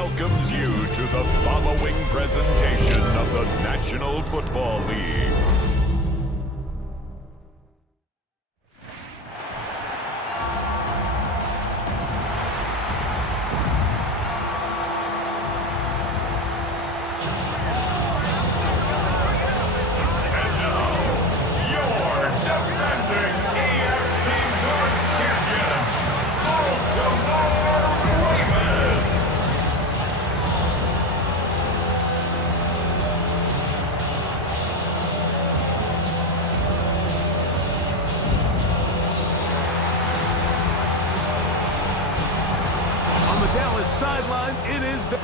welcomes you to the following presentation of the National Football League. Sideline, it is the...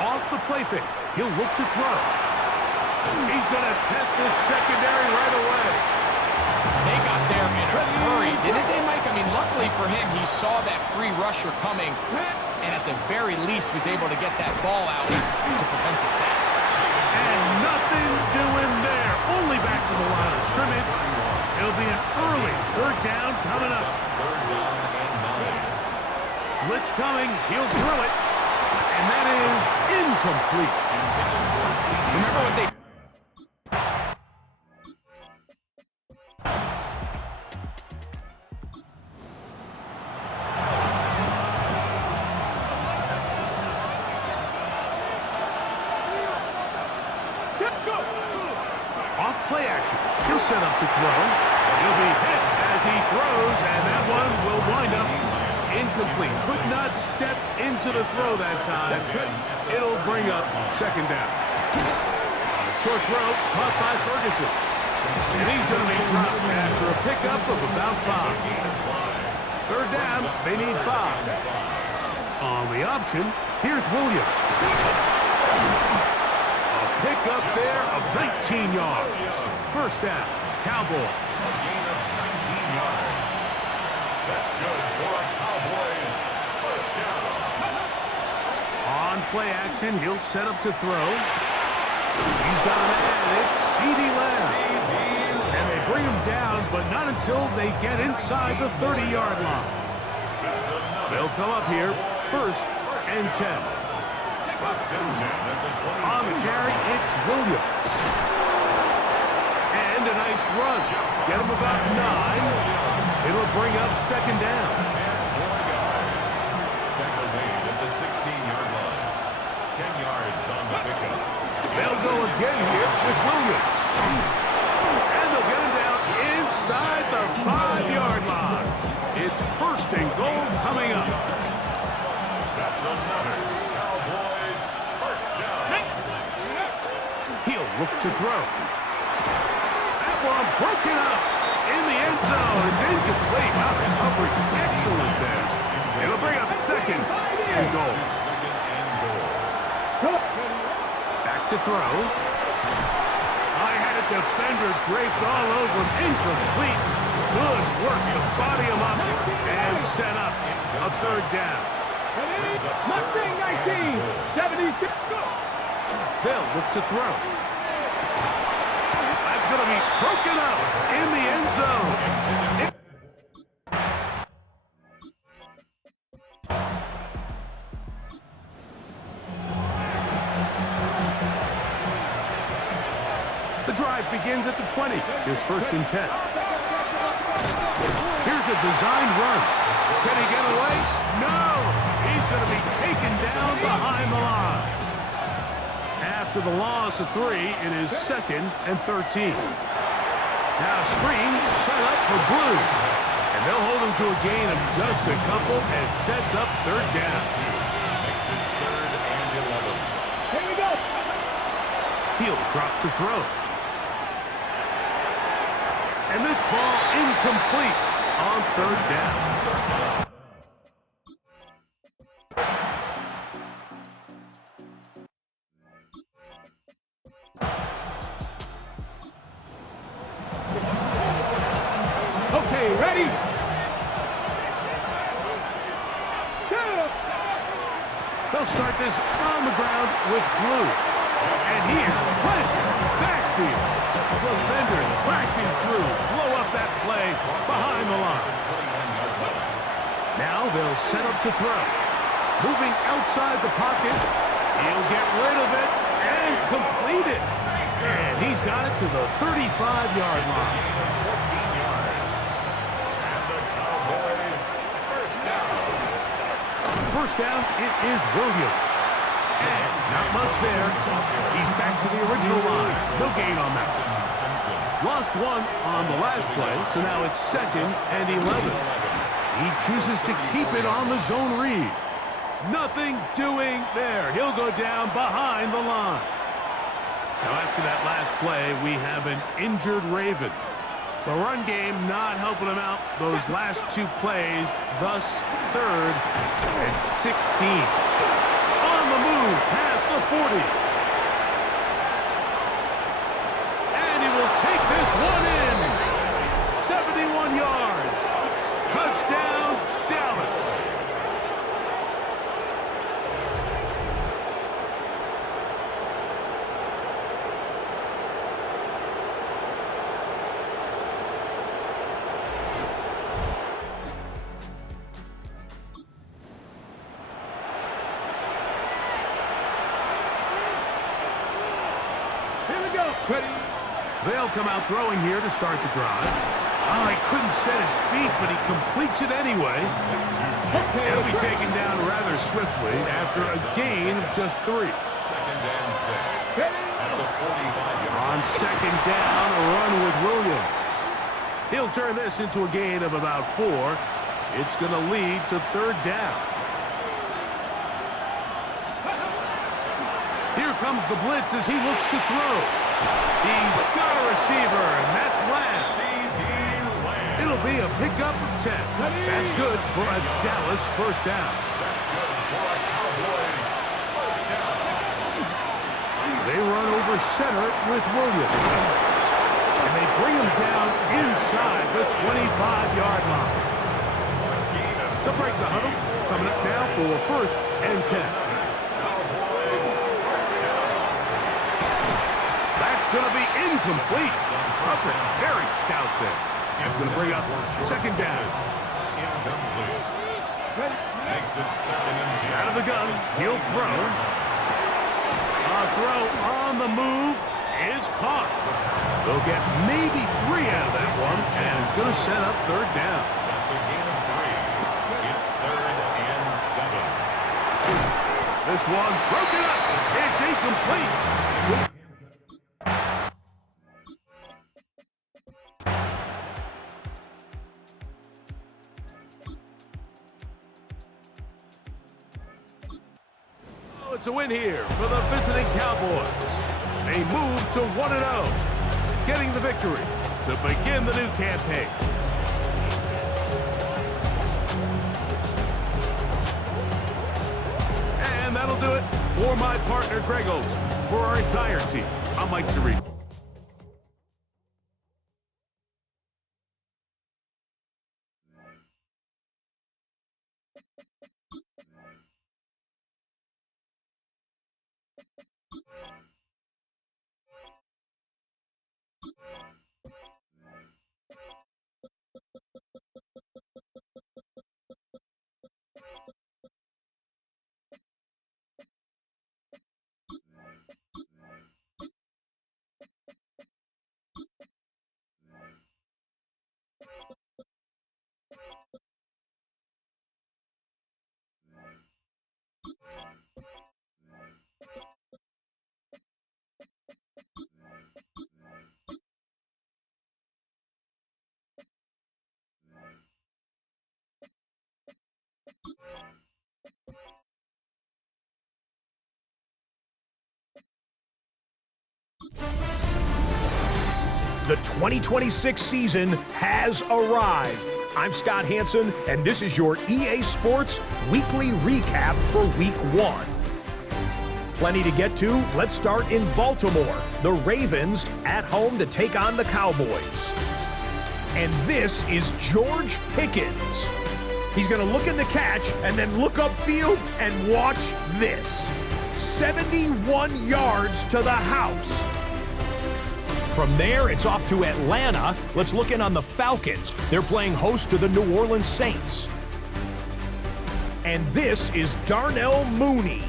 Off the play fake. He'll look to throw. He's going to test this secondary right away. They got there in a hurry, didn't they, Mike? I mean, luckily for him, he saw that free rusher coming, and at the very least was able to get that ball out to prevent the sack. And nothing doing there. Only back to the line of scrimmage. It'll be an early third down coming up. Blitz coming. He'll throw it. And that is incomplete. Remember what they... Off play action. He'll set up to throw. He'll be hit as he throws, and that one will wind up incomplete. Could not step into the throw that time. It'll bring up second down. Short throw caught by Ferguson. And he's going to be dropped after a pickup of about 5. Third down, they need 5. On the option, here's Williams. Pick up there of 19 yards. First down, Cowboys. Gain of 19 yards. That's good for a Cowboys first down. On play action, he'll set up to throw. He's got a man. It's C.D. Lamb. And they bring him down, but not until they get inside the 30-yard line. They'll come up here, first and 10. On the carry, it's Williams. And a nice run. Get him about 9. It'll bring up second down. 10 more yards. Tackle made at the 16-yard line. 10 yards on the pickup. They'll go again here with Williams. And they'll get him down inside the 5-yard line. It's first and goal coming up. That's another Cowboys first down. He'll look to throw. That one broken up in the end zone. It's incomplete. Wow, the coverage is excellent there. It'll bring up second and goal. Second and goal. Back to throw. I had a defender draped all over him. Incomplete. Good work to body him up and set up a third down. Mustang 19, 76. They'll look to throw. That's going to be broken up in the end zone. The drive begins at the 20. Here's first and 10. Here's a designed run. Can he get away? No! He's going to be taken down behind the line. After the loss of 3, it is second and 13. Now screen set up for Blue. And they'll hold him to a gain of just a couple and sets up third down. Makes it third and 11. Here we go. He'll drop to throw. And this ball incomplete on third down. Okay, ready? They'll start this On the ground with blue. And he is planted backfield. Defenders crashing through. Blow up that play behind the line. Now they'll set up to throw. Moving outside the pocket. He'll get rid of it and complete it. And he's got it to the 35-yard line. 14 yards. And the Cowboys first down. First down, it is Williams. And not much there. He's back to the original line. No gain on that. Lost one on the last play, so now it's 2nd and 11. He chooses to keep it on the zone read. Nothing doing there. He'll go down behind the line. Now after that last play, we have an injured Raven. The run game not helping him out those last 2 plays, thus 3rd and 16. On the move past the 40. And he will take this one in. 71 yards. Touchdown, Dallas. Here we go. Ready. They'll come out throwing here to start the drive. Oh, he couldn't set his feet, but he completes it anyway. Okay. He'll be taken down rather swiftly after a gain of just 3. 2nd and 6. Ready. At the 45-yard On 2nd down, a run with Williams. He'll turn this into a gain of about 4. It's going to lead to 3rd down. Here comes the blitz as he looks to throw. He's got a receiver, and that's Lamb. C.D. Lamb. It'll be a pickup of 10. That's good for a Dallas first down. That's good for a Cowboys first down. They run over center with Williams. And they bring him down inside the 25-yard line. To break the huddle, coming up now for 1st and 10. That's going to be incomplete. Russell, very stout there. That's going to bring up 2nd down. Incomplete. Makes it 2nd and 10. Out of the gun, he'll throw. A throw on the move is caught. They'll get maybe 3 out of that one, and it's going to set up 3rd down. That's a gain of 3. It's 3rd and 7. This one broken up. It's incomplete. It's a win here for the visiting Cowboys. They move to 1-0, getting the victory to begin the new campaign. And that'll do it for my partner, Greg Olson. For our entire team, I'm Mike Tirico. The 2026 season has arrived. I'm Scott Hansen, and this is your EA Sports Weekly Recap for Week 1. Plenty to get to. Let's start in Baltimore. The Ravens at home to take on the Cowboys. And this is George Pickens. He's going to look in the catch and then look upfield and watch this. 71 yards to the house. From there, it's off to Atlanta. Let's look in on the Falcons. They're playing host to the New Orleans Saints. And this is Darnell Mooney.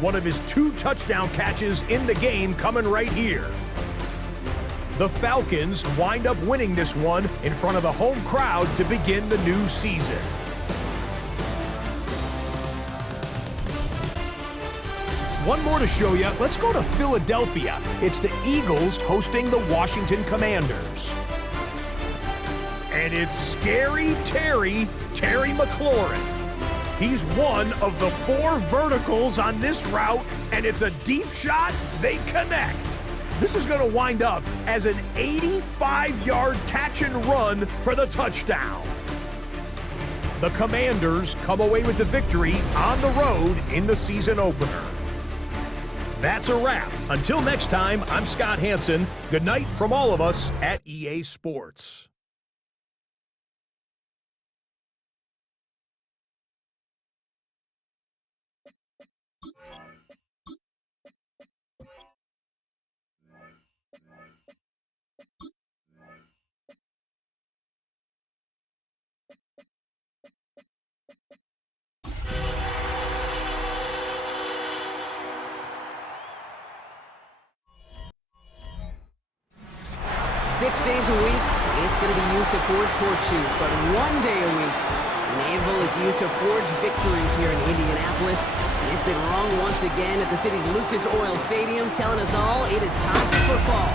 One of his 2 touchdown catches in the game coming right here. The Falcons wind up winning this one in front of the home crowd to begin the new season. One more to show you. Let's go to Philadelphia. It's the Eagles hosting the Washington Commanders. And it's Scary Terry McLaurin. He's one of the 4 verticals on this route, and it's a deep shot. They connect. This is going to wind up as an 85-yard catch and run for the touchdown. The Commanders come away with the victory on the road in the season opener. That's a wrap. Until next time, I'm Scott Hanson. Good night from all of us at EA Sports. Six days a week, it's going to be used to forge horseshoes, but 1 day a week, an anvil is used to forge victories here in Indianapolis. And it's been rung once again at the city's Lucas Oil Stadium, telling us all it is time for football.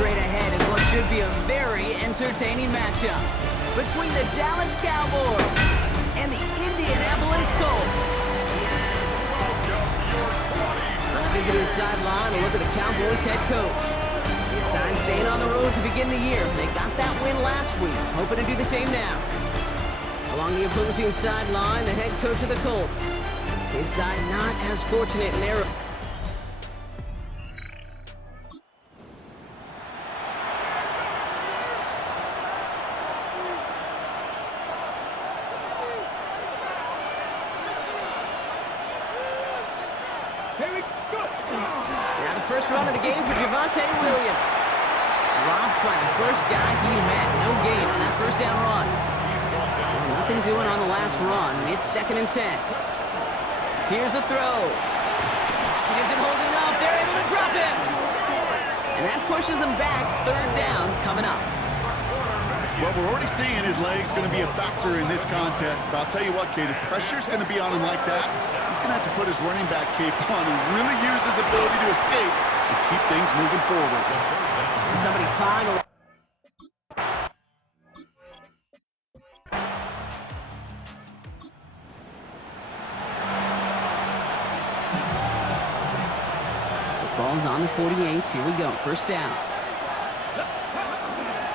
Straight ahead is what should be a very entertaining matchup between the Dallas Cowboys and the Indianapolis Colts. Visiting sideline, a look at the Cowboys head coach. His sign staying on the road to begin the year. They got that win last week, hoping to do the same now. Along the opposing sideline, the head coach of the Colts. His side not as fortunate in their... Now the first run of the game for Javonte Williams. Dropped by the first guy he met. No gain on that first down run. Well, nothing doing on the last run. It's 2nd and 10. Here's the throw. He isn't holding up. They're able to drop him. And that pushes him back. 3rd down coming up. Well, we're already seeing his legs going to be a factor in this contest. But I'll tell you what, Kate, if pressure's going to be on him like that, he's going to have to put his running back cape on and really use his ability to escape and keep things moving forward. And somebody finally... The ball's on the 48. Here we go. First down.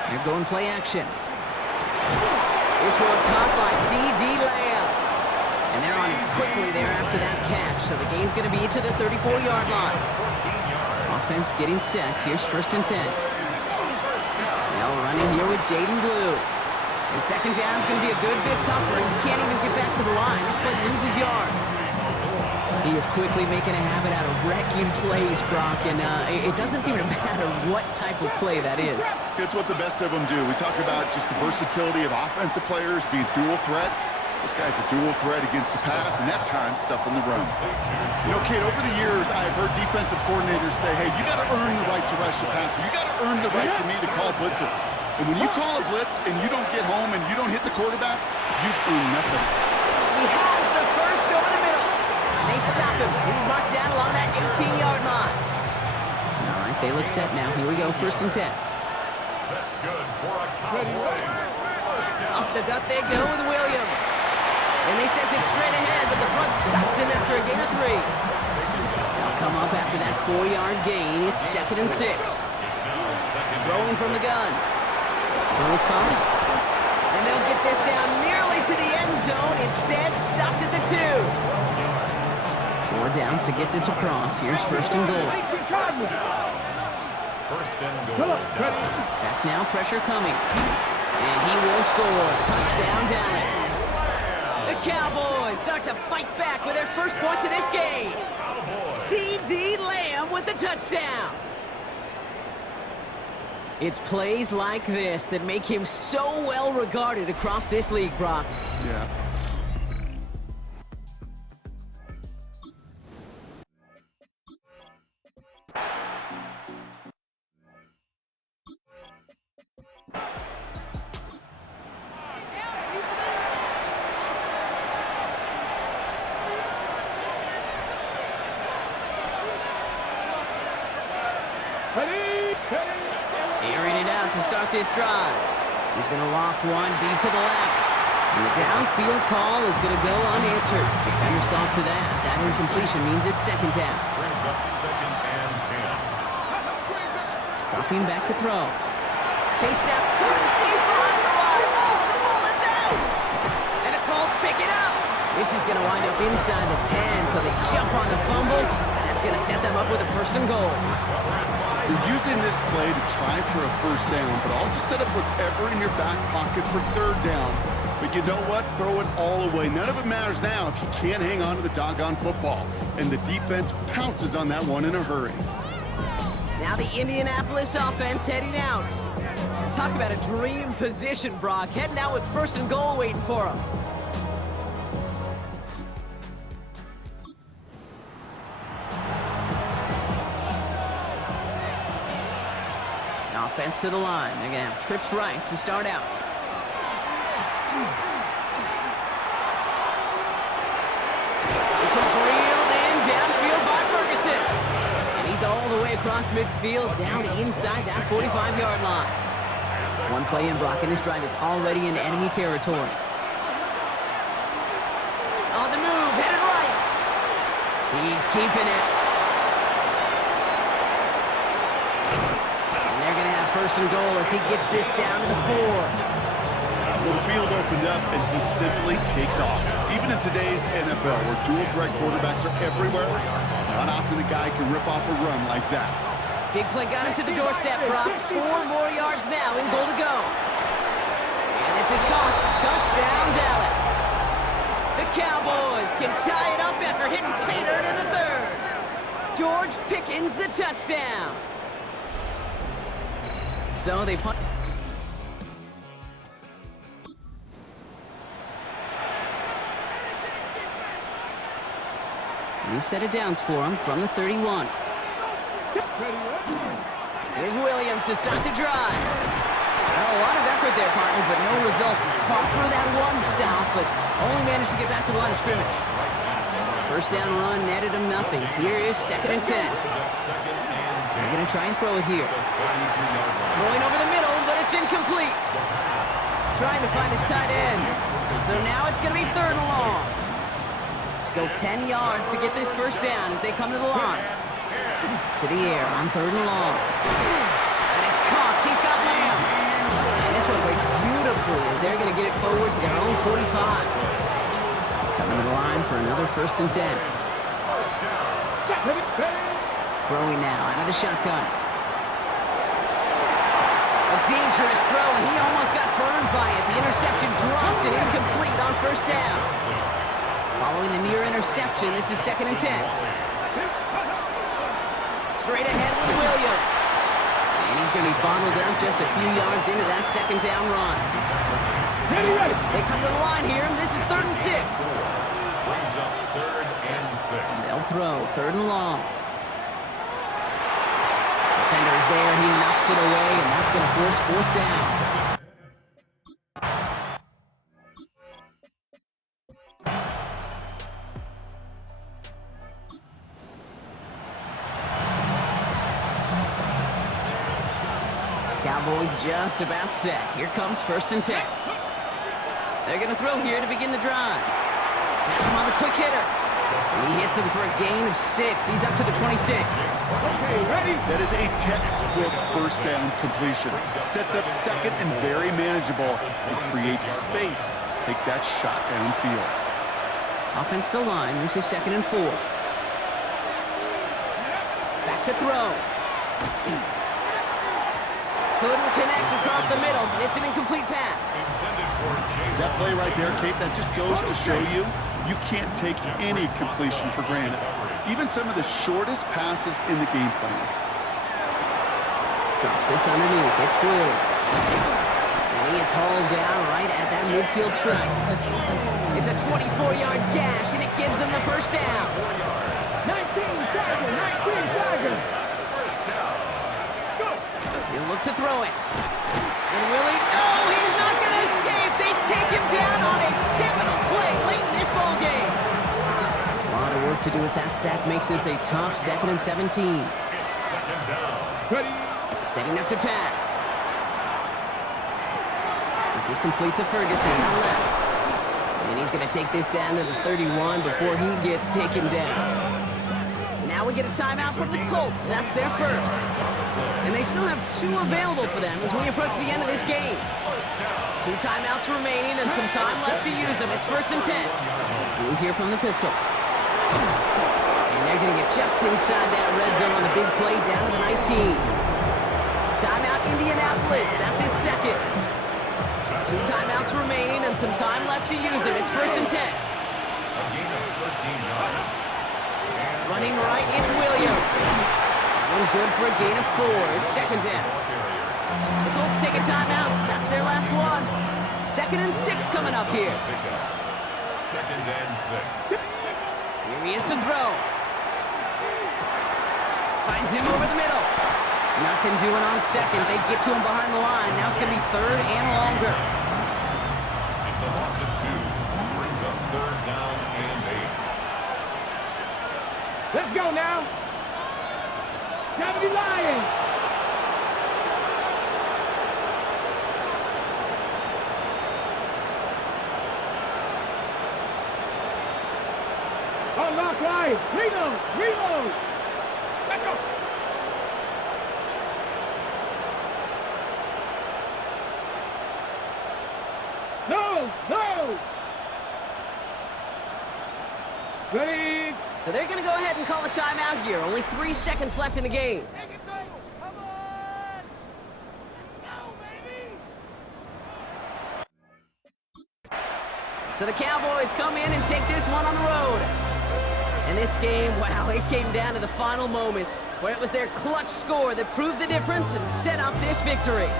They're going play action. This one caught by C.D. Lamb. And they're on him quickly there after that catch. So the gain's going to be to the 34-yard line. Offense getting set. Here's 1st and 10. Now running here with Jaden Blue. And 2nd down's going to be a good bit tougher. He can't even get back to the line. This play loses yards. He is quickly making a habit out of wrecking plays, Brock, and it doesn't seem to matter what type of play that is. It's what the best of them do. We talk about just the versatility of offensive players being dual threats. This guy's a dual threat against the pass, and at times, stuff on the run. You know, Kate, over the years, I've heard defensive coordinators say, hey, you got to earn the right to rush the passer. You got to earn the right for me to call blitzes. And when you call a blitz and you don't get home and you don't hit the quarterback, you've earned nothing. He has the first over the middle. They stop him. He's marked down along that 18-yard line. All right, they look set now. Here we go, 1st and 10. That's good for a Cowboys. Off the gut they go with Williams. And they sent it straight ahead, but the front stops him after a gain of 3. They'll come up after that 4-yard gain. It's 2nd and 6. Throwing from the gun. Throw is caught. And they'll get this down nearly to the end zone. Instead, stopped at the 2. 4 downs to get this across. Here's 1st and goal. First and goal. Back now, pressure coming. And he will score. Touchdown, Dallas. The Cowboys start to fight back with their first points of this game. C.D. Lamb with the touchdown. It's plays like this that make him so well regarded across this league, Brock. Yeah. Airing it out to start this drive. He's going to loft one deep to the left. And the downfield call is going to go unanswered. Defender saw to that. That incompletion means it's second down. Brings up 2nd and 10. Dropping back to throw. Chase down, cutting deep behind the line. Oh, the ball is out! And the Colts pick it up. This is going to wind up inside the 10, so they jump on the fumble, and that's going to set them up with a 1st and goal. You're using this play to try for a 1st down, but also set up whatever in your back pocket for 3rd down. But you know what? Throw it all away. None of it matters now if you can't hang on to the doggone football. And the defense pounces on that one in a hurry. Now the Indianapolis offense heading out. Talk about a dream position, Brock. Heading out with 1st and goal waiting for them. Offense to the line. They're going to have trips right to start out. This one's reeled in downfield by Ferguson. And he's all the way across midfield down inside that 45-yard line. One play in, Brock, and this drive is already in enemy territory. On the move, headed right. He's keeping it. 1st and goal as he gets this down to the 4. Well, the field opened up, and he simply takes off. Even in today's NFL, where dual-threat quarterbacks are everywhere, it's not often a guy can rip off a run like that. Big play got him to the doorstep, Brock. 4 more yards now in goal to go. And this is caught. Touchdown, Dallas. The Cowboys can tie it up after hitting pay dirt in the 3rd. George Pickens the touchdown. So they punt. New set of downs for him from the 31. Here's Williams to start the drive. Well, a lot of effort there, partner, but no results. He fought through that one stop, but only managed to get back to the line of scrimmage. 1st down run netted him nothing. Here is 2nd and 10. They're going to try and throw it here. Throwing over the middle, but it's incomplete. Trying to find his tight end. So now it's going to be 3rd and long. Still 10 yards to get this 1st down as they come to the line. To the air on 3rd and long. And he's caught. He's got Lamb. And this one breaks beautifully as they're going to get it forward to their own 45. Coming to the line for another 1st and 10. Throwing now out of the shotgun. A dangerous throw, and he almost got burned by it. The interception dropped and incomplete on 1st down. Following the near interception, this is 2nd and 10. Straight ahead with Williams. And he's going to be bottled up just a few yards into that 2nd down run. They come to the line here, and this is 3rd and 6. Brings up 3rd and 6. They'll throw 3rd and long. Defender is there, he knocks it away, and that's going to force 4th down. Cowboys just about set. Here comes 1st and 10. They're going to throw here to begin the drive. Pass him on the quick hitter. And he hits him for a gain of 6. He's up to the 26. That is a textbook 1st down completion. Sets up 2nd and very manageable and creates space to take that shot downfield. Offense to line. This is 2nd and 4. Back to throw. Couldn't connect across the middle. It's an incomplete pass. That play right there, Kate, that just goes to show you can't take any completion for granted. even some of the shortest passes in the game plan. Drops this underneath. It's Blue. And he is hauled down right at that midfield stripe. It's a 24-yard gash, and it gives them the first down. 19 seconds. He'll look to throw it. And Willie, no, he's not going to escape. They take him down on a pivotal play late in this ball game. A lot of work to do as that sack makes this a tough 2nd and 17. It's second down. Ready. Setting up to pass. This is complete to Ferguson on left. And he's going to take this down to the 31 before he gets taken down. Now we get a timeout from the Colts. That's their first. And they still have 2 available for them as we approach the end of this game. 2 timeouts remaining and some time left to use them. It's 1st and 10. Blue here from the pistol. And they're going to get just inside that red zone on the big play down to the 19. Timeout Indianapolis. That's its second. 2 timeouts remaining and some time left to use them. It's 1st and 10. A gain of 13 yards. Running right, it's Williams. One good for a gain of 4. It's 2nd down. The Colts take a timeout. That's their last one. 2nd and 6 coming up here. 2nd and 6. Here he is to throw. Finds him over the middle. Nothing doing on 2nd. They get to him behind the line. Now it's going to be 3rd and longer. It's a loss of 2. Brings up 3rd down and 8. Let's go now. Gravity Lions. Unlock right. Reload. Let's go. No. Ready. So they're going to go ahead and call a timeout here. Only 3 seconds left in the game. So the Cowboys come in and take this one on the road. And this game, wow, it came down to the final moments where it was their clutch score that proved the difference and set up this victory.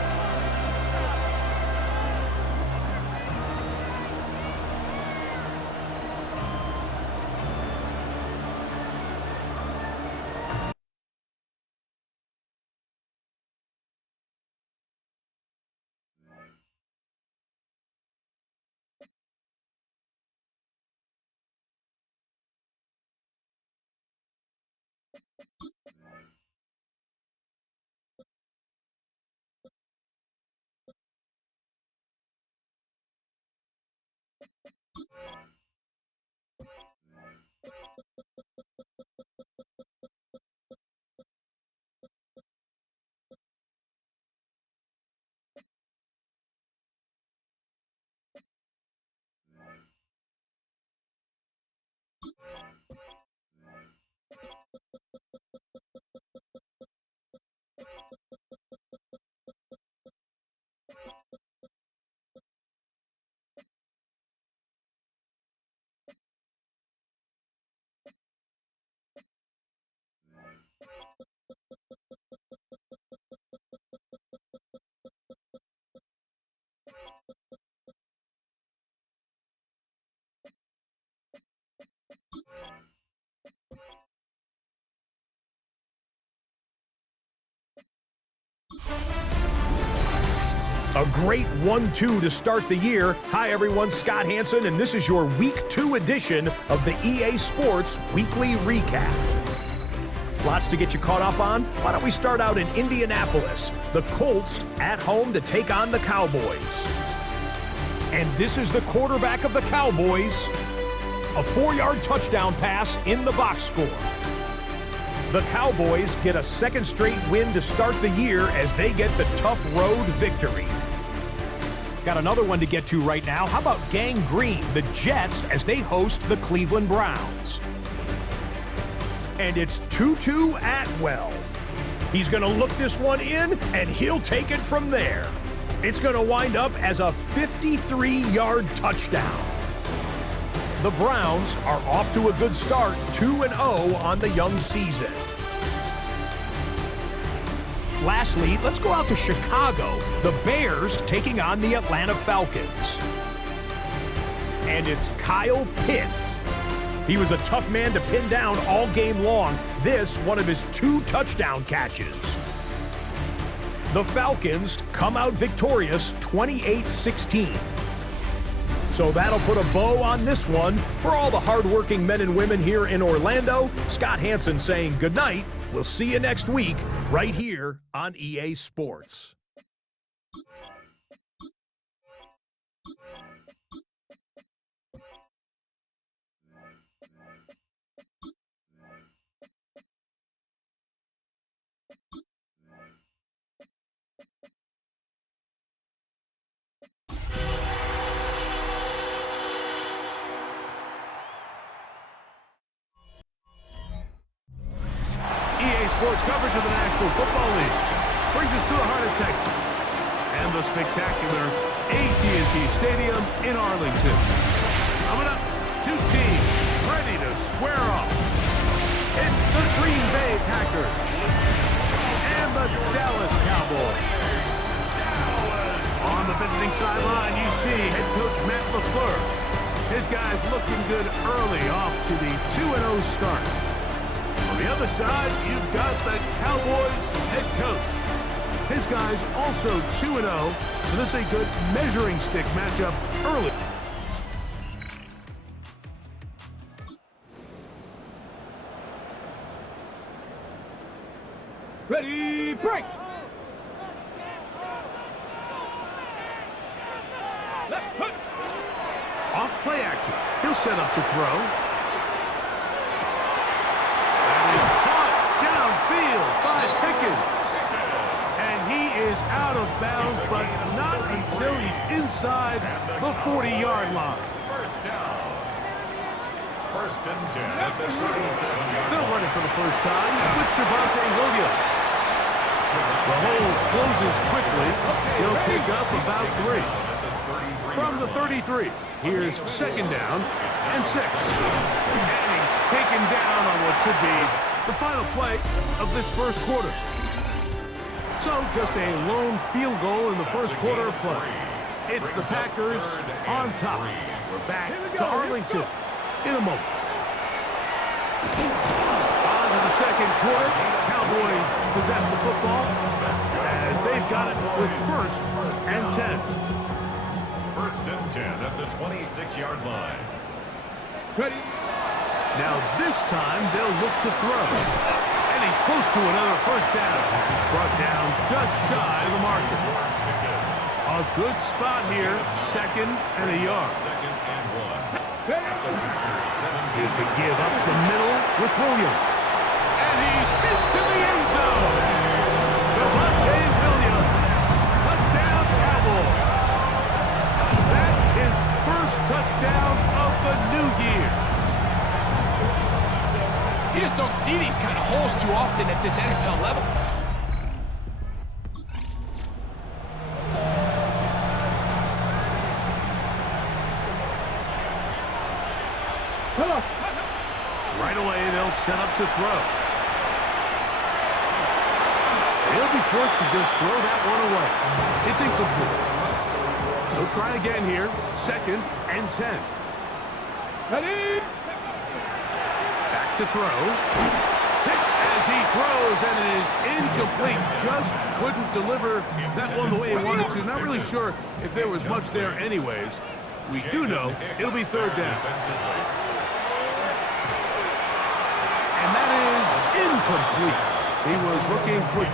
A great 1-2 to start the year. Hi, everyone. Scott Hanson, and this is your Week 2 edition of the EA Sports Weekly Recap. Lots to get you caught up on. Why don't we start out in Indianapolis? The Colts at home to take on the Cowboys. And this is the quarterback of the Cowboys. A 4-yard touchdown pass in the box score. The Cowboys get a 2nd straight win to start the year as they get the tough road victory. Got another one to get to right now. How about Gang Green, the Jets, as they host the Cleveland Browns? And it's Tutu Atwell. He's going to look this one in, and he'll take it from there. It's going to wind up as a 53-yard touchdown. The Browns are off to a good start, 2-0 on the young season. Lastly, let's go out to Chicago. The Bears taking on the Atlanta Falcons. And it's Kyle Pitts. He was a tough man to pin down all game long. This, one of his 2 touchdown catches. The Falcons come out victorious 28-16. So that'll put a bow on this one. For all the hardworking men and women here in Orlando, Scott Hanson saying goodnight. We'll see you next week right here on EA Sports. Sports coverage of the National Football League brings us to the heart of Texas and the spectacular AT&T Stadium in Arlington. Coming up, 2 teams ready to square off. It's the Green Bay Packers and the Dallas Cowboys. On the visiting sideline, you see head coach Matt LaFleur. His guys looking good early off to the 2-0 start. On the other side, you've got the Cowboys head coach. His guys also 2-0, so this is a good measuring stick matchup early. Ready, break! Left foot! Off play action. He'll set up to throw. Is out of bounds, but not until he's inside the 40-yard line. First down. First and 10 at the 37-yard They'll run it for the first time with Javonte Williams. The hole closes quickly. He'll pick up about 3. From the 33, here's second down and 6. And he's taken down on what should be the final play of this first quarter. So just a lone field goal in the first quarter of play. It's the Packers on top. We're back to Arlington in a moment. On to the second quarter. Cowboys possess the football as they've got it with first and 10. First and 10 at the 26-yard line. Ready? Now this time they'll look to throw. And he's close to another first down. He's brought down just shy of the marker. A good spot here, second and a yard. Second and 1. Here's the give up the middle with Williams. And he's into the end zone. Javonte Williams. Touchdown, Cowboys. That is first touchdown of the new year. You just don't see these kind of holes too often at this NFL level. Right away, they'll set up to throw. He'll be forced to just throw that one away. It's incomplete. They'll try again here. Second and 10. Ready? Back to throw. As he throws, and it is incomplete. Just couldn't deliver that one the way he wanted to. Not really sure if there was much there anyways. We do know it'll be third down. And that is incomplete. He was looking for...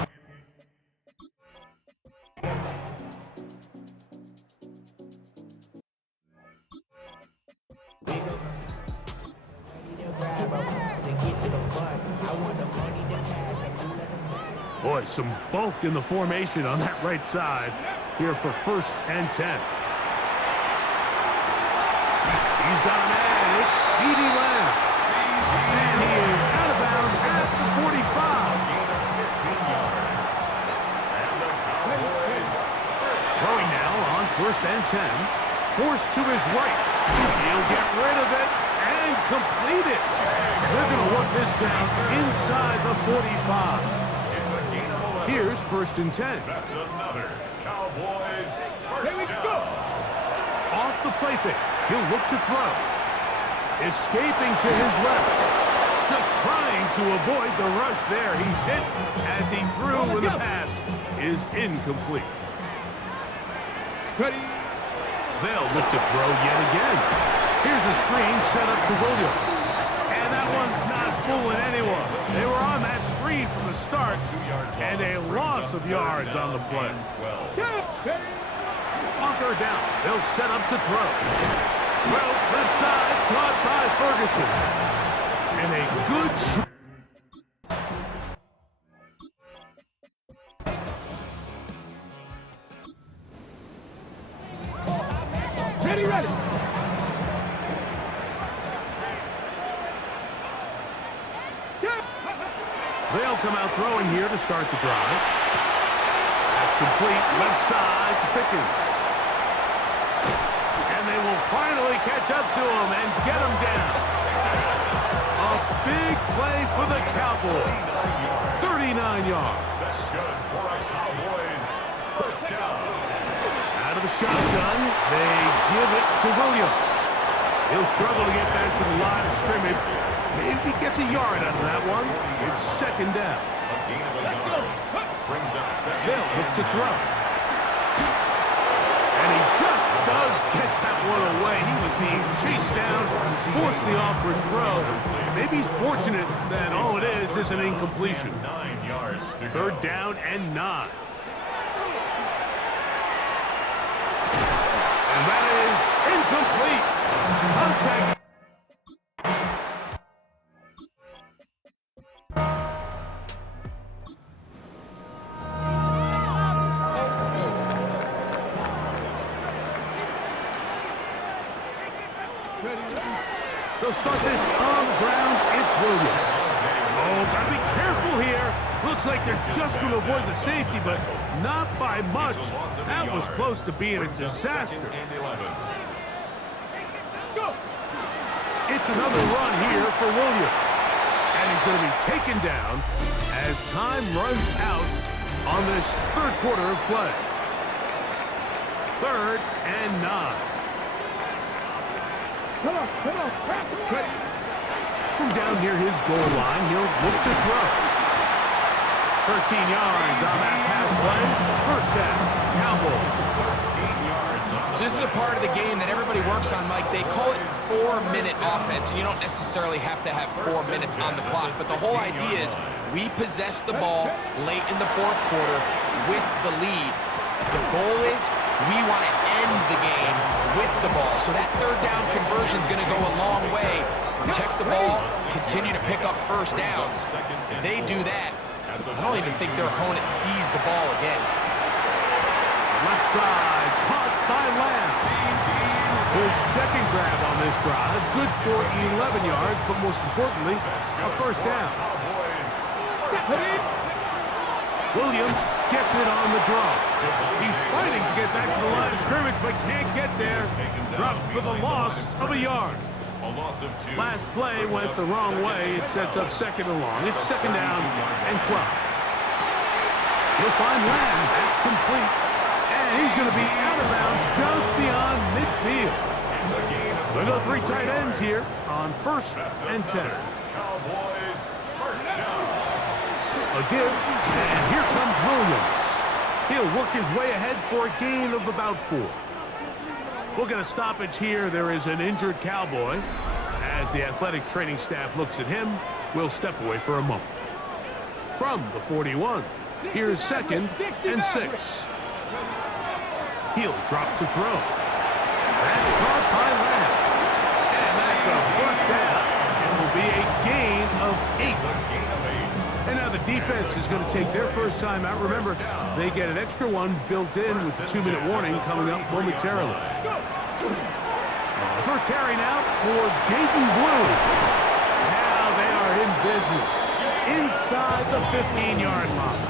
Boy, some bulk in the formation on that right side here for first and 10. He's got a man. It's CeeDee Lamb. And he is out of bounds at the 45. 15 yards. And the Cowboys Throwing now on first and 10. Forced to his right. He'll get rid of it and complete it. They're going to work this down inside the 45. It's a gain of 11. Here's 1st and 10. That's another Cowboys Here we first go. down. Off the play fake. He'll look to throw. Escaping to his left. Just trying to avoid the rush there. He's hit as he threw with the pass is incomplete. Ready. They'll look to throw yet again. Here's a screen set up to Williams. And that one's not fooling anyone. They were on that screen from the start, and a loss of yards on the play. On 3rd down, they'll set up to throw. Well, left side, caught by Ferguson. And a good shot. Ready, ready. They'll come out throwing here to start the drive. That's complete. Left side to Pickens. And they will finally catch up to him and get him down. A big play for the Cowboys. 39 yards. That's good for a Cowboys first down. Out of the shotgun, they give it to Williams. He'll struggle to get back to the line of scrimmage. Maybe he gets a yard out of that one. It's 2nd down. A gain of a yard. Brings up 2nd. They'll look to throw. And he just does get that one away. He was being chased down, forced the awkward throw. Maybe he's fortunate that all it is an incompletion. 9 yards to go. 3rd down and 9. And that is incomplete. Contact. They'll start this on the ground. It's Williams. Oh, gotta be careful here. Looks like they're just going to avoid the safety, but not by much. That was close to being a disaster. It's another run here for Williams. And he's going to be taken down as time runs out on this 3rd quarter of play. 3rd and 9. Come on. Ready. From down near his goal line, he'll look to throw. 13 yards on that pass play. 1st down, Cowboys. 13 yards on. So this is a part of the game that everybody works on, Mike. They call it 4-minute offense, and you don't necessarily have to have 4 minutes on the clock. But the whole idea is we possess the ball late in the 4th quarter with the lead. The goal is we want to end the game with the ball. So that 3rd down conversion is going to go a long way. Protect the ball, continue to pick up 1st downs. If they do that, I don't even think their opponent sees the ball again. Left side, caught by Lamb. His 2nd grab on this drive, good for 11 yards, but most importantly, a 1st down. Williams gets it on the draw. He's fighting to get back to the line of scrimmage, but can't get there. Dropped for the loss of a yard. A loss of 2. Last play went the wrong way. It sets up 2nd and long. It's 2nd down and 12. He'll find Lamb. That's complete. And he's going to be out of bounds just beyond midfield. We'll go 3 tight ends here on 1st and 10. Cowboys first down. A give, and here comes Williams. He'll work his way ahead for a gain of about 4. We'll get a stoppage here. There is an injured Cowboy. As the athletic training staff looks at him, we'll step away for a moment. From the 41, here's 2nd and 6. He'll drop to throw. That's caught by Lamb. And that's a 1st down. It will be a gain of 8. And now the defense is going to take their first time out. Remember, they get an extra one built in with the 2-minute warning coming up momentarily. First carry now for Jaden Blue. Now they are in business inside the 15-yard line.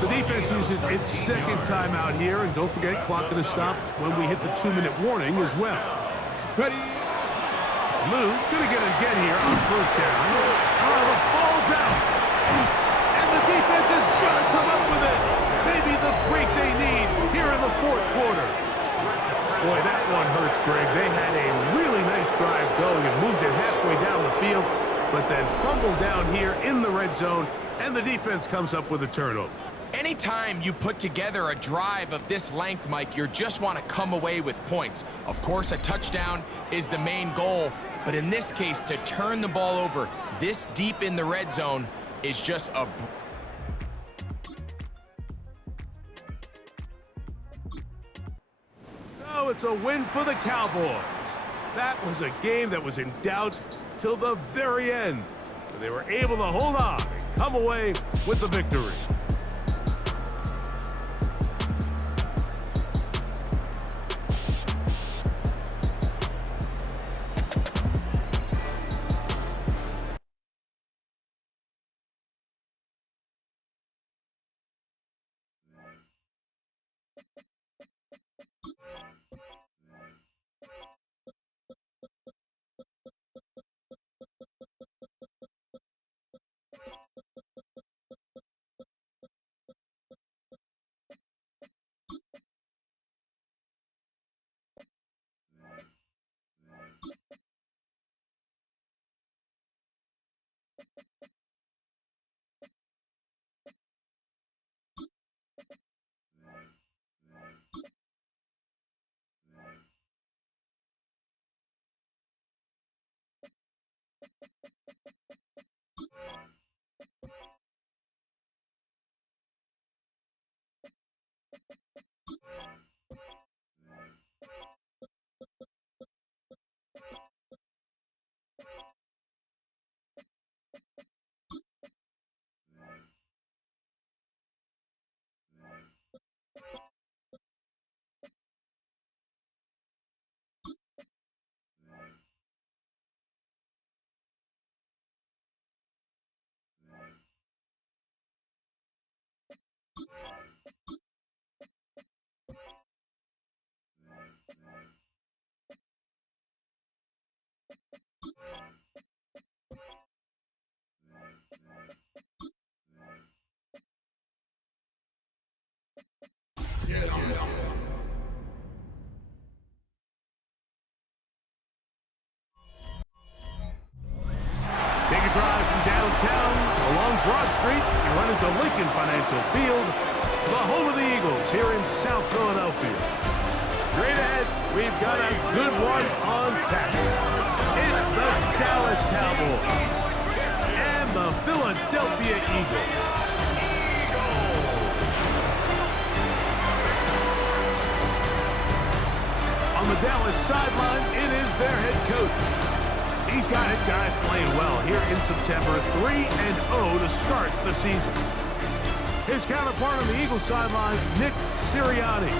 The defense uses its 2nd timeout here, and don't forget, clock going to stop when we hit the 2-minute warning as well. Ready. Lou gonna get it again here on first down. Oh, the ball's out. And the defense is gonna come up with it. Maybe the break they need here in the fourth quarter. Boy, that one hurts, Greg. They had a really nice drive going and moved it halfway down the field, but then fumbled down here in the red zone, and the defense comes up with a turnover. Anytime you put together a drive of this length, Mike, you just want to come away with points. Of course, a touchdown is the main goal, but in this case, to turn the ball over this deep in the red zone is just a... So it's a win for the Cowboys. That was a game that was in doubt till the very end. But they were able to hold on and come away with the victory. Take a drive from downtown along Broad Street and run into Lincoln Financial Field, the home of the Eagles here in South Philadelphia. Straight ahead, we've got a good one on tap. It's the Dallas Cowboys and the Philadelphia Eagles. On the Dallas sideline, it is their head coach. He's got his guys playing well here in September, 3-0 to start the season. His counterpart on the Eagles sideline, Nick Sirianni.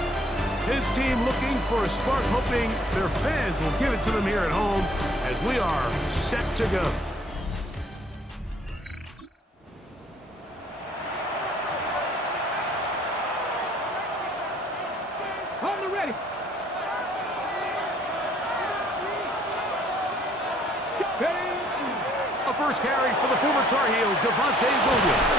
His team looking for a spark, hoping their fans will give it to them here at home as we are set to go. On the ready. A first carry for the former Tar Heel, Devontae Williams.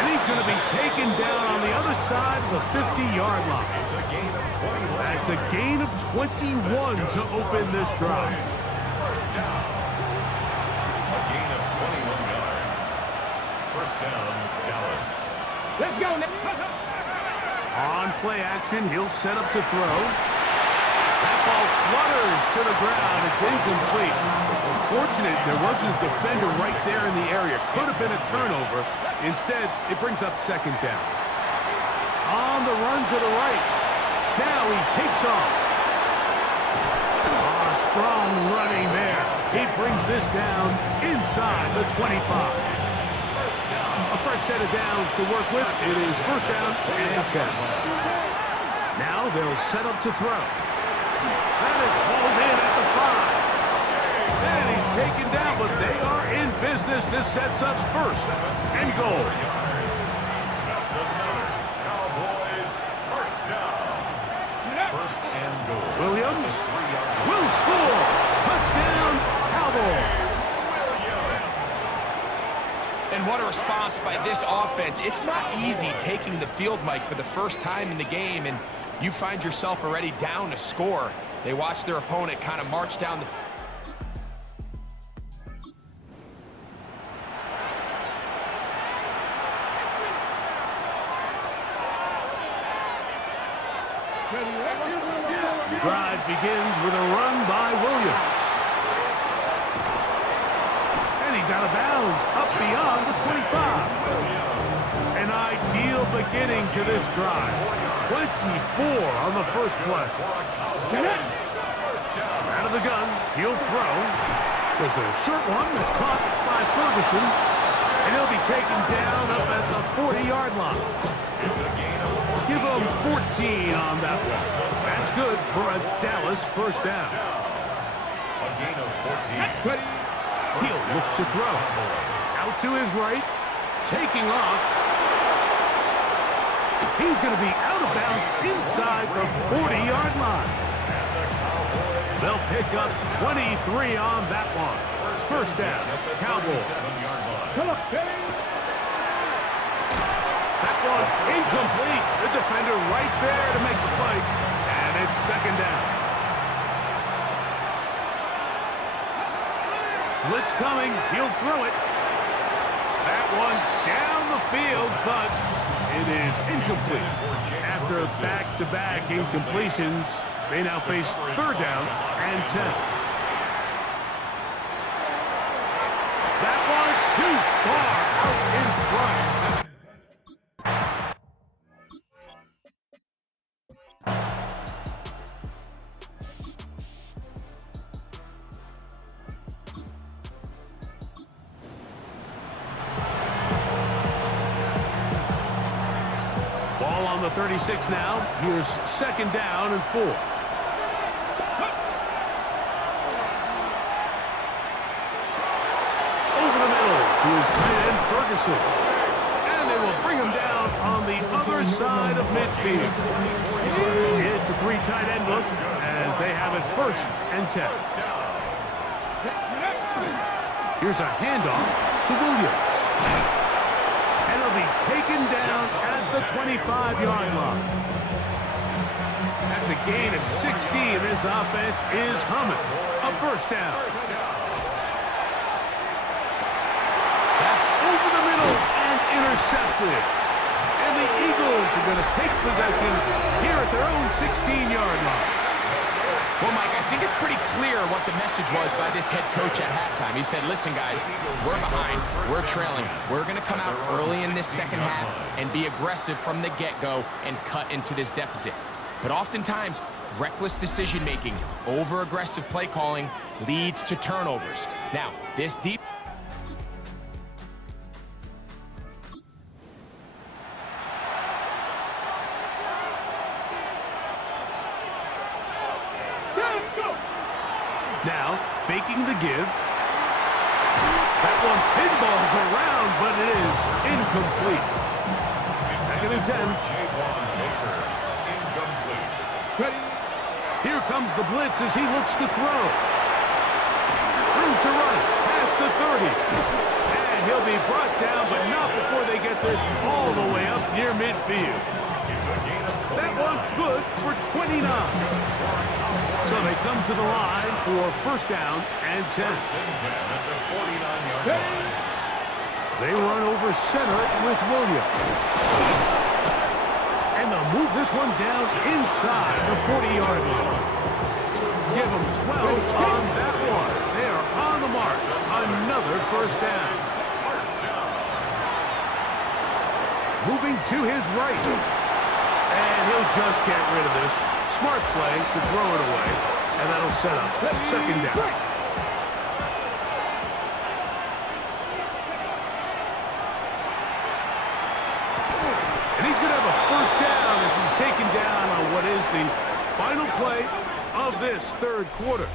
And he's going to be taken down on the other side of the 50-yard line. It's a gain of 21. That's a gain of 21 to open this drive. First down. A gain of 21 yards. First down, Dallas. Let's go, Nick. On play action, he'll set up to throw. That ball flutters to the ground. It's incomplete. Fortunate there wasn't a defender right there in the area. Could have been a turnover. Instead, it brings up second down. On the run to the right. Now he takes off. Strong running there. He brings this down inside the 25. A fresh set of downs to work with. It is first down and 10. Now they'll set up to throw. That is hauled in at the 5. And he's taken down, but they are in business. This sets up first and goal. That's another Cowboys first down. First and goal. Williams will And what a response by this offense. It's not easy taking the field, Mike, for the first time in the game, and you find yourself already down a score. They watch their opponent kind of march down the... The drive begins with a run by Williams. And he's out of bounds, up beyond the 25. An ideal beginning to this drive. 24 on the first play. Out of the gun, he'll throw. There's a short one that's caught by Ferguson. And he'll be taken down up at the 40-yard line. Give him 14 on that one. That's good for a Dallas first down. A gain of 14. He'll look to throw. Out to his right. Taking off. He's going to be out of bounds inside the 40-yard line. They'll pick up 23 on that one. First down, Cowboys. Come on, That one incomplete. The defender right there to make the play. And it's second down. Blitz coming. He'll throw it. That one down the field, but it is incomplete. After back-to-back incompletions, they now face third down and 10. That one too far out in front. Ball on the 36 now. Here's second down and 4. Over the middle to his tight end, Ferguson. And they will bring him down on the other side of midfield. It's a 3 tight end look as they have it first and 10. Here's a handoff to Williams. And it'll be taken down at the 25-yard line. That's a gain of 16. This offense is humming. A first down. That's over the middle and intercepted. And the Eagles are going to take possession here at their own 16-yard line. Well, Mike, I think it's pretty clear what the message was by this head coach at halftime. He said, listen, guys, we're behind, we're trailing. We're going to come out early in this second half and be aggressive from the get-go and cut into this deficit. But oftentimes, reckless decision-making, over-aggressive play calling leads to turnovers. Now, this deep... Now, faking the give. That one pinballs around, but it is incomplete. Second and 10. Here comes the blitz as he looks to throw. Room to run, past the 30. And he'll be brought down, but not before they get this all the way up near midfield. That one good for 29. So they come to the line for first down and 10. They run over center with Williams. And they'll move this one down inside the 40-yard line. Give them 12 on that one. They are on the mark. Another first down. Moving to his right. And he'll just get rid of this. Smart play to throw it away, and that'll set up second down. And he's going to have a first down as he's taken down on what is the final play of this third quarter.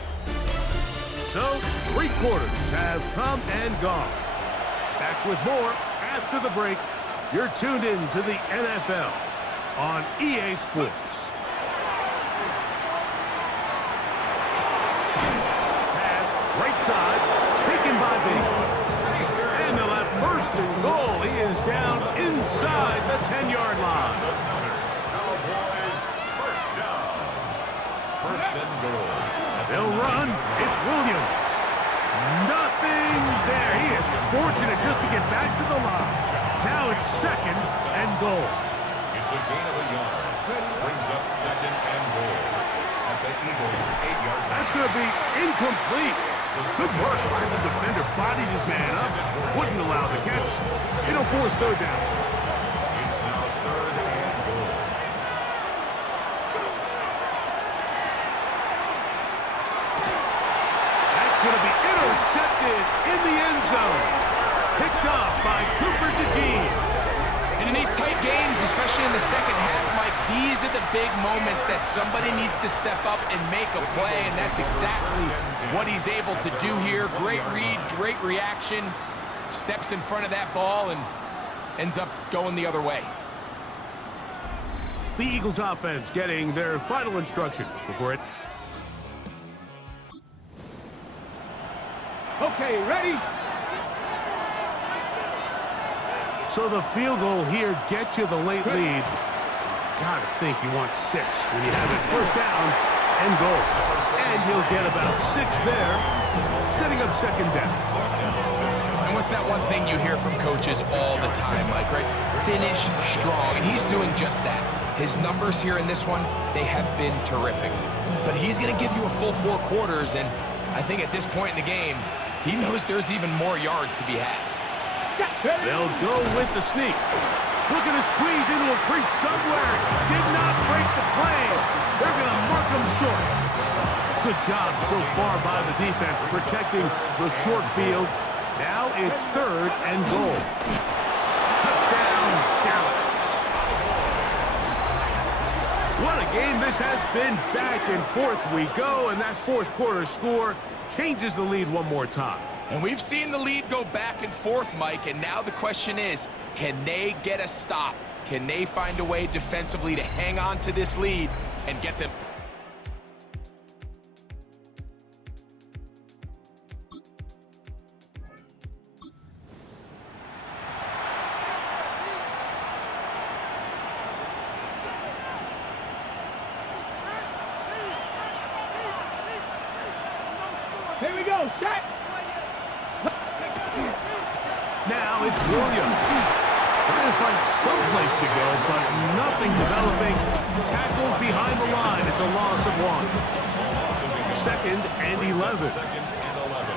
So, 3 quarters have come and gone. Back with more after the break. You're tuned in to the NFL on EA Sports. Right side, taken by Baker. And they'll have first First and goal. He is down inside the 10-yard line. Cowboys first down. First and goal. They'll run. It's Williams. Nothing there. He is fortunate just to get back to the line. Now it's second and goal. It's a gain of a yard. Brings up second and goal at the Eagles' 8-yard line. That's going to be incomplete. Good work by the defender. Bodied his man up. Wouldn't allow the catch. It'll force third down. It's now third and goal. That's going to be intercepted in the end zone. Picked off by Cooper DeJean. And in these tight games, especially in the second half, Mike, these are the big moments that somebody needs to step up and make a play, and that's exactly what he's able to do here. Great read, great reaction, steps in front of that ball and ends up going the other way. The Eagles offense getting their final instruction before it. Okay, ready? So the field goal here gets you the late lead. Gotta think you want 6 when you have it first down and goal. And he'll get about 6 there, setting up second down. And what's that one thing you hear from coaches all the time, Mike, right? Finish strong, and he's doing just that. His numbers here in this one, they have been terrific. But he's going to give you a full 4 quarters, and I think at this point in the game, he knows there's even more yards to be had. They'll go with the sneak. Looking to squeeze into a crease somewhere. Did not break the play. They're going to mark him short. Good job so far by the defense protecting the short field. Now it's third and goal. Touchdown, Dallas. What a game this has been. Back and forth we go, and that fourth quarter score changes the lead one more time. And we've seen the lead go back and forth, Mike, and now the question is, can they get a stop? Can they find a way defensively to hang on to this lead and get them? Here we go. Shot. Now it's Williams. Trying to find some place to go, but nothing developing. Tackled behind the line. It's a loss of 1. Second and 11. Second and 11.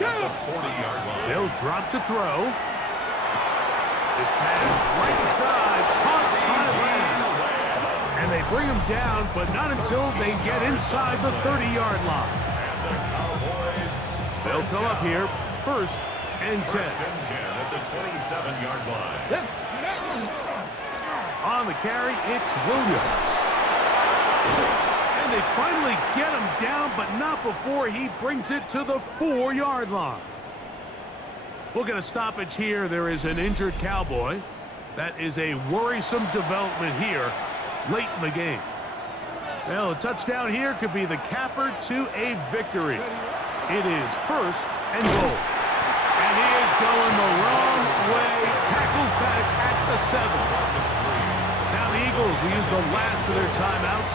At the 40-yard line. They'll drop to throw. This pass right side. Caught by Lamb. And they bring him down, but not until they get inside the 30-yard line. And the Cowboys. They'll fill up here. First and 10. First and 10 at the 27-yard line. Let's On the carry, it's Williams. And they finally get him down, but not before he brings it to the 4-yard line. We'll get a stoppage here. There is an injured Cowboy. That is a worrisome development here late in the game. Well, a touchdown here could be the capper to a victory. It is first and goal. And he is going the wrong way. Tackled back at the 7. Now the Eagles will use the last of their timeouts.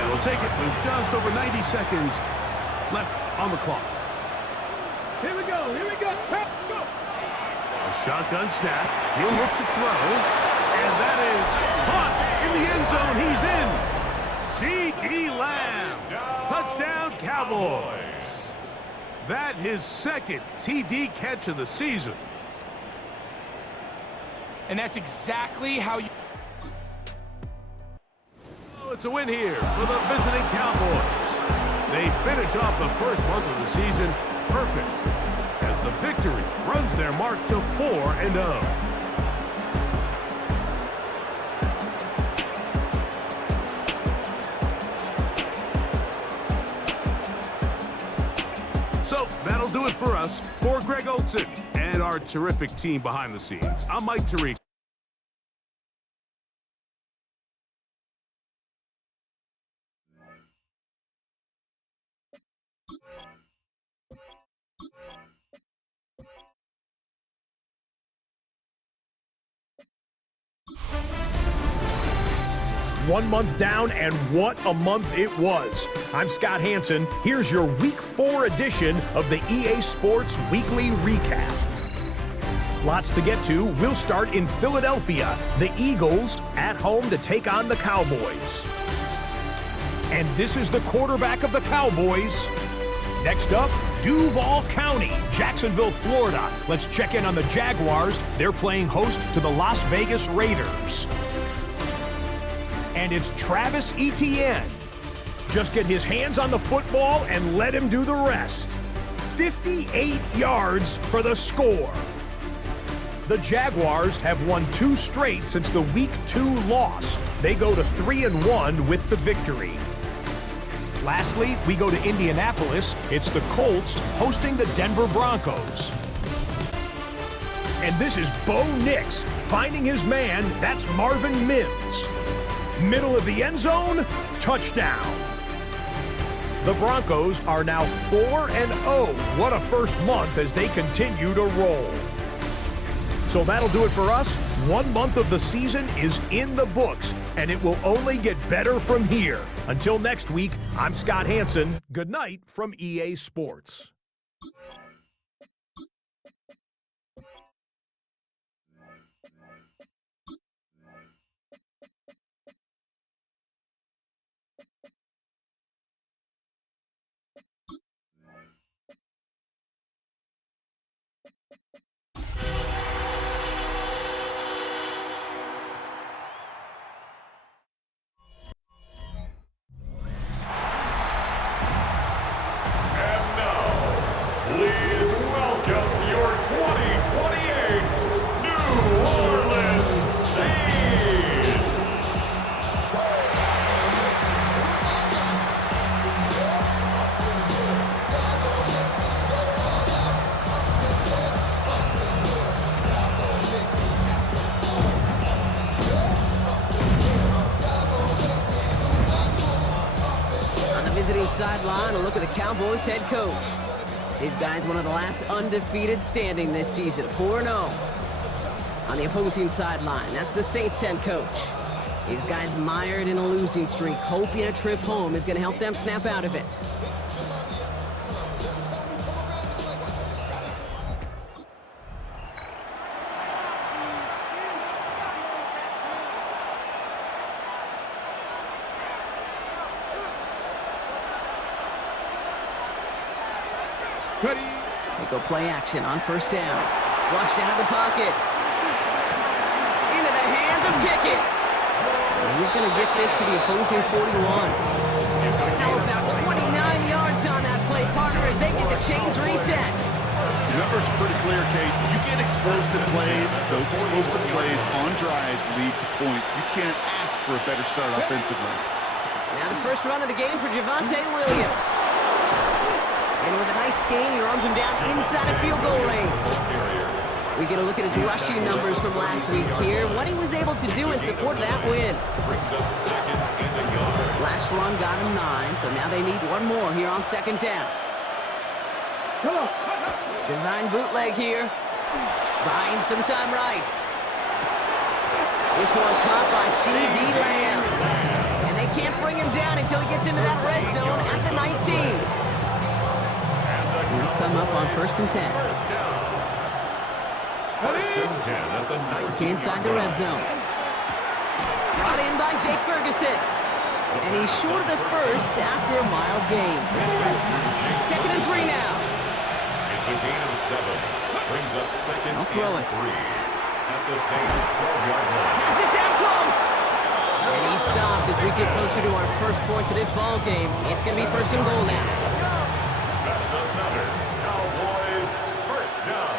And will take it with just over 90 seconds left on the clock. Here we go. Here we go. Go. A shotgun snap. He'll look to throw. And that is caught in the end zone. He's in. C.D. Lamb. Touchdown, Cowboys. That his second TD catch of the season. And that's exactly how you... Oh, it's a win here for the visiting Cowboys. They finish off the first month of the season perfect as the victory runs their mark to 4-0. So that'll do it for us. For Greg Olson and our terrific team behind the scenes, I'm Mike Tariq. 1 month down, and what a month it was. I'm Scott Hanson. Here's your Week 4 edition of the EA Sports Weekly Recap. Lots to get to. We'll start in Philadelphia. The Eagles at home to take on the Cowboys. And this is the quarterback of the Cowboys. Next up, Duval County, Jacksonville, Florida. Let's check in on the Jaguars. They're playing host to the Las Vegas Raiders. And it's Travis Etienne. Just get his hands on the football and let him do the rest. 58 yards for the score. The Jaguars have won 2 straight since the Week 2 loss. They go to 3-1 with the victory. Lastly, we go to Indianapolis. It's the Colts hosting the Denver Broncos. And this is Bo Nix finding his man. That's Marvin Mims. Middle of the end zone, touchdown. The Broncos are now 4-0. What a first month as they continue to roll. So that'll do it for us. 1 month of the season is in the books, and it will only get better from here. Until next week, I'm Scott Hanson. Good night from EA Sports. Please welcome your 2028 New Orleans Saints. On the visiting sideline, a look at the Cowboys head coach. These guys, one of the last undefeated standing this season, 4-0. On the opposing sideline, that's the Saints head coach. These guys mired in a losing streak, hoping a trip home is going to help them snap out of it. Ready. They go play action on first down. Flushed out of the pocket. Into the hands of Pickett. And he's going to get this to the opposing 41. How about 29 yards on that play, partner, as they get the chains reset. The numbers are pretty clear, Kate. You get explosive plays. Those explosive plays on drives lead to points. You can't ask for a better start offensively. Now the first run of the game for Javonte Williams. And with a nice gain, he runs him down inside of field goal range. We get a look at his rushing numbers from last week here, what he was able to do in support of that win. Last run got him 9, so now they need one more here on second down. Design bootleg here. Buying some time right. This one caught by C.D. Lamb. And they can't bring him down until he gets into that red zone at the 19. He'll come up on first and 10. First and 10 at the 19. Inside the red zone. Brought in by Jake Ferguson. And he's short of the first after a mild gain. Second and 3 now. It's a gain of 7. Brings up second I'll throw and it. 3 at the Saints 12-yard line. Has it down close. And he's stopped as we get closer to our first points of this ball game. It's going to be first and goal now. That's another Cowboys first down.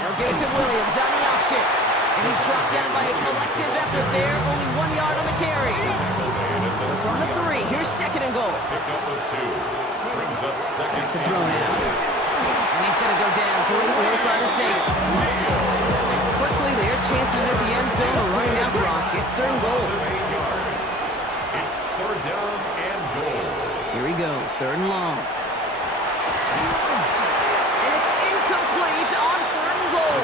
They'll give it to Williams on the option. And he's brought down by a collective effort there. Only 1 yard on the carry. So from the 3, here's second and goal. Pick up of 2. Brings up second. It's a throw now. And he's going to go down. Great work by the Saints. And quickly, their chances at the end zone are running out, Brock. It's third and goal. It's third down and goal. Here he goes, third and long. And it's incomplete on third and goal.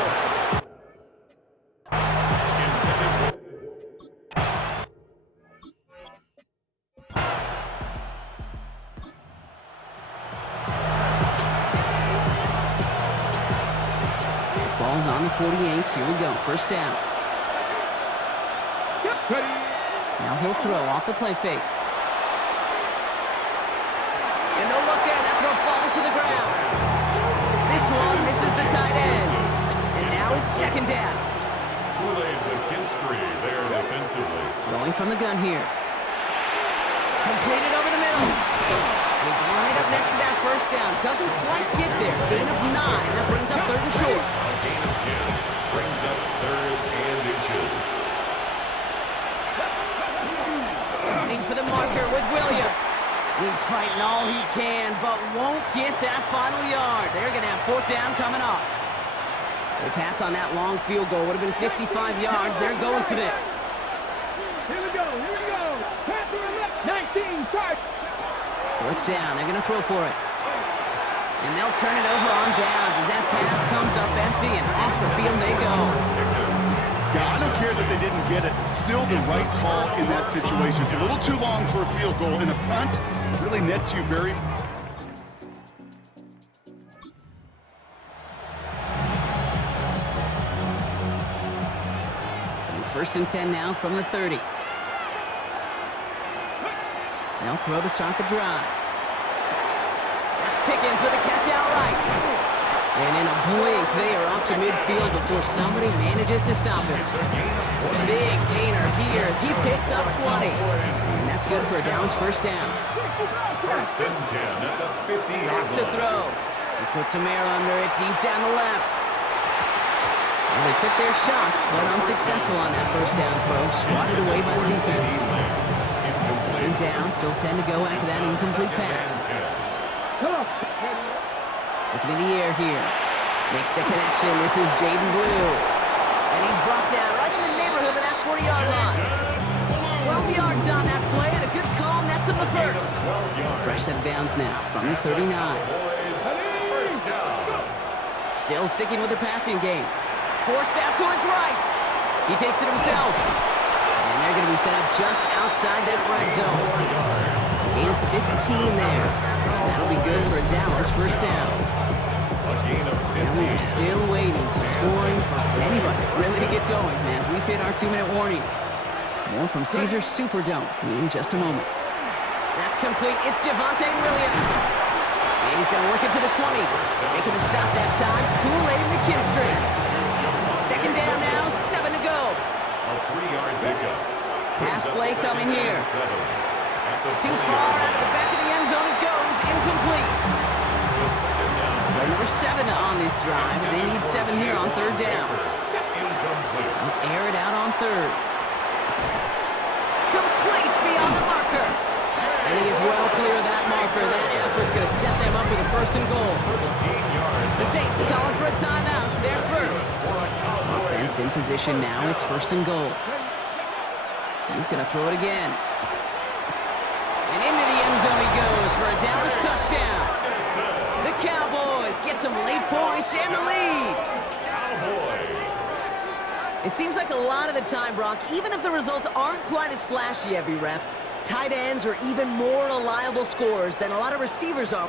48. Here we go. First down. Now he'll throw off the play fake. And no look there. That throw falls to the ground. This one misses the tight end. And now it's second down. Kool-Aid McKinstry there defensively. Going from the gun here. Completed over the middle. He's right up next to that first down. Doesn't quite get there. Gain of 9. That brings up third and short. A gain of 10 brings up third and inches. Running for the marker with Williams. He's fighting all he can, but won't get that final yard. They're going to have fourth down coming up. They pass on that long field goal. Would have been 55 yards. They're going for this. Here we go. Pass to the left. 19, start. Fourth down. They're going to throw for it. And they'll turn it over on downs as that pass comes up empty, and off the field they go. Yeah, I don't care that they didn't get it. Still the right call in that situation. It's a little too long for a field goal, and a punt really nets you very... So first and 10 now from the 30. They'll throw to start the drive. That's Pickens with a catch outright. And in a blink, they are off to midfield before somebody manages to stop him. Big gainer here as he picks up 20. And that's good for a Dallas first down. First and 10 at the 50-yard Back to line. throw. He puts some air under it deep down the left. Well, they took their shots, but unsuccessful on that first down throw. Swatted away by the defense. Second down, still 10 to go after that incomplete pass. Looking in the air here. Makes the connection. This is Jaden Blue. And he's brought down right in the neighborhood of that 40-yard line. 12 yards on that play, and a good call nets him the first. So fresh set of downs now from the 39. First down. Still sticking with the passing game. Forced out to his right. He takes it himself. And they're going to be set up just outside that red zone. Gain of 15 there. And that'll be good for a Dallas first down. A gain of 15. And we are still waiting for scoring for anybody really to get going as we've hit our 2-minute warning. More from Caesars Superdome in just a moment. That's complete. It's Javonte Williams. And he's going to work it to the 20. Making the stop that time. Kool-Aid McKinstry. Second down now, 7 to go. A 3-yard pickup. Pass play coming here. Too far out of the back of the end zone it goes. Incomplete. Play number 7 on this drive, and they need 7 here on third down. They'll air it out on third. Complete beyond the marker. And he is well clear of that marker. That effort's going to set them up with a first and goal. The Saints calling for a timeout. They're first. Offense in position now. It's first and goal. He's going to throw it again. And into the end zone he goes for a Dallas touchdown. The Cowboys get some late points and the lead. It seems like a lot of the time, Brock, even if the results aren't quite as flashy every rep, tight ends are even more reliable scorers than a lot of receivers are.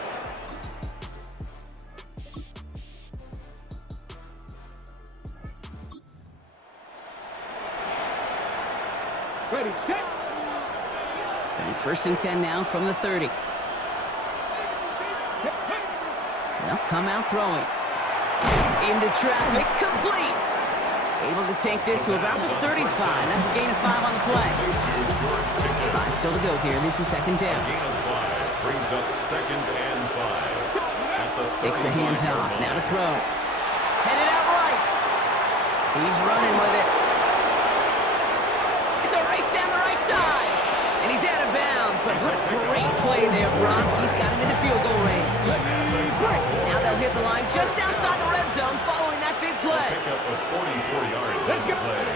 Ready, set. So first and 10 now from the 30. They'll come out throwing. Into traffic, complete. Able to take this to about the 35. That's a gain of 5 on the play. 5 still to go here. This is second down. Gain of 5 brings up second and 5. Takes the handoff. Now to throw. Headed out right. He's running with it. It's a race down the right side. And he's out of bounds. But what a great play there, Brock. He's got him in the field goal range. Now they'll hit the line just outside the red zone following that big play. Pick up of 44 yards on the play.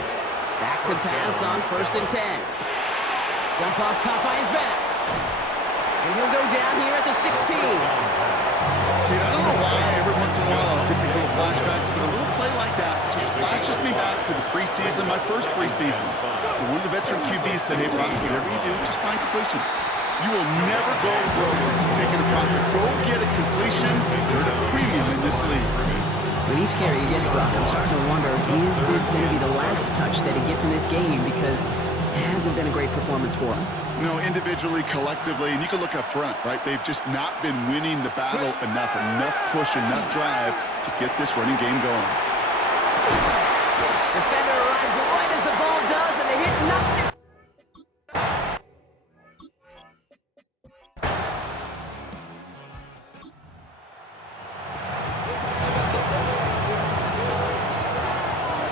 Back to pass on first and 10. Dump off caught by his back. And he'll go down here at the 16. Kid, I don't know why every once in a while I'll get these little flashbacks, but a little play like that just flashes me back to the preseason, my first preseason. And one of the veteran QBs said, hey, Brock, whatever you do, just find completions. You will never go broke taking a profit. Go get a completion. You're at a premium in this league. With each carry he gets, Brock, I'm starting to wonder, is this going to be the last touch that he gets in this game? Because it hasn't been a great performance for him. No, individually, collectively, and you can look up front, right? They've just not been winning the battle enough push, enough drive to get this running game going. Defender arrives right as the ball does, and the hit knocks it.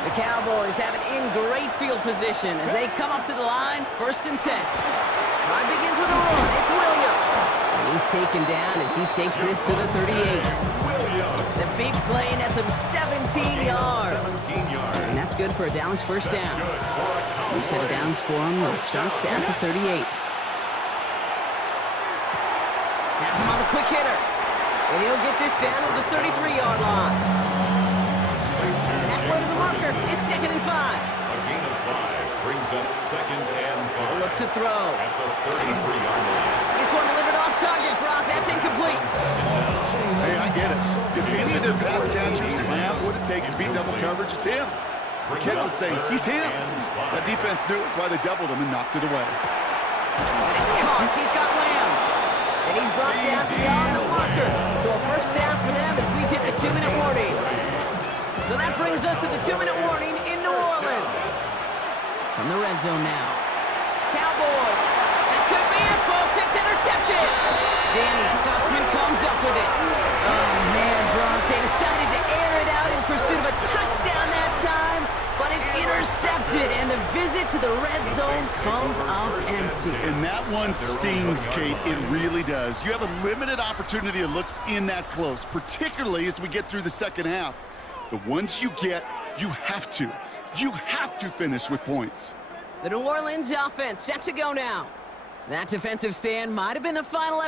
The Cowboys have it in great field position as they come up to the line, 1st and 10. Drive begins with a run. It's Williams. And he's taken down as he takes this to the 38. The big play nets him 17 yards. And that's good for a Dallas first down. New set of downs for him. It starts at the 38. That's him on the quick hitter. And he'll get this down to the 33-yard line. Halfway to the marker. It's 2nd and 5. A gain of 5 brings up 2nd and 5. Look to throw. At the 33-yard line. This one delivered off target, Brock. That's incomplete. Hey, I get it. If any of their pass catchers have what it takes to beat double coverage, it's him. The kids would say, he's him. That defense knew it's why they doubled him and knocked it away. And he's caught. He's got Lamb. And he's brought down beyond the marker. So a first down for them as we've hit the 2-minute warning. So that brings us to the 2-minute warning in New Orleans. From the red zone now. Cowboy. That could be it, folks. It's intercepted. Danny Stutzman comes up with it. Oh, man, Brock. They decided to air it out in pursuit of a touchdown that time, but it's intercepted, and the visit to the red zone comes up empty. And that one stings, Kate. It really does. You have a limited opportunity that looks in that close, particularly as we get through the second half. The ones you get, you have to finish with points. The New Orleans offense set to go now. That defensive stand might have been the final.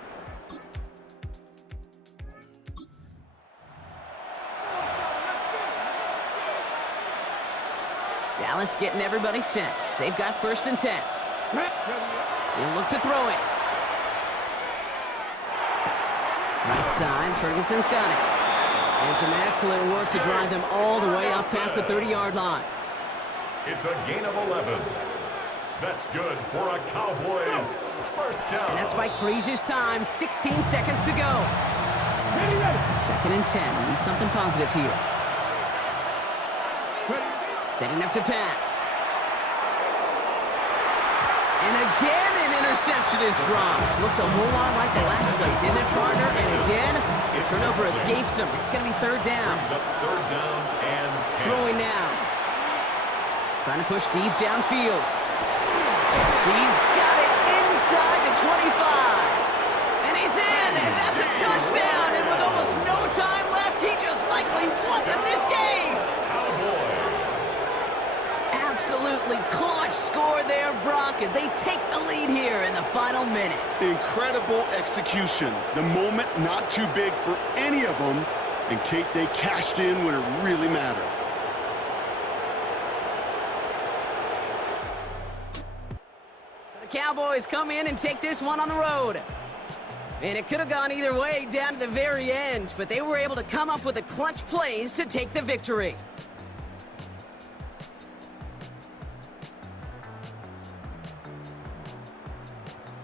Dallas getting everybody set. They've got 1st and 10. They'll look to throw it. Right side, Ferguson's got it. And some excellent work to drive them all the way up past the 30-yard line. It's a gain of 11. That's good for a Cowboys first down. And that's Mike Freeze's time. 16 seconds to go. 2nd and 10. Need something positive here. Setting up to pass. And again, an interception is dropped. Looked a whole lot like the last play, didn't it, partner? And again, the turnover escapes him. It's going to be 3rd down. Brings up 3rd down and 10. Throwing now. Trying to push deep downfield. He's got it inside the 25. And he's in, and that's a touchdown. And with almost no time left, he just likely won them this game. Absolutely clutch score there, Brock, as they take the lead here in the final minute. Incredible execution. The moment not too big for any of them. And, Kate, they cashed in when it really mattered. The Cowboys come in and take this one on the road. And it could have gone either way down to the very end, but they were able to come up with the clutch plays to take the victory.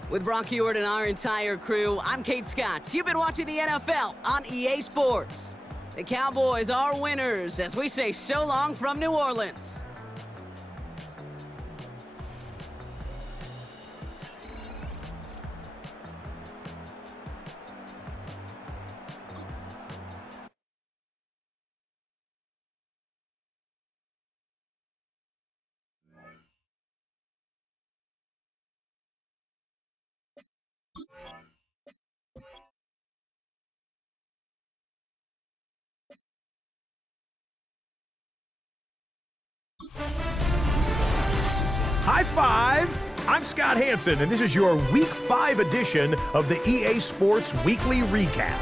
With Brock Heward and our entire crew, I'm Kate Scott. You've been watching the NFL on EA Sports. The Cowboys are winners as we say so long from New Orleans. High five! I'm Scott Hanson, and this is your Week 5 edition of the EA Sports Weekly Recap.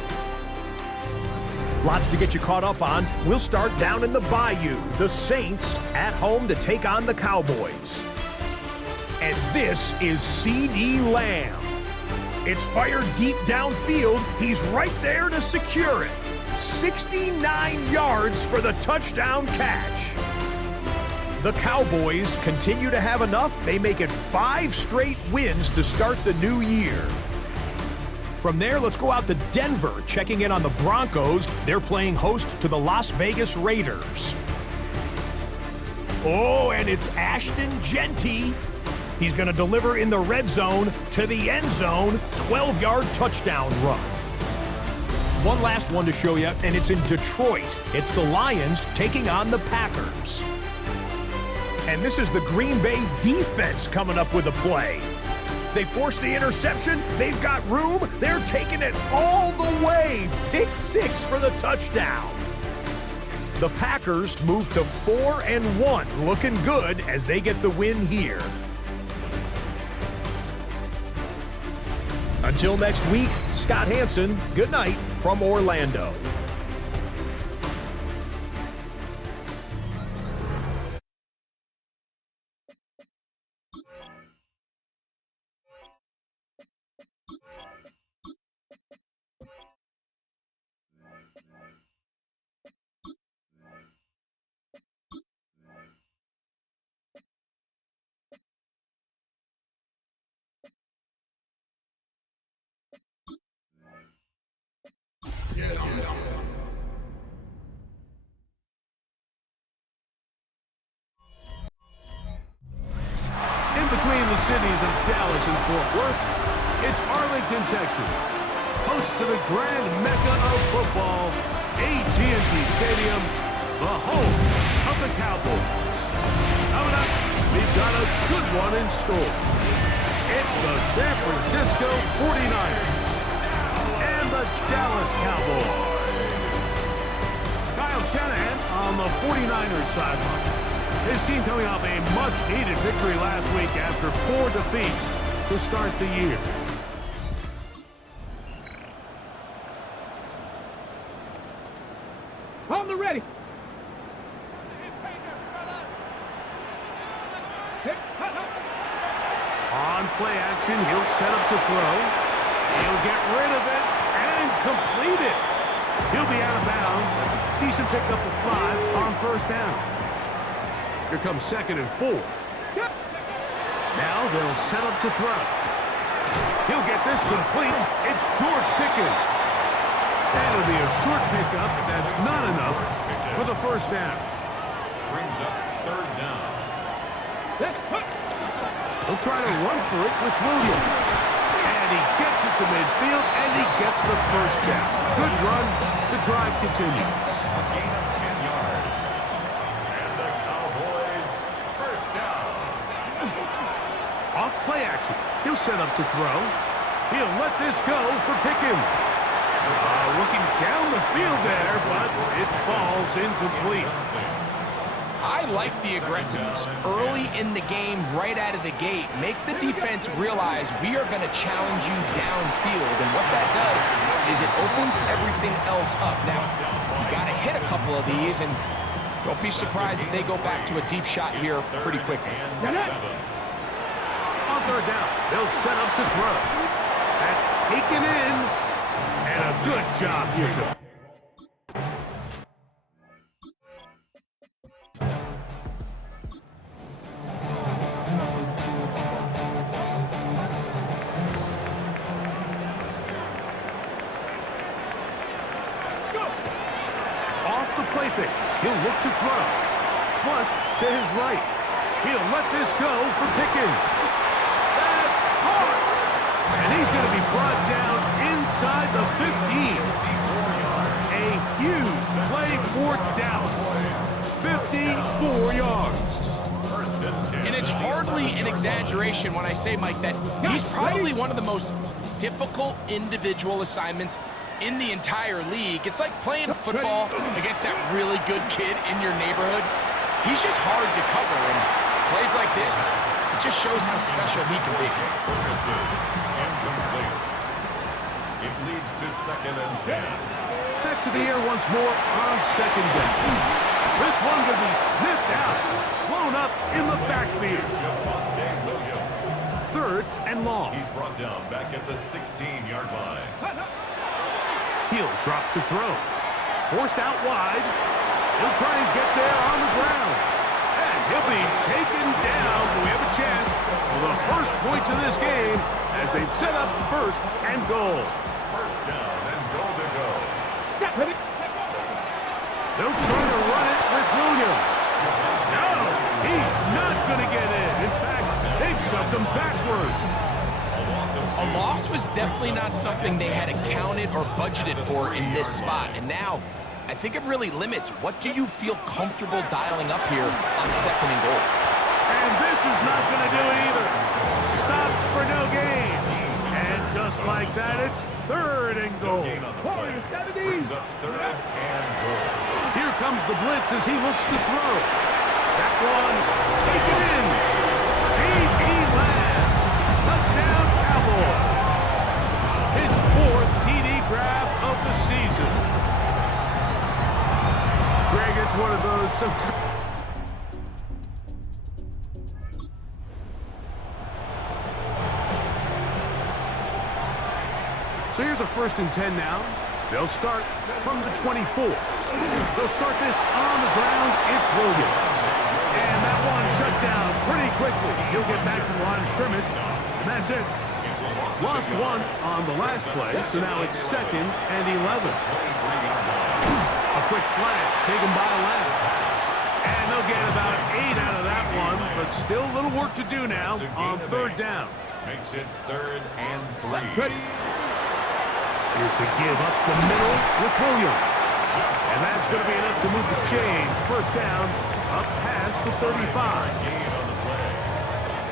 Lots to get you caught up on. We'll start down in the Bayou. The Saints at home to take on the Cowboys. And this is C.D. Lamb. It's fired deep downfield. He's right there to secure it. 69 yards for the touchdown catch. The Cowboys continue to have enough. They make it 5 straight wins to start the new year. From there, let's go out to Denver, checking in on the Broncos. They're playing host to the Las Vegas Raiders. Oh, and it's Ashton Genty. He's going to deliver in the red zone to the end zone, 12-yard touchdown run. One last one to show you, and it's in Detroit. It's the Lions taking on the Packers. And this is the Green Bay defense coming up with a play. They force the interception. They've got room. They're taking it all the way. Pick 6 for the touchdown. The Packers move to 4-1, looking good as they get the win here. Until next week, Scott Hanson, good night from Orlando. In between the cities of Dallas and Fort Worth, it's Arlington, Texas. Host to the grand mecca of football, AT&T Stadium, the home of the Cowboys. Coming up, we've got a good one in store. It's the San Francisco 49ers and the Dallas Cowboys. Kyle Shanahan on the 49ers sideline. His team coming off a much-needed victory last week after 4 defeats to start the year. On the ready. On play action, he'll set up to throw. He'll get rid of it and complete it. He'll be out of bounds. That's a decent pickup of 5 on first down. Here comes 2nd and 4. Now they'll set up to throw. He'll get this complete. It's George Pickens. That'll be a short pickup. That's not enough for the first down. Brings up 3rd down. He'll try to run for it with Williams. And he gets it to midfield, and he gets the first down. Good run. The drive continues. A gain of 10 yards. And the Cowboys first down. Off play action. He'll set up to throw. He'll let this go for Pickens. Looking down the field there, but it falls incomplete. I like the aggressiveness early in the game, right out of the gate. Make the defense realize we are going to challenge you downfield, and what that does is it opens everything else up. Now, you got to hit a couple of these, and don't be surprised if they go back to a deep shot here pretty quickly. On 3rd down, they'll set up to throw. That's taken in, and a good job here. Off the play fake, he'll look to throw. Flush to his right. He'll let this go for Pickens. That's hard. And he's going to be brought down inside the 15. A huge play for Dallas. 54 yards. And it's hardly an exaggeration when I say, Mike, that he's probably one of the most difficult individual assignments in the entire league. It's like playing football against that really good kid in your neighborhood. He's just hard to cover, and plays like this, it just shows how special he can be. Incomplete. It leads to 2nd and 10. Back to the air once more on 2nd down. This one could be sniffed out, blown up in the backfield. 3rd and long. He's brought down back at the 16-yard line. He'll drop to throw. forced out wide. He'll try and get there on the ground. And he'll be taken down. We have a chance for the first points of this game as they set up first and goal. First down and goal to go. They'll try to run it with Williams. No, he's not going to get in. In fact, they've shoved him backwards. A loss was definitely not something they had accounted or budgeted for in this spot. And now, I think it really limits what do you feel comfortable dialing up here on second and goal. And this is not going to do it either. Stop for no gain. And just like that, it's third and goal. Brings up third and goal. Here comes the blitz as he looks to throw. That one, taken in. C.D. Lamb. Touchdown Cowboys. His fourth TD grab of the season. Greg, it's one of those sometimes. So here's a 1st and 10 now. They'll start from the 24. They'll start this on the ground. It's Williams. And that one shut down pretty quickly. He'll get back to the line of scrimmage. And that's it. Lost one on the last play, so now it's 2nd and 11. A quick slant taken by Lamb. And they'll get about 8 out of that one, but still a little work to do now on 3rd down. Makes it 3rd and 3. Here's the give up the middle with Williams. And that's going to be enough to move the chains. First down, up past the 35.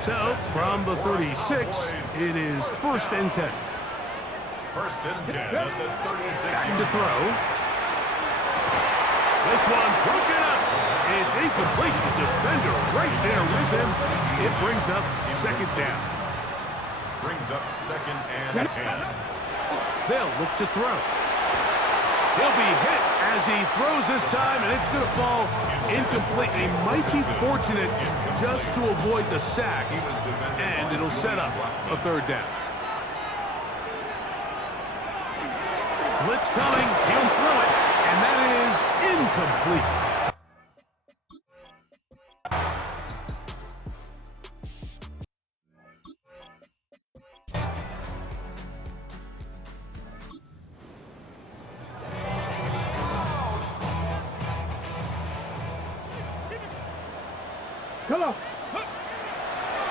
So, from the 36, it is 1st and 10. 1st and 10 at the 36. Back to throw. This one broken up. It's incomplete. Defender right there with him. It brings up 2nd down. Brings up 2nd and 10. They'll look to throw. He'll be hit as he throws this time, and it's going to fall incomplete. He might be fortunate just to avoid the sack, and it'll set up a 3rd down. Blitz coming. He'll throw it, and that is incomplete.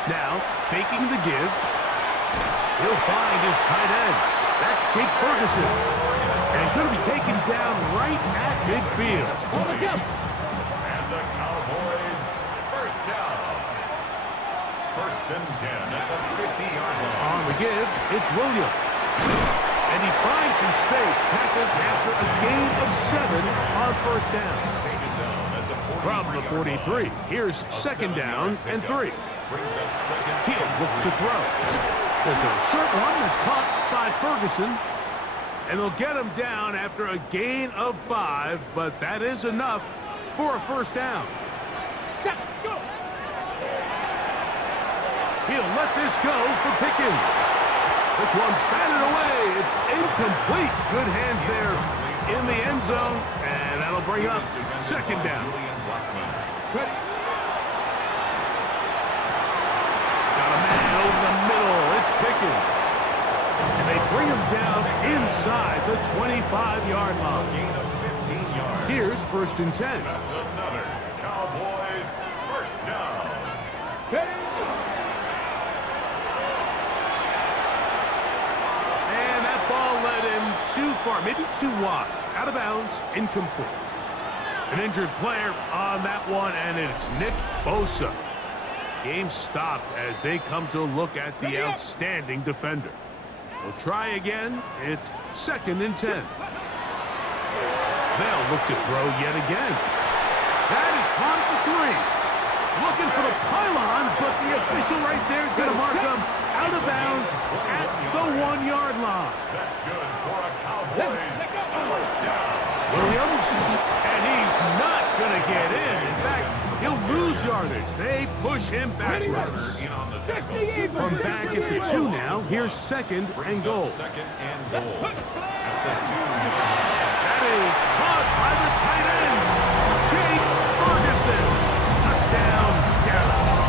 Now, faking the give. He'll find his tight end. That's Jake Ferguson. And he's going to be taken down right at midfield. And the Cowboys, first down. 1st and 10 at the 50-yard line. On the give, it's Williams. And he finds some space, tackled after a gain of 7 on 1st down. Taken down at the 43. From the 43, here's 2nd down and 3. Brings up 2nd. He'll look to throw. There's a short one that's caught by Ferguson. And they'll get him down after a gain of 5, but that is enough for a 1st down. He'll let this go for Pickens. This one batted away. It's incomplete. Good hands there in the end zone, and that'll bring up 2nd down. Got a man over the middle. It's Pickens. And they bring him down inside the 25-yard line. Gain of 15 yards. Here's 1st and 10. That's another Cowboys first down. And that ball led him too far, maybe too wide. Out of bounds, incomplete. An injured player on that one, and it's Nick Bosa. Game stopped as they come to look at the outstanding defender. They'll try again. It's 2nd and 10. They'll look to throw yet again. That is caught at the 3. Looking for the pylon, but the official right there is going to mark him out of bounds at the 1-yard line. That's good for a Cowboys first down. Williams, and he's not going to get in. In fact, he'll lose yardage. They push him backwards. In on the tackle. From back at the 2 now, here's 2nd and goal. 2nd and goal. At the 2-yard line. That is caught by the tight end, Jake Ferguson. Touchdown, Dallas.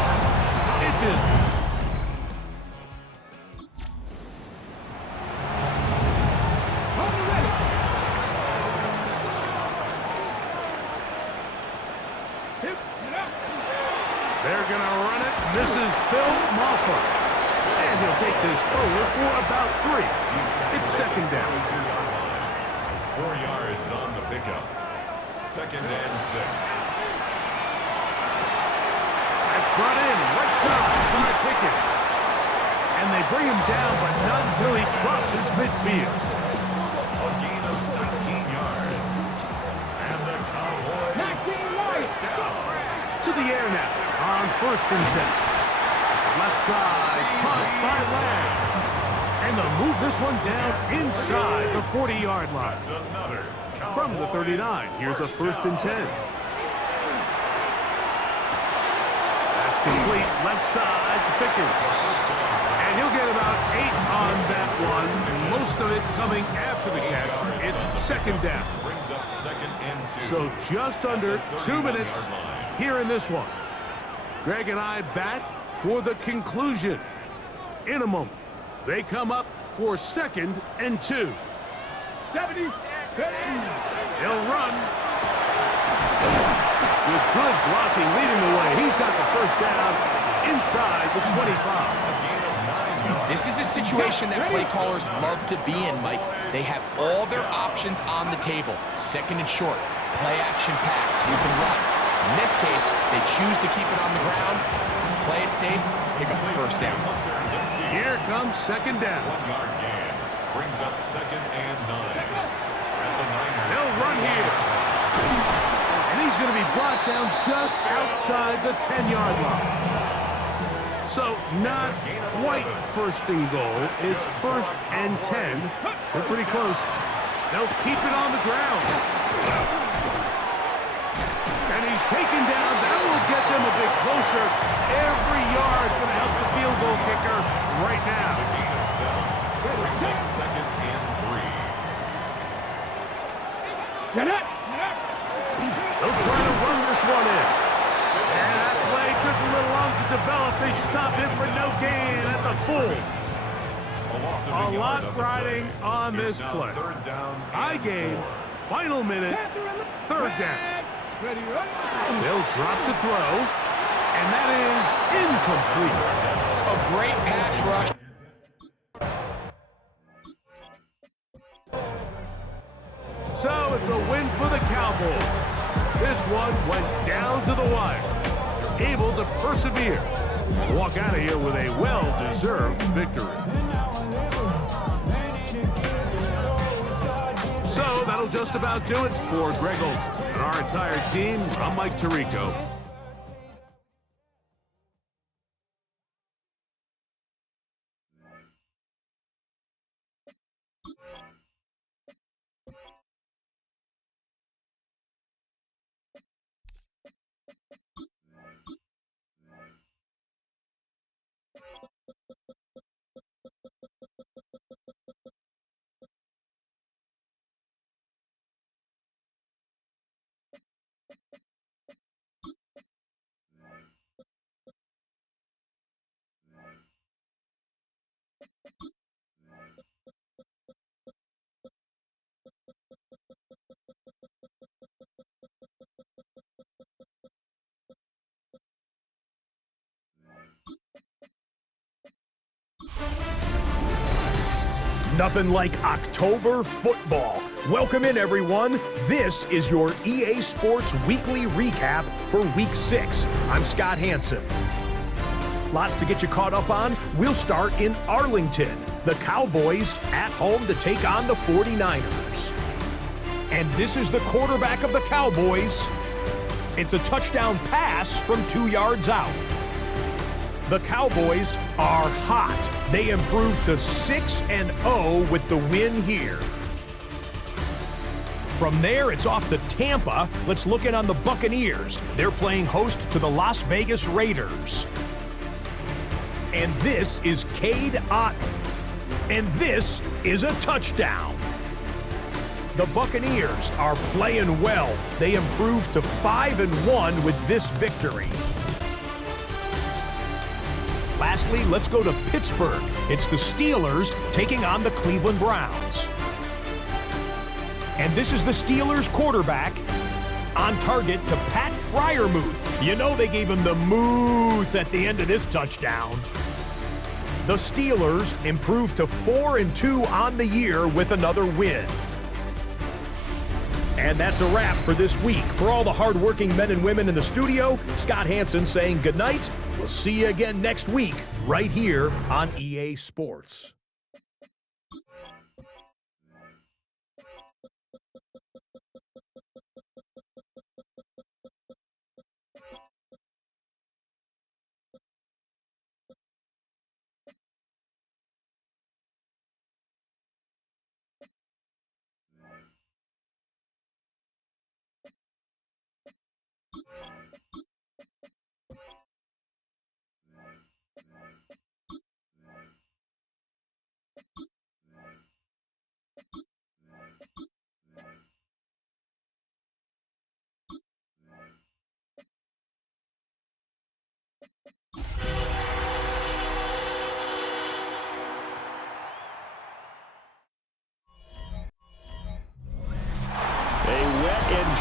It is. On the ready. Hip, get up. They're going to run it. This is Phil Moffa. And he'll take this forward for about 3. It's second down. 4 yards on the pickup. 2nd and 6. That's brought in right side by Pickens. And they bring him down, but not until he crosses midfield. A gain of 19 yards. And the Cowboys 19 yards. down. To the air now on 1st and 10. Left side, caught by Lamb. And they'll move this one down inside the 40-yard line. That's another From the 39, here's a 1st and 10. That's complete left side to Pickens. And he'll get about 8 on that one. Most of it coming after the catch. It's second down. Brings up 2nd and 2. So just under 2 minutes here in this one. Greg and I bat for the conclusion. In a moment, they come up for 2nd and 2. 70. He'll run. With good blocking leading the way. He's got the 1st down inside the 25. This is a situation that play callers love to be in, Mike. They have all their options on the table. 2nd and short, play action pass, you can run. In this case, they choose to keep it on the ground, play it safe, pick up the 1st down. Here comes 2nd down. 1-yard gain. Brings up 2nd and 9. And the Niners. He'll run here. And he's going to be brought down just outside the 10-yard line. So not quite 1st and goal. It's 1st and 10. They're pretty close. They'll keep it on the ground. And he's taken down. That will get them a bit closer. Every yard going to help the field goal kicker right now. A gain of 7. Brings up 2nd and 3. Get up. They'll try to run this one in. And that play took a little long to develop. They stopped it for no gain at the full. A lot riding on this play. High game, final minute, 3rd down. Ready, run. They'll drop to throw, and that is incomplete. A great pass rush. So it's a win for the Cowboys. This one went down to the wire. Able to persevere. Walk out of here with a well-deserved victory. So that'll just about do it for Greg Olson and our entire team. I'm Mike Tirico. Nothing like October football. Welcome in, everyone. This is your EA Sports Weekly Recap for Week 6. I'm Scott Hanson. Lots to get you caught up on. We'll start in Arlington. The Cowboys at home to take on the 49ers. And this is the quarterback of the Cowboys. It's a touchdown pass from 2 yards out. The Cowboys are hot. They improved to 6-0 with the win here. From there, it's off to Tampa. Let's look in on the Buccaneers. They're playing host to the Las Vegas Raiders. And this is Cade Otton. And this is a touchdown. The Buccaneers are playing well. They improved to 5-1 with this victory. Lastly, let's go to Pittsburgh. It's the Steelers taking on the Cleveland Browns. And this is the Steelers quarterback on target to Pat Freiermuth. You know they gave him the mooth at the end of this touchdown. The Steelers improved to 4-2 on the year with another win. And that's a wrap for this week. For all the hardworking men and women in the studio, Scott Hanson saying goodnight. We'll see you again next week right here on EA Sports.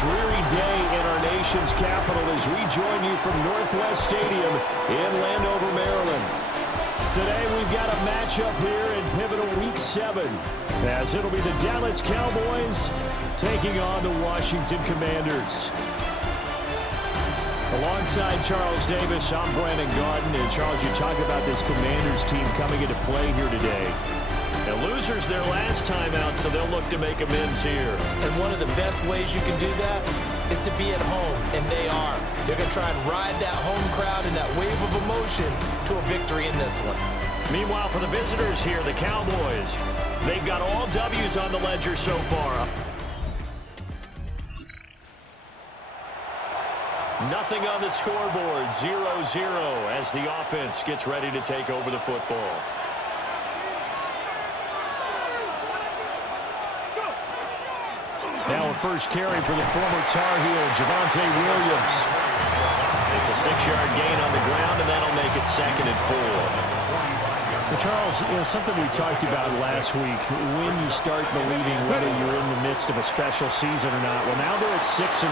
Dreary day in our nation's capital as we join you from Northwest Stadium in Landover, Maryland. Today we've got a matchup here in pivotal Week 7 as it'll be the Dallas Cowboys taking on the Washington Commanders. Alongside Charles Davis, I'm Brandon Garden. And Charles, you talk about this Commanders team coming into play here today. The losers their last time out, so they'll look to make amends here. And one of the best ways you can do that is to be at home, and they are. They're going to try and ride that home crowd and that wave of emotion to a victory in this one. Meanwhile, for the visitors here, the Cowboys, they've got all W's on the ledger so far. Nothing on the scoreboard, 0-0 as the offense gets ready to take over the football. Now a first carry for the former Tar Heel, Javonte Williams. It's a 6-yard gain on the ground, and that'll make it 2nd and 4. Well, Charles, something we talked about last week, when you start believing whether you're in the midst of a special season or not. Well, now they're at 6-0.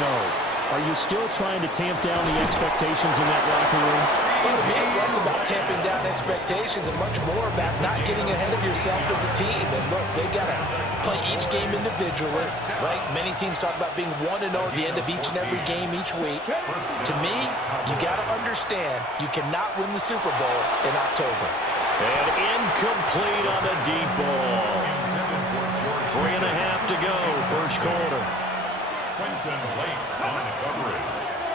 Are you still trying to tamp down the expectations in that locker room? Well, to me, it's less about tamping down expectations and much more about not getting ahead of yourself as a team. And look, they've got to play each game individually, right? Many teams talk about being 1-0 at the end of each and every game each week. To me, you got to understand you cannot win the Super Bowl in October. And incomplete on the deep ball. 3.5 to go, first quarter.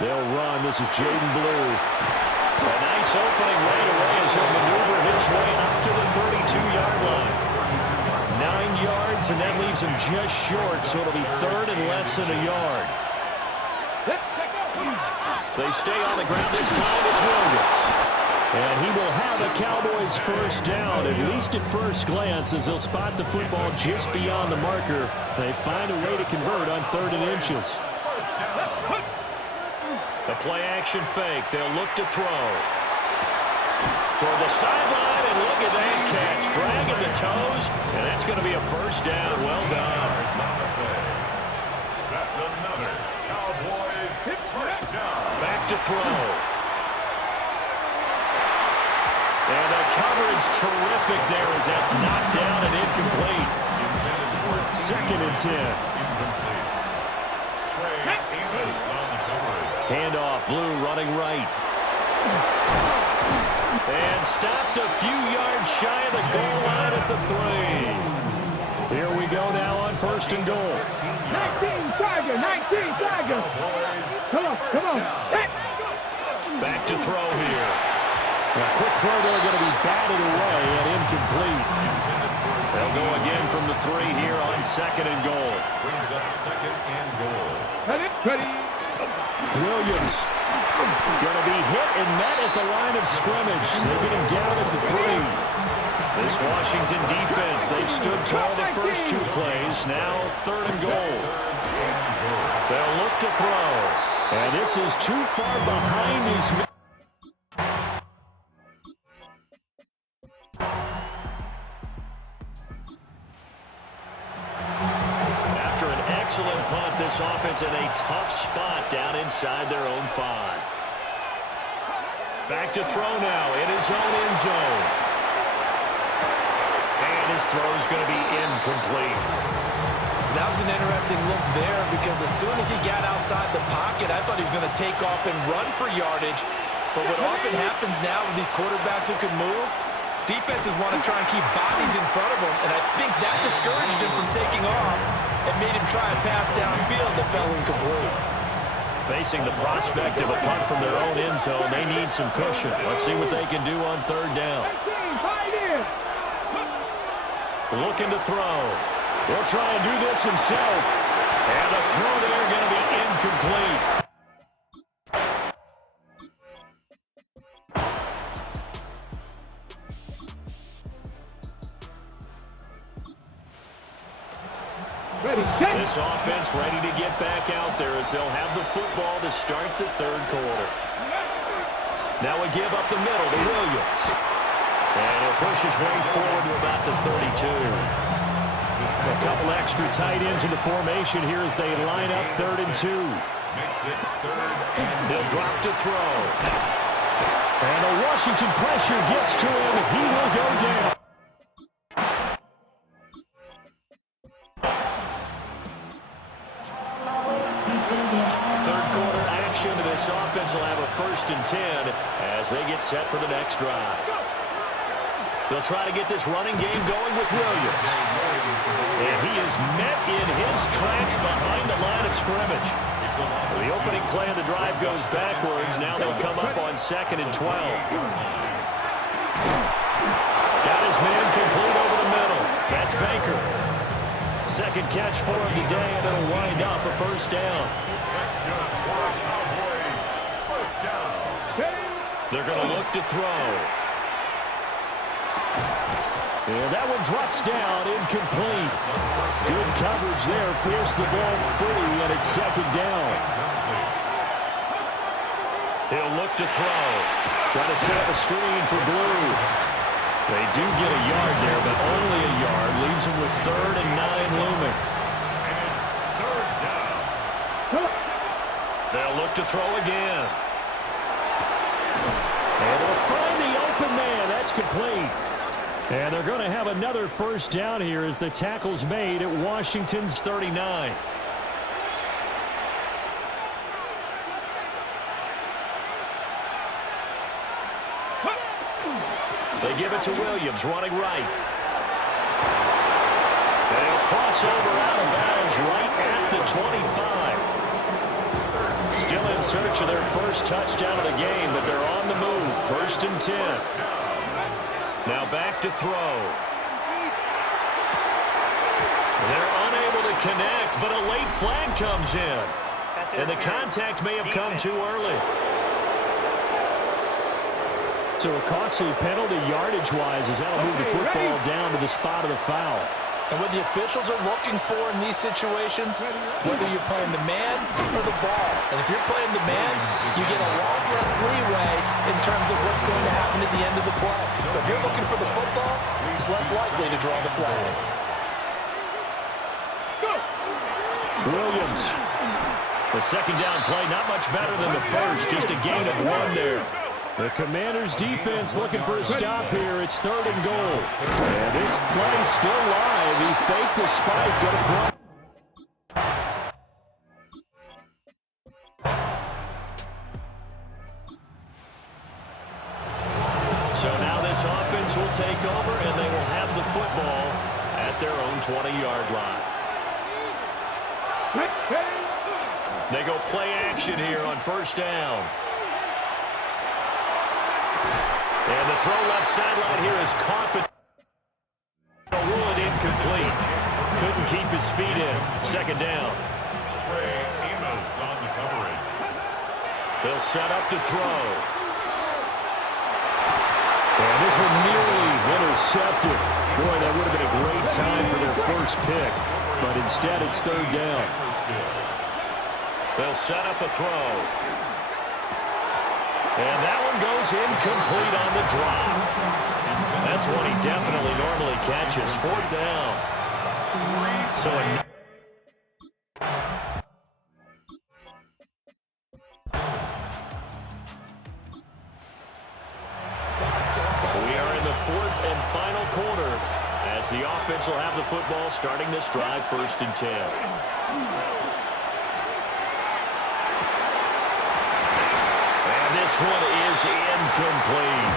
They'll run. This is Jaden Blue. A nice opening right away as he'll maneuver his way up to the 32-yard line. 9 yards, and that leaves him just short, so it'll be 3rd and less than a yard. They stay on the ground this time. It's Williams. And he will have a Cowboys first down, at least at first glance, as he'll spot the football just beyond the marker. They find a way to convert on 3rd and inches. The play-action fake. They'll look to throw. Toward the sideline, and look at that catch. Dragging the toes, and that's going to be a first down. Well done. That's another Cowboys first down. Back to throw. And the coverage terrific there as that's knocked down and incomplete. 2nd and 10. Handoff, Blue running right. And stopped a few yards shy of the goal line at the 3. Here we go now on 1st and goal. 19 Tiger, 19 Tiger. Come on, come on. Back to throw here. A quick throw there going to be batted away and incomplete. They'll go again from the 3 here on 2nd and goal. Brings up 2nd and goal. Ready? Williams going to be hit and met at the line of scrimmage. They get him down at the 3. This Washington defense, they've stood tall the first 2 plays. Now 3rd and goal. They'll look to throw. And this is too far behind his men. After an excellent punt, this offense in a tough spot down inside their own 5. Back to throw now in his own end zone. And his throw is going to be incomplete. That was an interesting look there because as soon as he got outside the pocket, I thought he was going to take off and run for yardage. But what often happens now with these quarterbacks who can move, defenses want to try and keep bodies in front of them, and I think that discouraged him from taking off and made him try a pass downfield that fell incomplete. Facing the prospect of a punt from their own end zone, they need some cushion. Let's see what they can do on 3rd down. Looking to throw. He'll try and do this himself. And the throw there going to be incomplete. This offense ready to get back out there as they'll have the football to start the 3rd quarter. Now we give up the middle to Williams. And he'll push his way forward to about the 32. A couple extra tight ends in the formation here as they line up 3rd and 2. He'll drop to throw. And the Washington pressure gets to him. He will go down. Third quarter action. This offense will have a 1st and 10 as they get set for the next drive. They'll try to get this running game going with Williams. And he is met in his tracks behind the line of scrimmage. The opening play of the drive goes backwards. Now they'll come up on 2nd and 12. Got his man complete over the middle. That's Baker. 2nd catch for him today, and it'll wind up a 1st down. They're going to look to throw. And that one drops down, incomplete. Good coverage there, forced the ball free, and it's 2nd down. He'll look to throw. Try to set up a screen for Blue. They do get a yard there, but only a yard. Leaves them with 3rd and 9 looming. And it's 3rd down. They'll look to throw again. And they'll find the open man. That's complete. And they're going to have another 1st down here as the tackle's made at Washington's 39. They give it to Williams, running right. They'll cross over out of bounds right at the 25. Still in search of their 1st touchdown of the game, but they're on the move. 1st and 10. Now back to throw. They're unable to connect, but a late flag comes in. And the contact may have come too early. So a costly penalty yardage-wise as that'll move the football down to the spot of the foul. And what the officials are looking for in these situations, whether you're playing the man or the ball. And if you're playing the man, you get a lot less leeway in terms of what's going to happen at the end of the play. But if you're looking for the football, it's less likely to draw the flag. Williams. The 2nd down play, not much better than the 1st, just a gain of 1 there. The Commanders' defense looking for a stop here. It's 3rd and goal. And this play's still live. He faked the spike, go to front. So now this offense will take over, and they will have the football at their own 20-yard line. They go play action here on 1st down. And the throw left sideline here is caught, but rule it incomplete. Couldn't keep his feet in. 2nd down. Trey Amos on the coverage. They'll set up to throw. intercepted. Boy, that would have been a great time for their first pick, but instead it's third down. They'll set up a throw. And that one goes incomplete on the drop. That's one he definitely normally catches. Fourth down. So we are in the fourth and final quarter as the offense will have the football starting this drive, 1st and 10. This one is incomplete.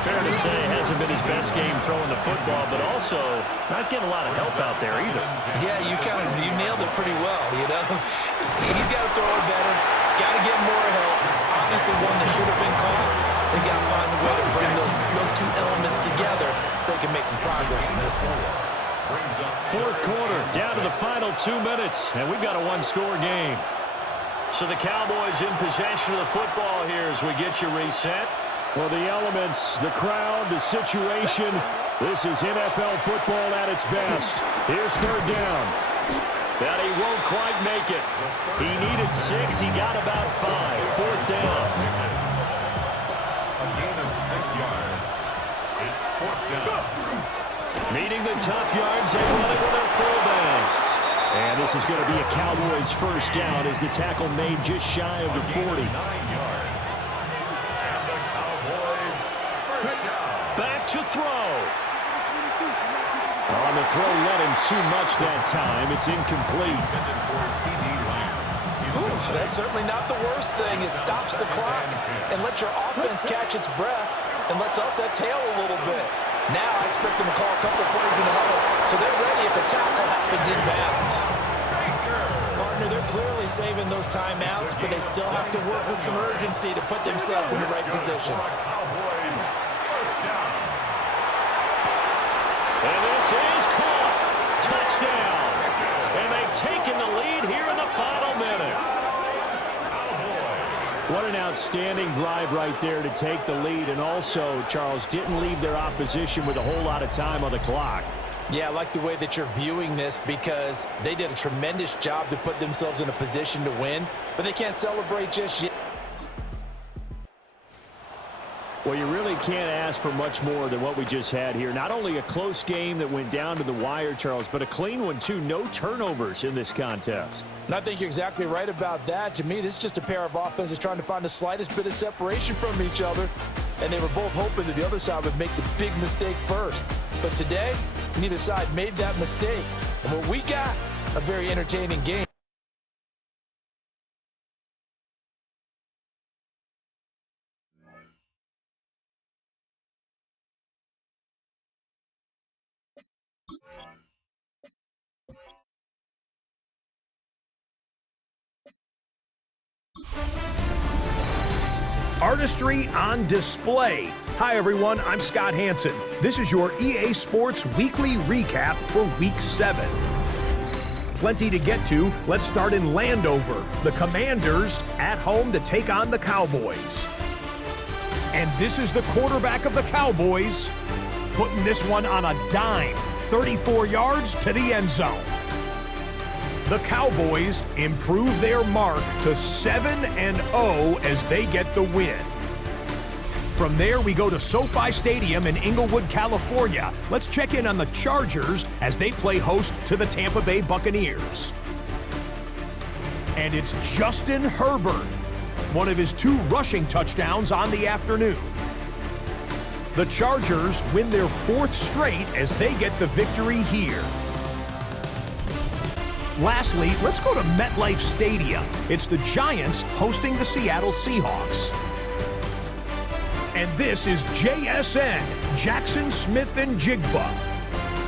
Fair to say, hasn't been his best game throwing the football, but also not getting a lot of help out there either. Yeah, you nailed it pretty well, you know. He's got to throw it better, got to get more help. Obviously one that should have been called. They got to find a way to bring those two elements together so they can make some progress in this one. Fourth quarter, down to the final 2 minutes, and we've got a one-score game. So the Cowboys in possession of the football here as we get you reset. Well, the elements, the crowd, the situation, this is NFL football at its best. Here's third down. But he won't quite make it. He needed 6. He got about 5. Fourth down. A gain of 6 yards. It's 4th down. Needing the tough yards, they run it with their fullback. And this is going to be a Cowboys first down as the tackle made just shy of the 40. 9 yards. And the Cowboys first down. Back to throw. On the throw, let him too much that time. It's incomplete. That's certainly not the worst thing. It stops the clock and lets your offense catch its breath and lets us exhale a little bit. Now I expect them to call a couple plays in the huddle, so they're ready if a tackle happens inbounds. Partner, they're clearly saving those timeouts, but they still have to work with some urgency to put themselves in the right position. Cowboys first down. And this is caught. Touchdown. And they've taken the lead here in the final minute. What an outstanding drive right there to take the lead. And also, Charles, didn't leave their opposition with a whole lot of time on the clock. Yeah, I like the way that you're viewing this because they did a tremendous job to put themselves in a position to win, but they can't celebrate just yet. Well, you really can't ask for much more than what we just had here. Not only a close game that went down to the wire, Charles, but a clean one, too. No turnovers in this contest. And I think you're exactly right about that. To me, this is just a pair of offenses trying to find the slightest bit of separation from each other, and they were both hoping that the other side would make the big mistake first. But today, neither side made that mistake. And what we got, a very entertaining game. Artistry on display. Hi everyone, I'm Scott Hanson. This is your EA Sports Weekly Recap for Week 7. Plenty to get to. Let's start in Landover. The Commanders at home to take on the Cowboys. And this is the quarterback of the Cowboys, putting this one on a dime, 34 yards to the end zone. The Cowboys improve their mark to 7-0 as they get the win. From there, we go to SoFi Stadium in Inglewood, California. Let's check in on the Chargers as they play host to the Tampa Bay Buccaneers. And it's Justin Herbert, one of his 2 rushing touchdowns on the afternoon. The Chargers win their 4th straight as they get the victory here. Lastly, let's go to MetLife Stadium. It's the Giants hosting the Seattle Seahawks. And this is JSN, Jackson Smith and Jigba.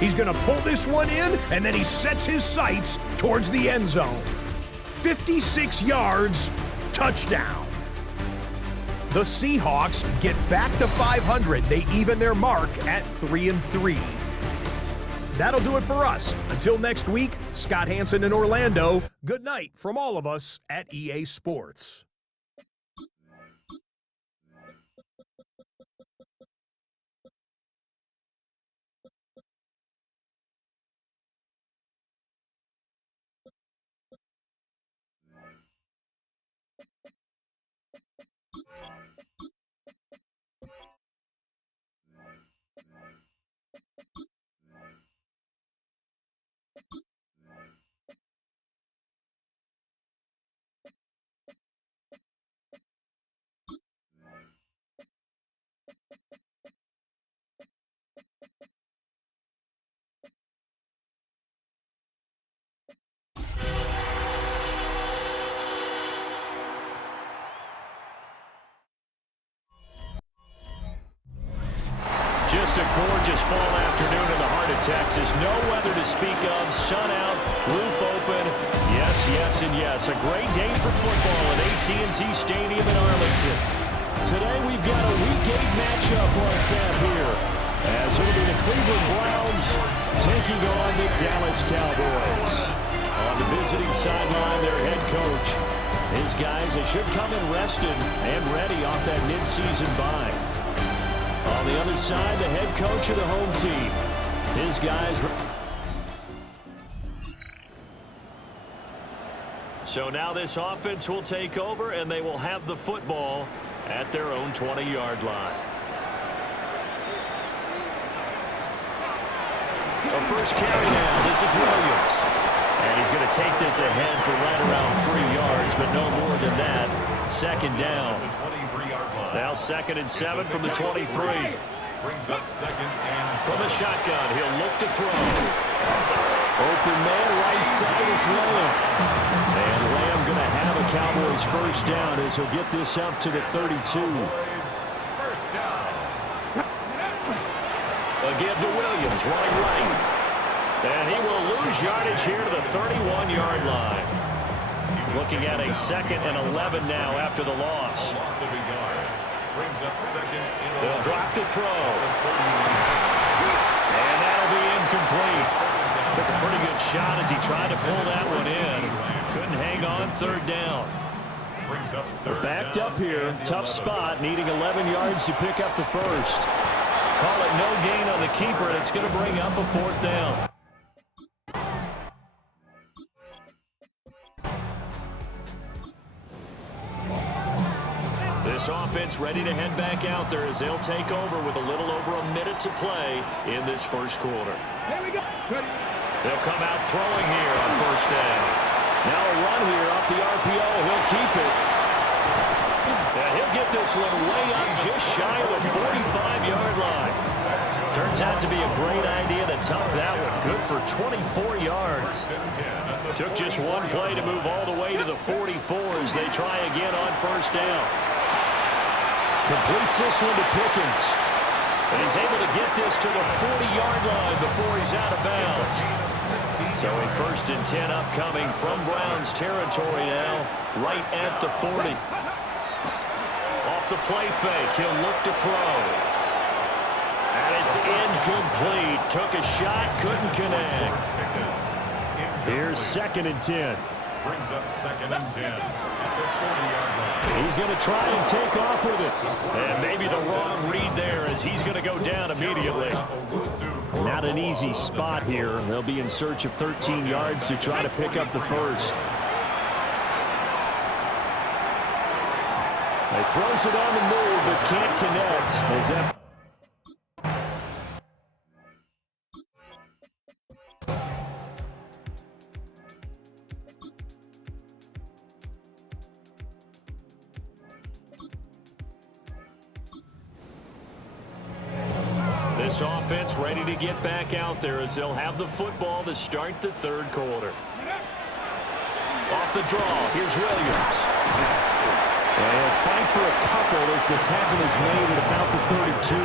He's going to pull this one in, and then he sets his sights towards the end zone. 56 yards, touchdown. The Seahawks get back to 500. They even their mark at 3-3. That'll do it for us. Until next week, Scott Hanson in Orlando. Good night from all of us at EA Sports. Just a gorgeous fall afternoon in the heart of Texas. No weather to speak of. Sun out, roof open. Yes, yes, and yes. A great day for football at AT&T Stadium in Arlington. Today we've got a Week 8 matchup on tap here, as it'll be the Cleveland Browns taking on the Dallas Cowboys. On the visiting sideline, their head coach. His guys, they should come in rested and ready off that midseason bye. On the other side, the head coach of the home team. His guys. So now this offense will take over, and they will have the football at their own 20-yard line. The first carry now. This is Williams. And he's going to take this ahead for right around 3 yards, but no more than that. Second down. Now 2nd and 7 from the 23. Brings up 2nd and 7. From the shotgun, he'll look to throw. Open man, right side, it's Lamb. And Lamb going to have a Cowboys first down as he'll get this up to the 32. First down. A give to Williams, running right. And he will lose yardage here to the 31-yard line. Looking at a 2nd and 11 now after the loss. Loss of a yard. Brings up 2nd and 11. They'll drop to throw. And that'll be incomplete. Took a pretty good shot as he tried to pull that one in. Couldn't hang on, 3rd down. Brings up 3rd Backed down up here, tough spot, needing 11 yards to pick up the first. Call it no gain on the keeper, and it's going to bring up a 4th down. This offense ready to head back out there as they'll take over with a little over a minute to play in this first quarter. Here we go. They'll come out throwing here on first down. Now a run here off the RPO. He'll keep it. And he'll get this one way up just shy of the 45-yard line. Turns out to be a great idea to tuck that one. Good for 24 yards. Took just one play to move all the way to the 44 as they try again on first down. Completes this one to Pickens. And he's able to get this to the 40-yard line before he's out of bounds. So a 1st and 10 upcoming from Browns territory now, right at the 40. Off the play fake, he'll look to throw. And it's incomplete. Took a shot, couldn't connect. Here's 2nd and 10. Brings up 2nd and 10 at the 40-yard line. He's going to try and take off with it. And maybe the wrong read there as he's going to go down immediately. Not an easy spot here. They'll be in search of 13 yards to try to pick up the first. He throws it on the move but can't connect. As that This offense ready to get back out there as they'll have the football to start the 3rd quarter. Off the draw, here's Williams. And he'll fight for a couple as the tackle is made at about the 32.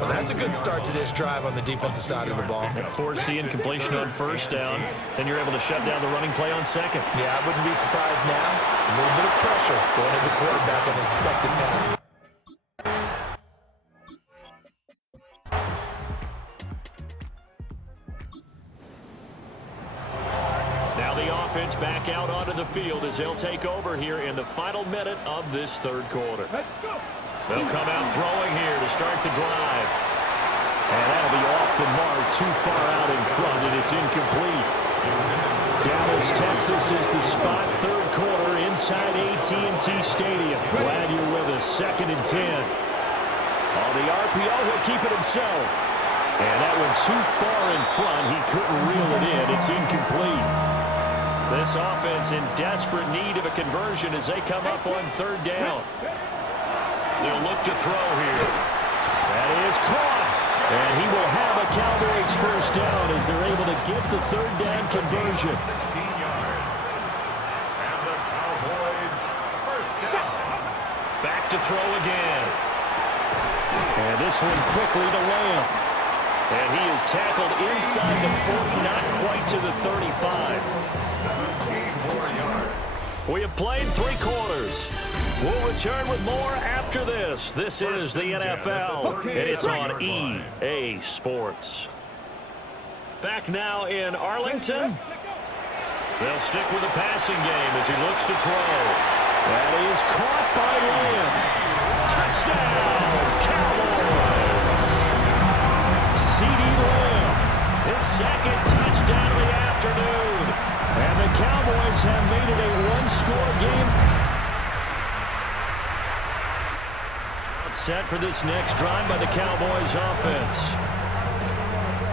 Well, that's a good start to this drive on the defensive side of the ball. Force the incompletion on first down. Then you're able to shut down the running play on 2nd. Yeah, I wouldn't be surprised now. A little bit of pressure going into quarterback on expected passing. Offense back out onto the field as they'll take over here in the final minute of this 3rd quarter. They'll come out throwing here to start the drive. And that'll be off the mark, too far out in front, and it's incomplete. Dallas, Texas is the spot. Third quarter inside AT&T Stadium. Glad you're with us. 2nd and 10. On the RPO, he'll keep it himself. And that one too far in front. He couldn't reel it in. It's incomplete. This offense in desperate need of a conversion as they come up on 3rd down. They'll look to throw here. That is caught. And he will have a Cowboys first down as they're able to get the 3rd down conversion. 16 yards. And the Cowboys first down. Back to throw again. And this one quickly to Lamb. And he is tackled inside the 40, not quite to the 35. 17 more yards. We have played 3 quarters. We'll return with more after this. This is the NFL, and it's on EA Sports. Back now in Arlington. They'll stick with the passing game as he looks to throw. That is caught by Lamb. Touchdown, Cowboys! CeeDee Lamb. His 2nd touchdown of the afternoon. And the Cowboys have made it a 1-score game. Set for this next drive by the Cowboys offense.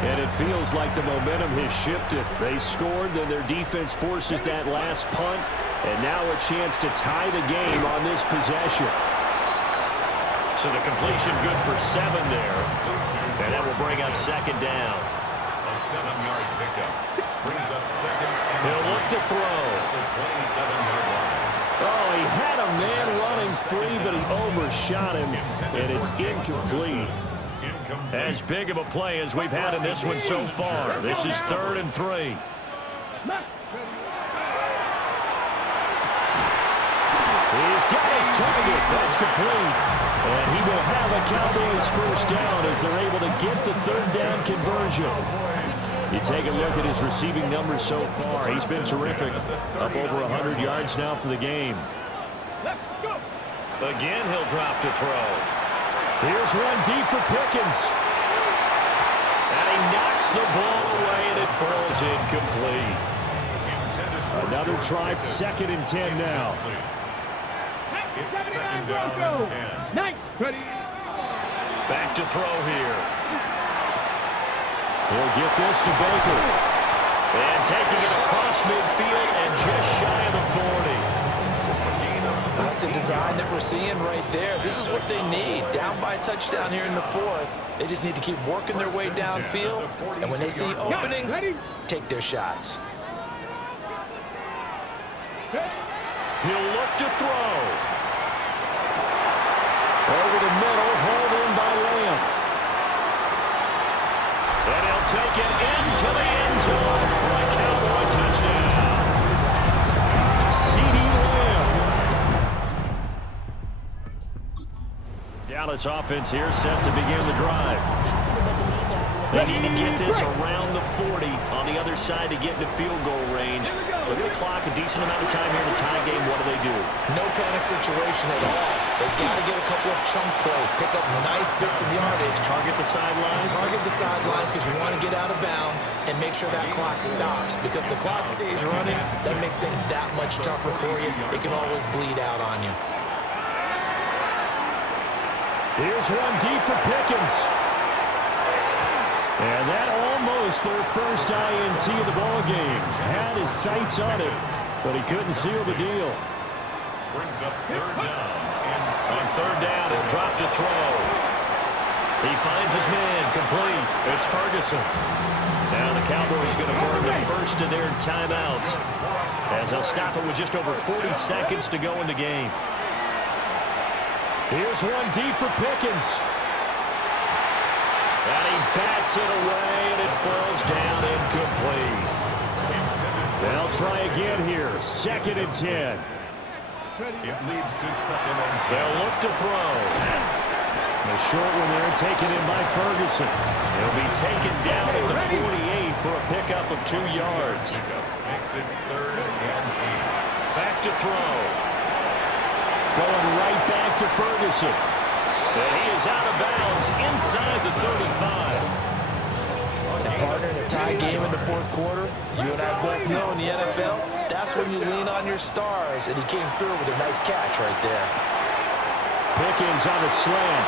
And it feels like the momentum has shifted. They scored, then their defense forces that last punt, and now a chance to tie the game on this possession. So the completion good for 7 there. And that will bring up 2nd down. A 7-yard pickup brings up 2nd. He'll look to throw. The 27-yard line. Oh, he had a man running free, but he overshot him, and it's incomplete. As big of a play as we've had in this one so far. This is 3rd and 3. He's got his target. That's complete. And he will have a Cowboys first down as they're able to get the 3rd down conversion. You take a look at his receiving numbers so far. He's been terrific. Up over 100 yards now for the game. Again, he'll drop to throw. Here's one deep for Pickens. And he knocks the ball away, and it falls incomplete. Another try, 2nd and 10 now. It's 2nd down and 10. Back to throw here. He'll get this to Baker. And taking it across midfield and just shy of the 40. I like the design that we're seeing right there. This is what they need. Down by a touchdown here in the 4th. They just need to keep working their way downfield. And when they see openings, take their shots. He'll look to throw. Over the middle, hauled in by Lamb. And he'll take it into the end zone for a Cowboy touchdown. CeeDee Lamb. Dallas offense here set to begin the drive. They need to get this around the 40 on the other side to get into field goal range. Look at the clock, a decent amount of time here in the tie game. What do? No panic situation at all. They've got to get a couple of chunk plays, pick up nice bits of yardage. Target the sidelines. Target the sidelines because you want to get out of bounds and make sure that clock stops. Because if the clock stays running, that makes things that much tougher for you. It can always bleed out on you. Here's one deep for Pickens. And that almost their first INT of the ball game. Had his sights on it, but he couldn't seal the deal. Brings up 3rd down. On 3rd down, he'll drop to throw. He finds his man, complete. It's Ferguson. Now the Cowboys going to burn the first of their timeouts as they'll stop it with just over 40 seconds to go in the game. Here's one deep for Pickens. And he bats it away, and it falls down incomplete. They'll try again here. 2nd and 10. It leads to 2nd and 10. They'll look to throw. The short one there taken in by Ferguson. He'll be taken down at the 48 for a pickup of 2 yards. Makes it 3rd and 8. Back to throw. Going right back to Ferguson. And he is out of bounds inside the 35. Partner, in a tie game in the fourth quarter, you and I both know in the NFL, that's when you lean on your stars, and he came through with a nice catch right there. Pickens on the slam.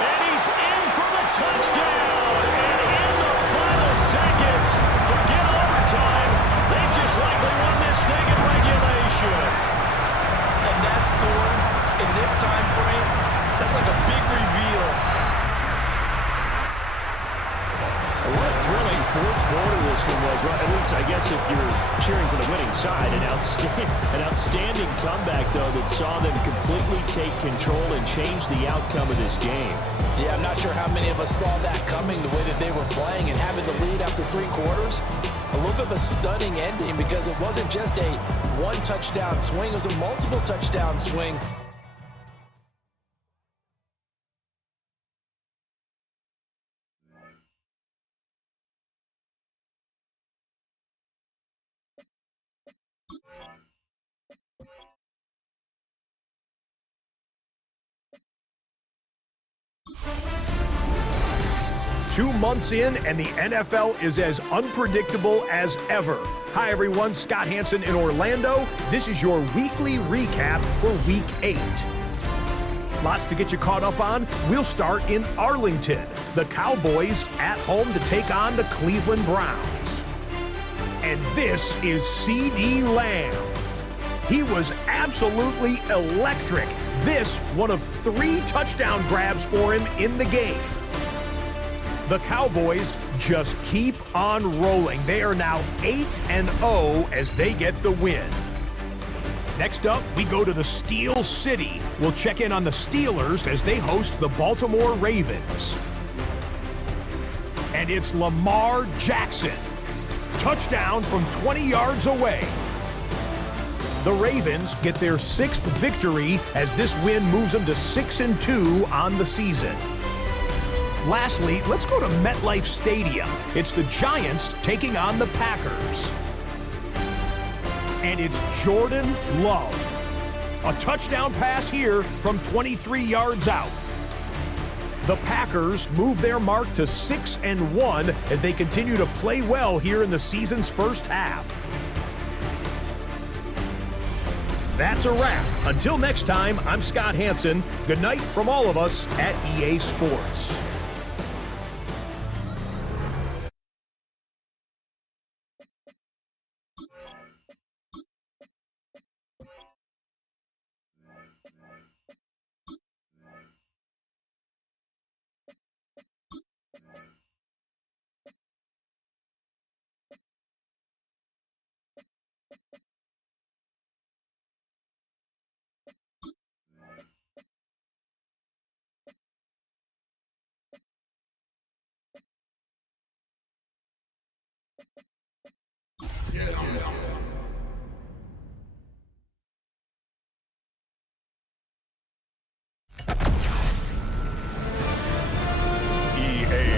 And he's in for the touchdown. And in the final seconds, forget overtime. They just likely won this thing in regulation. And that score in this time frame, that's like a big reveal. What a thrilling fourth quarter this one was. At least, I guess, if you're cheering for the winning side. An outstanding comeback, though, that saw them completely take control and change the outcome of this game. Yeah, I'm not sure how many of us saw that coming, the way that they were playing and having the lead after 3 quarters. A little bit of a stunning ending because it wasn't just a one-touchdown swing. It was a multiple touchdown swing. Two months in, and the NFL is as unpredictable as ever. Hi, everyone. Scott Hanson in Orlando. This is your weekly recap for Week 8. Lots to get you caught up on. We'll start in Arlington. The Cowboys at home to take on the Cleveland Browns. And this is C.D. Lamb. He was absolutely electric. This, one of 3 touchdown grabs for him in the game. The Cowboys just keep on rolling. They are now 8-0 as they get the win. Next up, we go to the Steel City. We'll check in on the Steelers as they host the Baltimore Ravens. And it's Lamar Jackson. Touchdown from 20 yards away. The Ravens get their 6th victory as this win moves them to 6-2 on the season. Lastly, let's go to MetLife Stadium. It's the Giants taking on the Packers. And it's Jordan Love. A touchdown pass here from 23 yards out. The Packers move their mark to 6-1 as they continue to play well here in the season's first half. That's a wrap. Until next time, I'm Scott Hanson. Good night from all of us at EA Sports. EA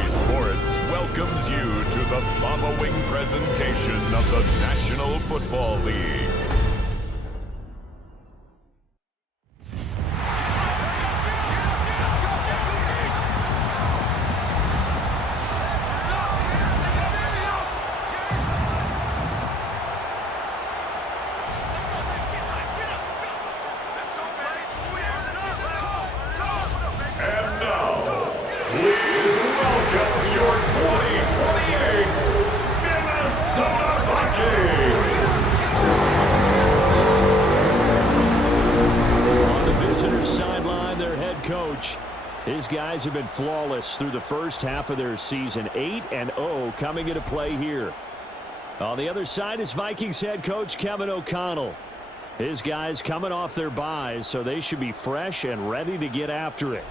Sports welcomes you to the following presentation of the National Football League. His guys have been flawless through the first half of their season. 8-0 coming into play here. On the other side is Vikings head coach Kevin O'Connell. His guys coming off their byes, so they should be fresh and ready to get after it.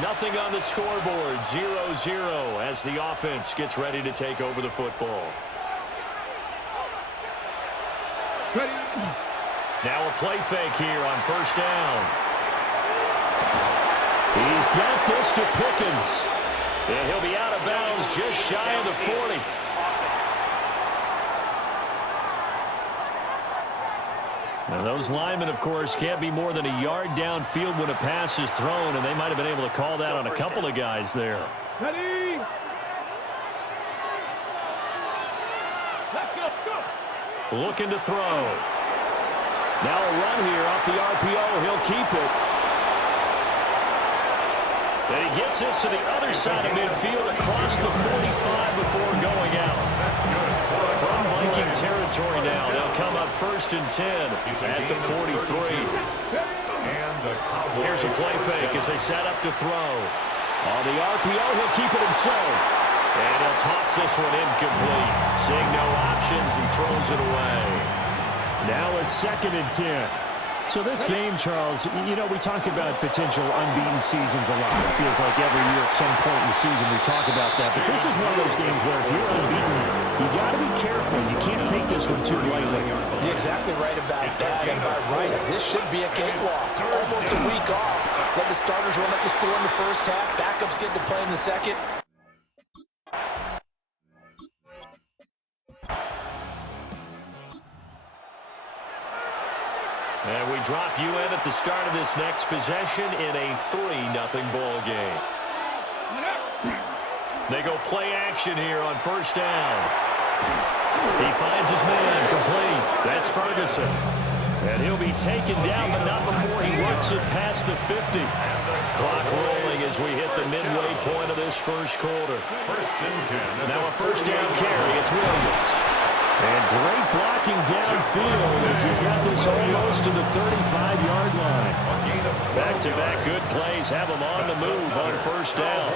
Nothing on the scoreboard. 0-0 as the offense gets ready to take over the football. Now a play fake here on first down. He's got this to Pickens. And he'll be out of bounds just shy of the 40. And those linemen, of course, can't be more than a yard downfield when a pass is thrown, and they might have been able to call that on a couple of guys there. Ready? Let's go, go. Looking to throw. Now a run here off the RPO. He'll keep it. And he gets this to the other side of midfield across the 45 before going out. From Viking territory now, they'll come up 1st and 10 at the 43. Here's a play fake as they set up to throw. On the RPO, he'll keep it himself. And he'll toss this one incomplete. Seeing no options and throws it away. Now a 2nd and 10. So this game, Charles, you know, we talk about potential unbeaten seasons a lot. It feels like every year at some point in the season we talk about that. But this is one of those games where if you're unbeaten, you got to be careful. You can't take this one too lightly. You're exactly right about that. And by rights, this should be a cakewalk. Almost a week off. Let the starters run up the score in the first half. Backups get to play in the second. And we drop you in at the start of this next possession in a 3-0 ball game. They go play action here on 1st down. He finds his man complete. That's Ferguson. And he'll be taken down, but not before he works it past the 50. Clock rolling as we hit the midway point of this first quarter. Now a 1st down carry. It's Williams. And great blocking downfield as he's got this almost to the 35-yard line. Back-to-back good plays have him on the move on 1st down.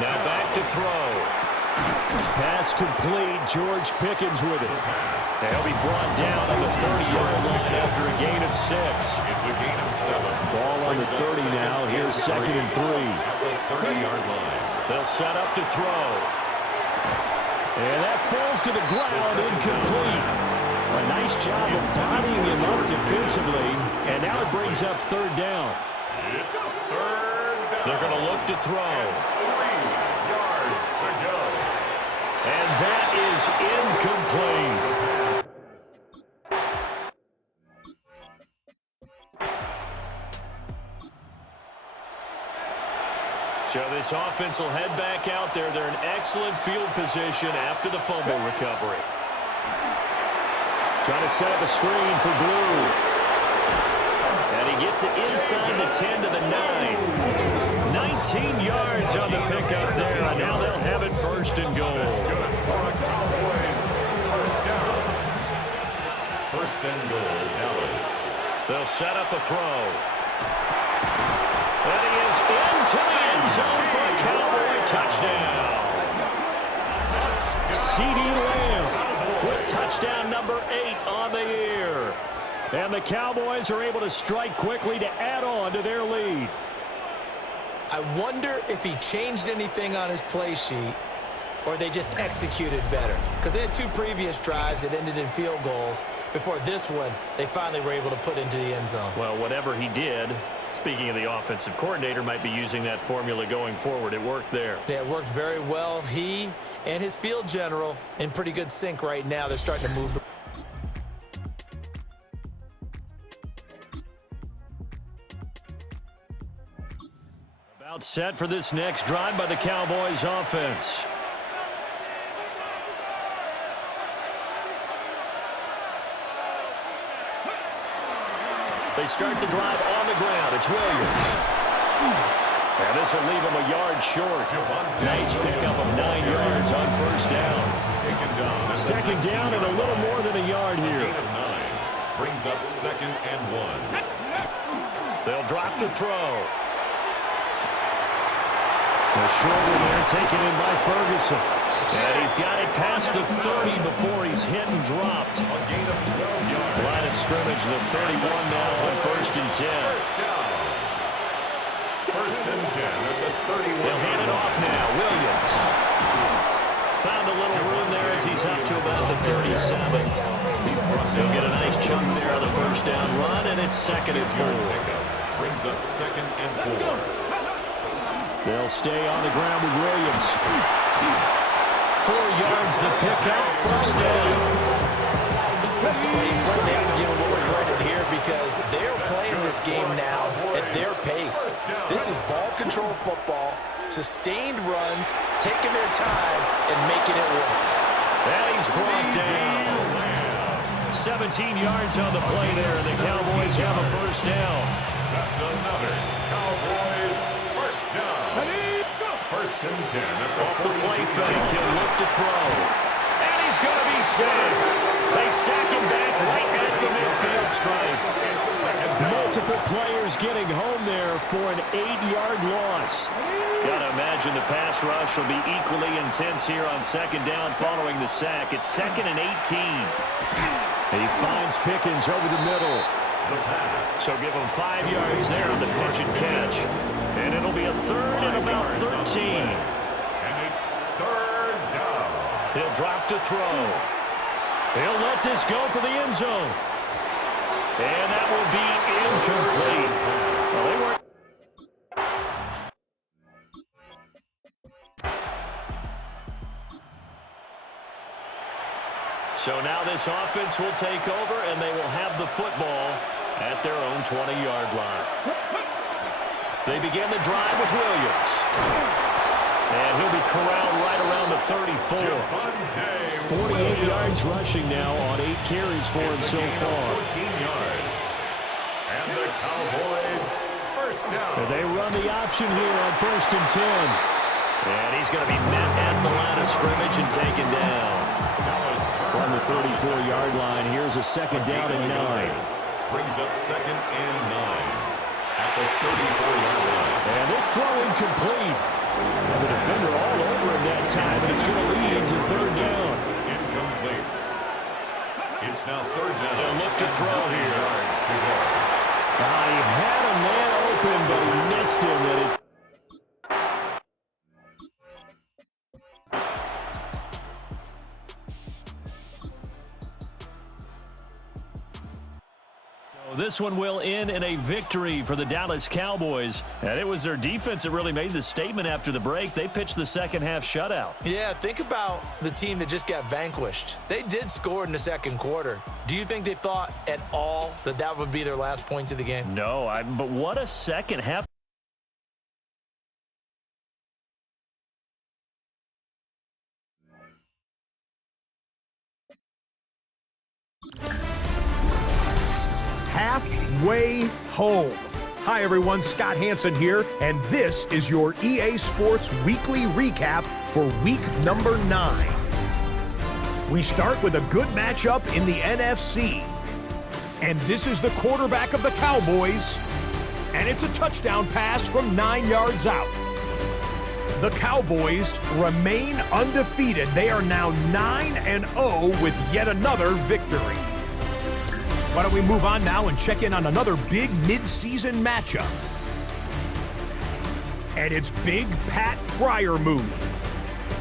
Now back to throw. Pass complete. George Pickens with it. And he'll be brought down on the 30-yard line after a gain of 6. It's a gain of 7. Ball on the 30 now. Here's 2nd and 3. 30-yard line. They'll set up to throw. And that falls to the ground, incomplete. A nice job of bodying him up defensively. And now it brings up 3rd down. It's 3rd down. They're going to look to throw. 3 yards to go. And that is incomplete. So this offense will head back out there. They're in excellent field position after the fumble recovery. Trying to set up a screen for Blue. And he gets it inside the 10 to the 9. 19 yards on the pickup there. And now they'll have it 1st and goal. That's good for the Cowboys. 1st down. 1st and goal, Dallas. They'll set up a throw. And he is into the end zone for a Cowboy touchdown. CeeDee Lamb with touchdown number 8 on the year. And the Cowboys are able to strike quickly to add on to their lead. I wonder if he changed anything on his play sheet or they just executed better. Because they had 2 previous drives that ended in field goals. Before this one, they finally were able to put into the end zone. Well, whatever he did, speaking of the offensive coordinator, might be using that formula going forward. It worked there. Yeah, it worked very well. He and his field general in pretty good sync right now. They're starting to move the About set for this next drive by the Cowboys offense. They start the drive on the ground. It's Williams. And this will leave him a yard short. Nice pickup of 9 yards on 1st down. 2nd down and a little more than a yard here. Brings up 2nd and 1. They'll drop the throw. The shoulder there taken in by Ferguson. And he's got it past the 30 before he's hit and dropped. Line of scrimmage, the 31 now on 1st and 10. 1st and 10 at the 31. They'll hand it off now. Williams. Found a little room there as he's up to about the 37. They'll get a nice chunk there on the 1st down run, and it's 2nd and 4. Brings up 2nd and 4. They'll stay on the ground with Williams. 4 yards the pickup, 1st down. They have to give a little credit. they're playing this game now at their pace. This is ball control football, sustained runs, taking their time and making it work. And he's brought down. 17 yards on the play there, and the Cowboys have a first down. That's another Cowboys first down. First and 10 at the Off the play fake, he'll look to throw. And he's going to be sacked. They sack him back right at the midfield stripe. Multiple players getting home there for an 8-yard loss. Got to imagine the pass rush will be equally intense here on second down following the sack. It's 2nd and 18. He finds Pickens over the middle. So give him 5 yards there on the pitch and catch. And it'll be a third and about 13. And it's third down. He'll drop to throw. He'll let this go for the end zone. And that will be incomplete. Well, they weren't. So now this offense will take over, and they will have the football at their own 20-yard line. They begin the drive with Williams. And he'll be corralled right around the 34. 48 yards rushing now on 8 carries for him so far. 14 yards. And the Cowboys first down. They run the option here on 1st and 10. And he's going to be met at the line of scrimmage and taken down. From the 34-yard line, here's a 2nd down and 9. Brings up 2nd and 9 at the 34-yard line. And this throw incomplete. And the defender all over him that time, and it's going to lead to 3rd down. Incomplete. It's now 3rd down. They'll look to throw here. He had a man open, but he missed him. And it This one will end in a victory for the Dallas Cowboys. And it was their defense that really made the statement after the break. They pitched the second half shutout. Yeah, think about the team that just got vanquished. They did score in the second quarter. Do you think they thought at all that that would be their last points of the game? No, but what a second half. Halfway home. Hi everyone, Scott Hanson here, and this is your EA Sports Weekly Recap for week number 9. We start with a good matchup in the NFC. And this is the quarterback of the Cowboys, and it's a touchdown pass from 9 yards out. The Cowboys remain undefeated. They are now 9-0 with yet another victory. Why don't we move on now and check in on another big mid-season matchup. And it's Big Pat Freiermuth.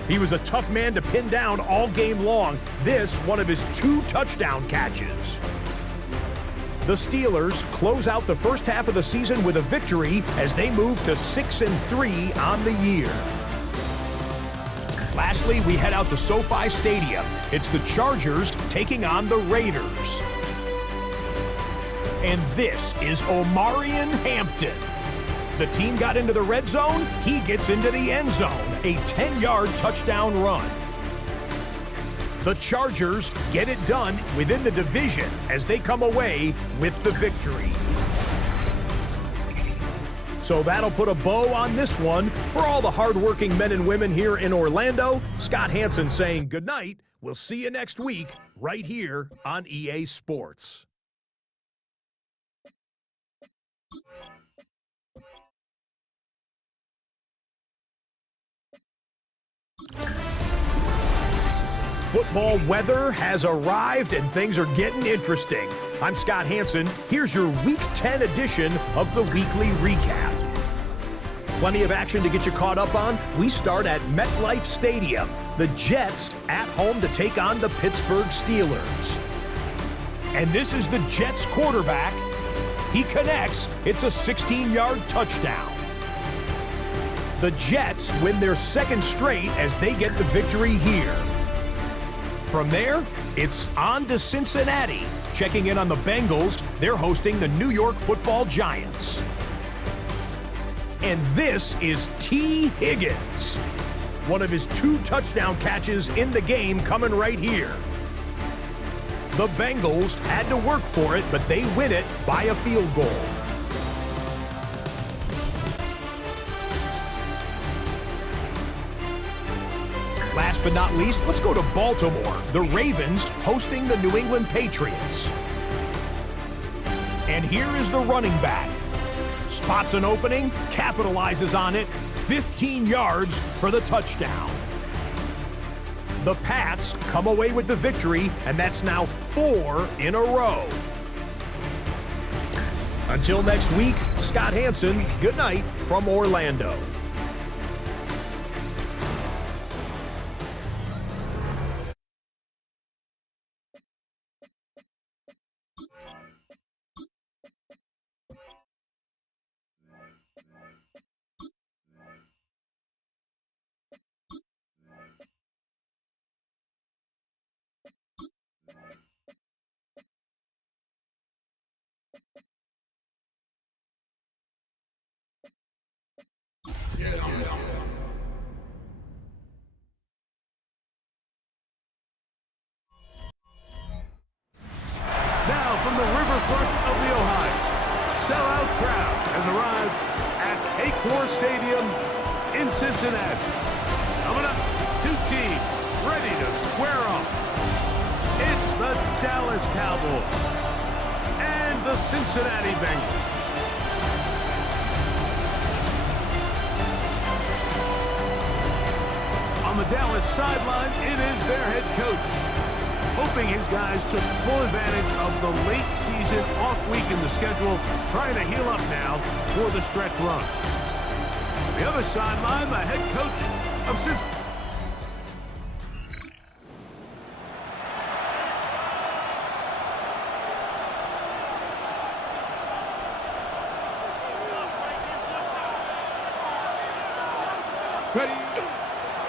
He was a tough man to pin down all game long. This, one of his 2 touchdown catches. The Steelers close out the first half of the season with a victory as they move to 6-3 on the year. Lastly, we head out to SoFi Stadium. It's the Chargers taking on the Raiders. And this is Omarion Hampton. The team got into the red zone, he gets into the end zone. A 10-yard touchdown run. The Chargers get it done within the division as they come away with the victory. So that'll put a bow on this one. For all the hardworking men and women here in Orlando, Scott Hanson saying goodnight. We'll see you next week right here on EA Sports. Football weather has arrived and things are getting interesting. I'm Scott Hanson. Here's your Week 10 edition of the Weekly Recap. Plenty of action to get you caught up on. We start at MetLife Stadium. The Jets at home to take on the Pittsburgh Steelers. And this is the Jets quarterback. He connects. It's a 16-yard touchdown. The Jets win their second straight as they get the victory here. From there, It's on to Cincinnati. Checking in on the Bengals, they're hosting the New York Football Giants. And this is T. Higgins. One of his 2 touchdown catches in the game coming right here. The Bengals had to work for it, but they win it by a field goal. Last but not least, let's go to Baltimore. The Ravens hosting the New England Patriots. And here is the running back. Spots an opening, capitalizes on it, 15 yards for the touchdown. The Pats come away with the victory, and that's now 4 in a row. Until next week, Scott Hanson, good night from Orlando. Now from the riverfront of the Ohio, sellout crowd has arrived at Paycor Stadium in Cincinnati. Coming up, 2 teams ready to square off. It's the Dallas Cowboys and the Cincinnati Bengals. On the Dallas sideline, it is their head coach, hoping his guys took full advantage of the late season off week in the schedule, trying to heal up now for the stretch run. On the other sideline, the head coach of Cincinnati.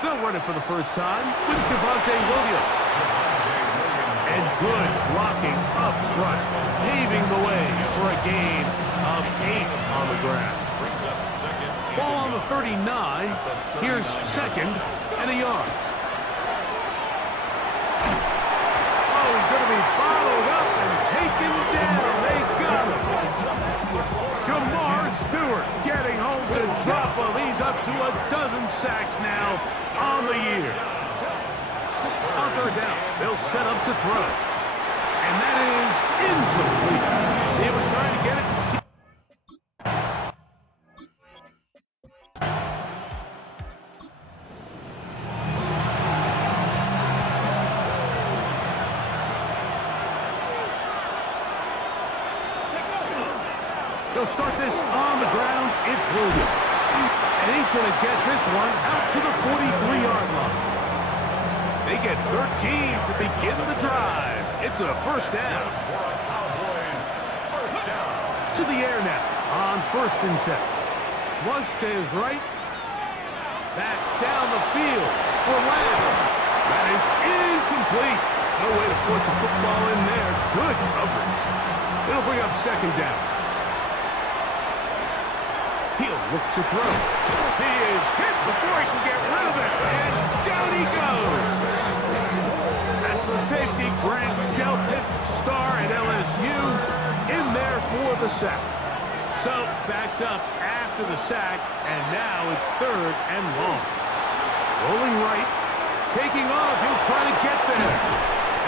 They'll run it for the first time with Javonte Williams. And good blocking up front, paving the way for a gain of 8 on the ground. Ball on the 39. Here's second and a yard. Oh, he's going to be followed up and taken down. They got him. Shamar Stewart getting home to drop him. He's up to a dozen sacks now on the year. On third down, they'll set up to throw. And that is incomplete. He was trying to get it to see. They'll start this on the ground. It's Williams. And he's going to get this one out to the 43-yard line. They get 13 to begin the drive. It's a first down. To the air now on 1st and 10. Flush to his right. Back down the field for Lamb. That is incomplete. No way to force a football in there. Good coverage. It'll bring up 2nd down. He'll look to throw. He is hit before he can get rid of it. And down he goes. That's the safety, Grant Delpit, star at LSU, in there for the sack. So backed up after the sack, and now it's 3rd and long. Rolling right, taking off. He'll try to get there.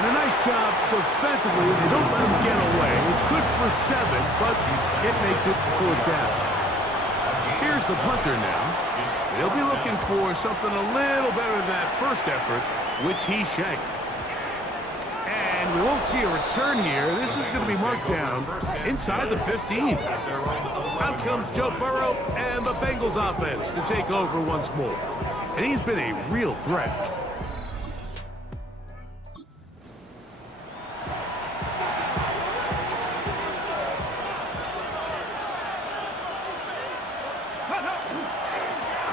And a nice job defensively. They don't let him get away. It's good for 7, but it makes it 4th down. Here's the punter now. They'll be looking for something a little better than that first effort, which he shanked. And we won't see a return here. This is going to be marked down inside the 15. Out comes Joe Burrow and the Bengals offense to take over once more. And he's been a real threat.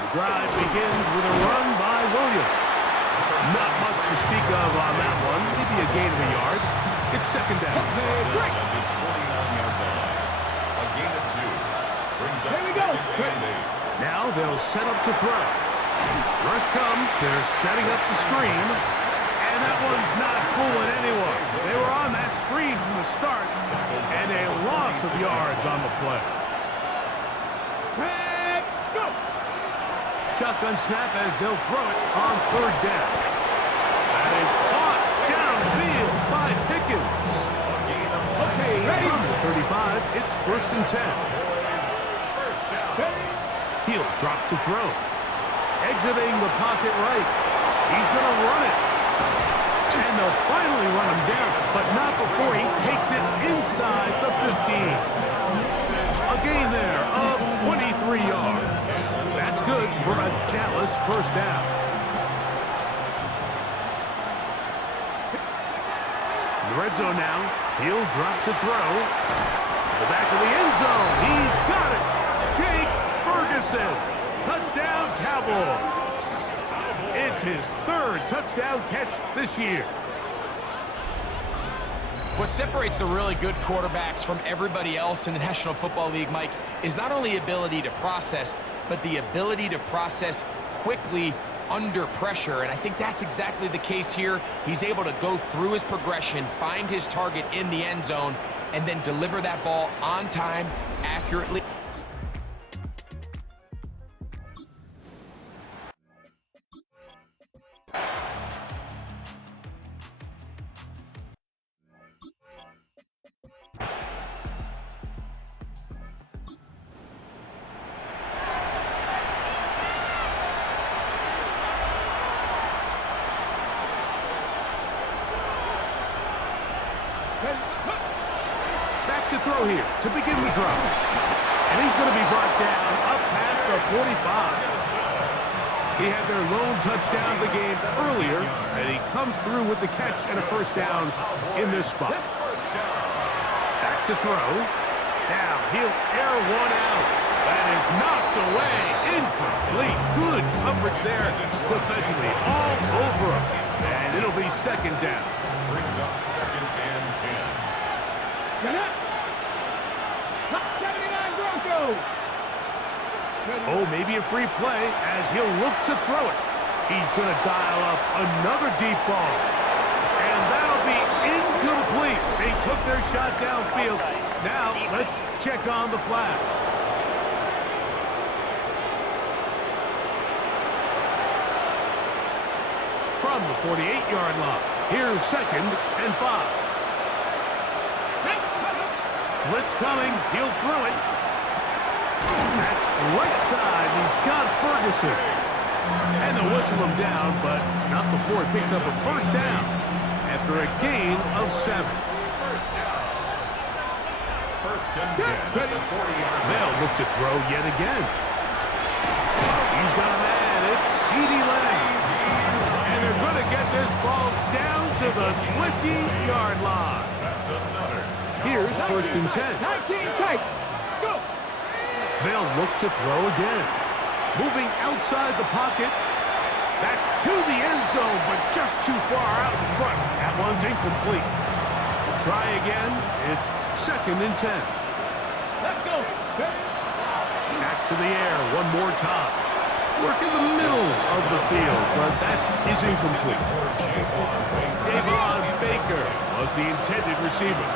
The drive begins with a run by Williams. Not much to speak of on that one. Maybe a gain of a yard. It's second down. At his 49-yard line. A gain of 2. Brings up Here we go. second and 8. Now they'll set up to throw. Rush comes. They're setting up the screen. And that one's not fooling anyone. They were on that screen from the start. And a loss of yards on the play. Let's go. Shotgun snap as they'll throw it on third down. That is caught downfield by Pickens. Okay, ready? From the 35, it's first and 10. He'll drop to throw. Exiting the pocket right. He's going to run it. And they'll finally run him down, but not before he takes it inside the 15. A gain there of 23 yards. That's good for a Dallas first down. In the red zone now. He'll drop to throw. The back of the end zone. He's got it. Jake Ferguson. Touchdown, Cowboys. It's his third touchdown catch this year. What separates the really good quarterbacks from everybody else in the National Football League, Mike, is not only ability to process, but the ability to process quickly under pressure. And I think that's exactly the case here. He's able to go through his progression, find his target in the end zone, and then deliver that ball on time, accurately. Back to throw here to begin the drive. And he's going to be brought down up past the 45. He had their lone touchdown of the game earlier, and he comes through with the catch and a first down in this spot. Back to throw. Now he'll air one out. That is knocked away. Incomplete. Good coverage there defensively all over him. And it'll be second down. Brings up second and 10. 79 Broncos. Oh, maybe a free play as he'll look to throw it. He's going to dial up another deep ball. And that'll be incomplete. They took their shot downfield. Now let's check on the flag. From the 48-yard line, here's second and 5. Blitz coming. He'll throw it. That's right side. He's got Ferguson. And they'll whistle him down, but not before he picks up a first down after a gain of 7. First down. First and 10 at the 40-yard line. They'll look to throw yet again. He's got a man. It's CeeDee Lamb. And they're going to get this ball down to the 20-yard line. That's another. Here's first and 10. 19 tight. Let's go. They'll look to throw again. Moving outside the pocket. That's to the end zone, but just too far out in front. That one's incomplete. Try again. It's second and 10. Let's go. Back to the air one more time. Work in the middle of the field, but that is incomplete. Davon Baker was the intended receiver.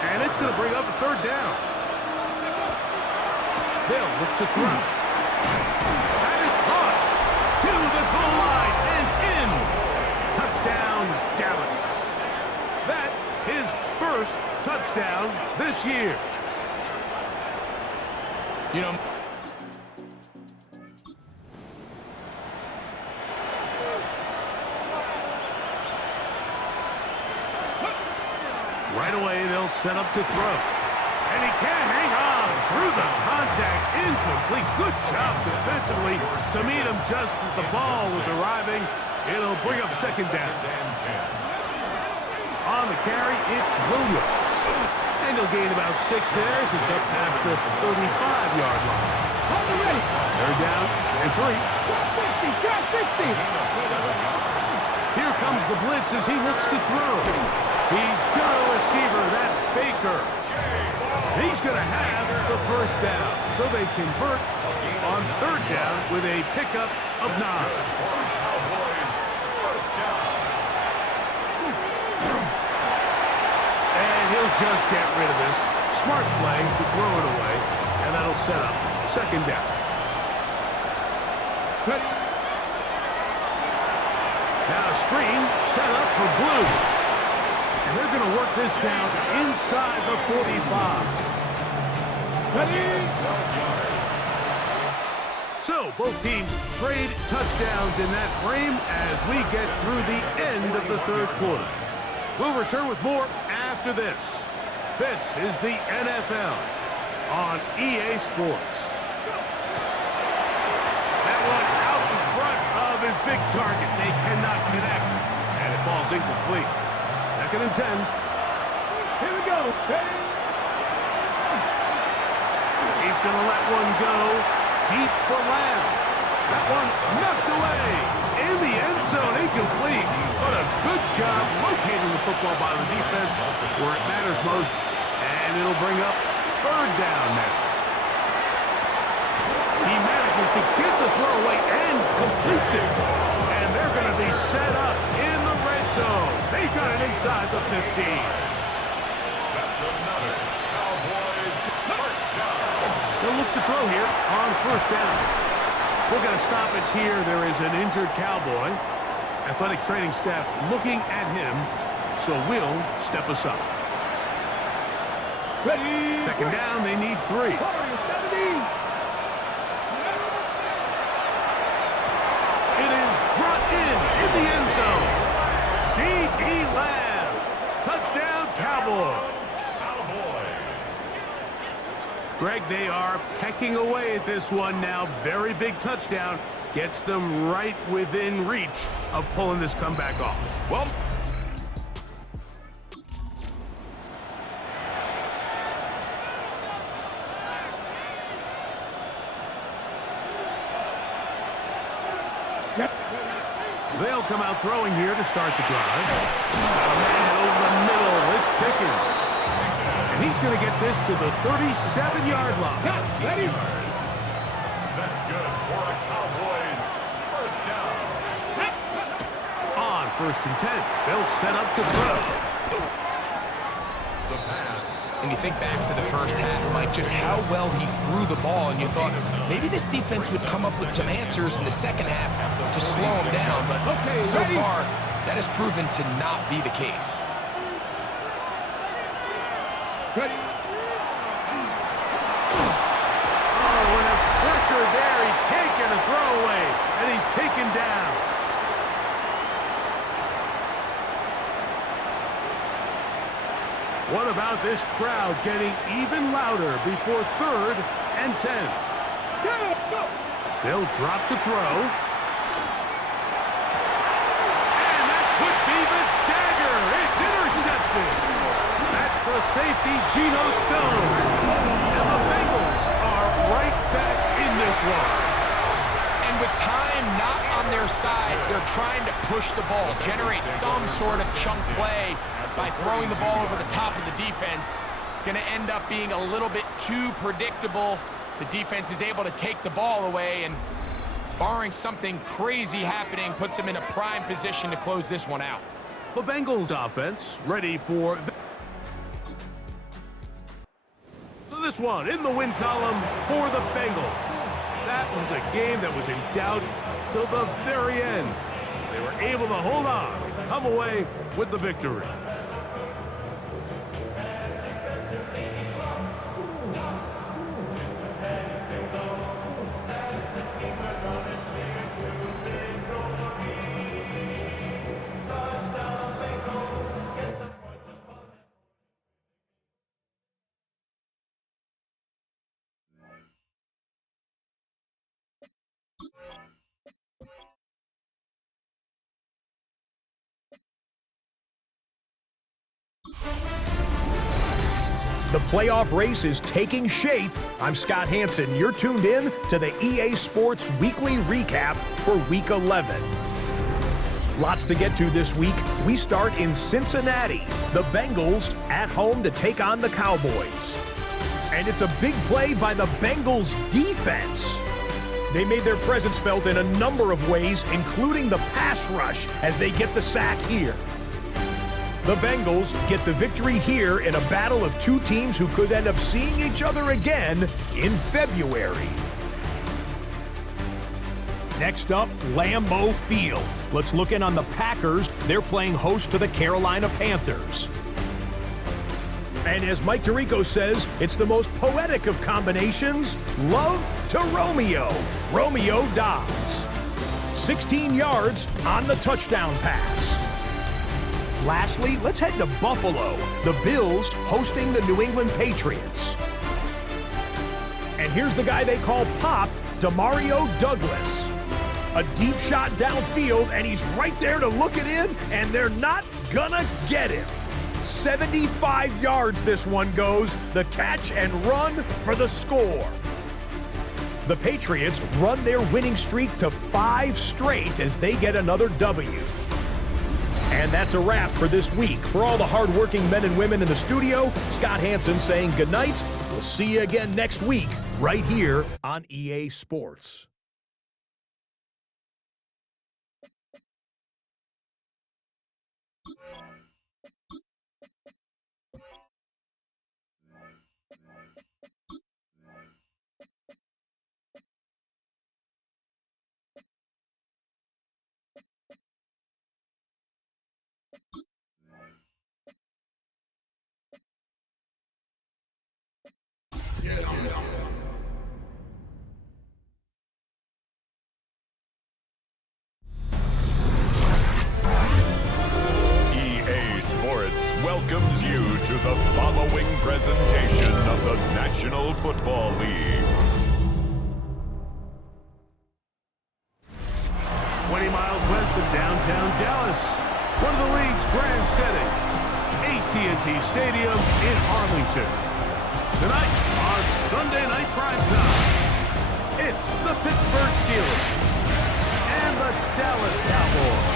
And it's going to bring up a third down. They'll look to throw. That is caught to the goal line and in. Touchdown, Dallas. That his first touchdown this year. You know, Right away, they'll set up to throw. And he can't hang on through the contact. Incomplete. Good job defensively to meet him just as the ball was arriving. It'll bring up second down. On the carry, it's Williams. And he'll gain about 6 there as it's up past the 35-yard line. They're down and 3. 50, 60. Here comes the blitz as he looks to throw. He's got a receiver. That's Baker. He's going to have the first down. So they convert on third down with a pickup of 9. Cowboys, first down. And he'll just get rid of this. Smart play to throw it away. And that'll set up second down. Now a screen set up for Blue. And they're going to work this down inside the 45. So both teams trade touchdowns in that frame as we get through the end of the third quarter. We'll return with more after this. This is the NFL on EA Sports. That one out in front of his big target. They cannot connect, and it falls incomplete. Second and 10. Here we go. He's going to let one go deep for Lamb. That one's knocked away in the end zone, incomplete. What a good job locating the football by the defense where it matters most, and it'll bring up third down now. He manages to get the throw away and completes it, and they're going to be set up in the red zone. They've got it inside the 15. That's another Cowboys first down. They'll look to throw here on first down. We're going to stoppage here. There is an injured Cowboy. Athletic training staff looking at him, so we'll step aside. Ready. Second down, they need 3. It is brought in the end zone. C.D. Lamb. Touchdown, Cowboys. Greg, they are pecking away at this one now. Very big touchdown. Gets them right within reach of pulling this comeback off. Well, they'll come out throwing here to start the drive. Man over the middle. It's Pickens. And he's going to get this to the 37-yard line. Ready. That's good for a Cowboys first down. On first and 10, they'll set up to throw. The pass. and you think back to the first half, Mike, just how well he threw the ball, and you thought maybe this defense would come up with some answers in the second half to slow him down, but so far, that has proven to not be the case. Ready. Oh, and a pressure there. He can't get a throwaway, and he's taken down. What about this crowd getting even louder before 3rd and 10? They'll drop to throw. And that could be the dagger. It's intercepted. That's the safety, Geno Stone. And the Bengals are right back in this one. And with time not on their side, they're trying to push the ball, generate some sort of chunk play by throwing the ball over the top of the defense. It's going to end up being a little bit too predictable. The defense is able to take the ball away, and barring something crazy happening, puts them in a prime position to close this one out. The Bengals offense ready for so this one in the win column for the Bengals. That was a game that was in doubt till the very end. They were able to hold on and come away with the victory. The playoff race is taking shape. I'm Scott Hanson. You're tuned in to the EA Sports Weekly Recap for Week 11. Lots to get to this week. We start in Cincinnati. The Bengals at home to take on the Cowboys. And it's a big play by the Bengals defense. They made their presence felt in a number of ways, including the pass rush as they get the sack here. The Bengals get the victory here in a battle of two teams who could end up seeing each other again in February. Next up, Lambeau Field. Let's look in on the Packers. They're playing host to the Carolina Panthers. And as Mike Tirico says, it's the most poetic of combinations. Love to Romeo. Romeo Dobbs. 16 yards on the touchdown pass. Lastly, let's head to Buffalo. The Bills hosting the New England Patriots. And here's the guy they call Pop, Demario Douglas. A deep shot downfield, and he's right there to look it in, and they're not gonna get him. 75 yards this one goes, the catch and run for the score. The Patriots run their winning streak to 5 straight as they get another W. And that's a wrap for this week. For all the hardworking men and women in the studio, Scott Hanson saying goodnight. We'll see you again next week, right here on EA Sports. EA Sports welcomes you to the following presentation of the National Football League. 20 miles west of downtown Dallas, one of the league's grand settings, AT&T Stadium in Arlington. Tonight on Sunday Night Primetime, it's the Pittsburgh Steelers and the Dallas Cowboys.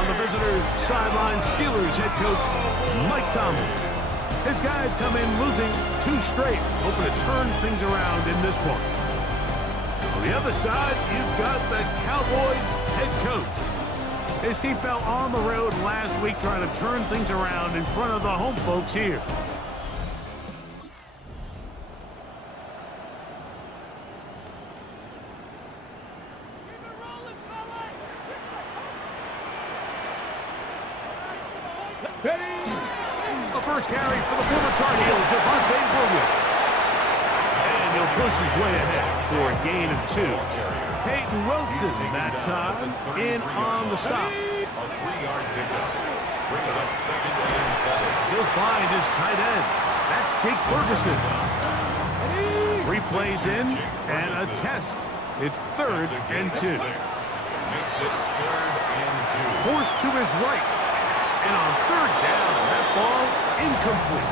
On the visitors' sideline, Steelers head coach Mike Tomlin. His guys come in losing 2 straight, hoping to turn things around in this one. On the other side, you've got the Cowboys head coach. His team fell on the road last week trying to turn things around in front of the home folks here. The first carry for the former Tar Heel, Javonte Williams. And he'll push his way ahead for a gain of 2. Peyton Wilson that time in on the stop. He'll find his tight end. That's Jake Ferguson. 3 plays in and a test. It's 3rd and 2. Forced to his right. And on 3rd down, that ball incomplete.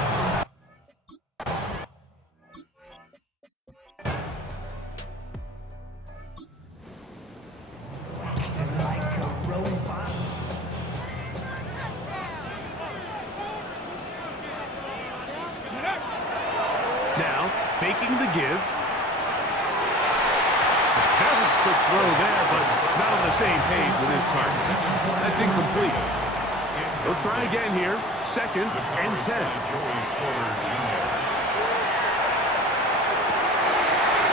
Now, faking the give. Very quick throw there, but not on the same page with his target. That's incomplete. He'll try again here. 2nd and 10.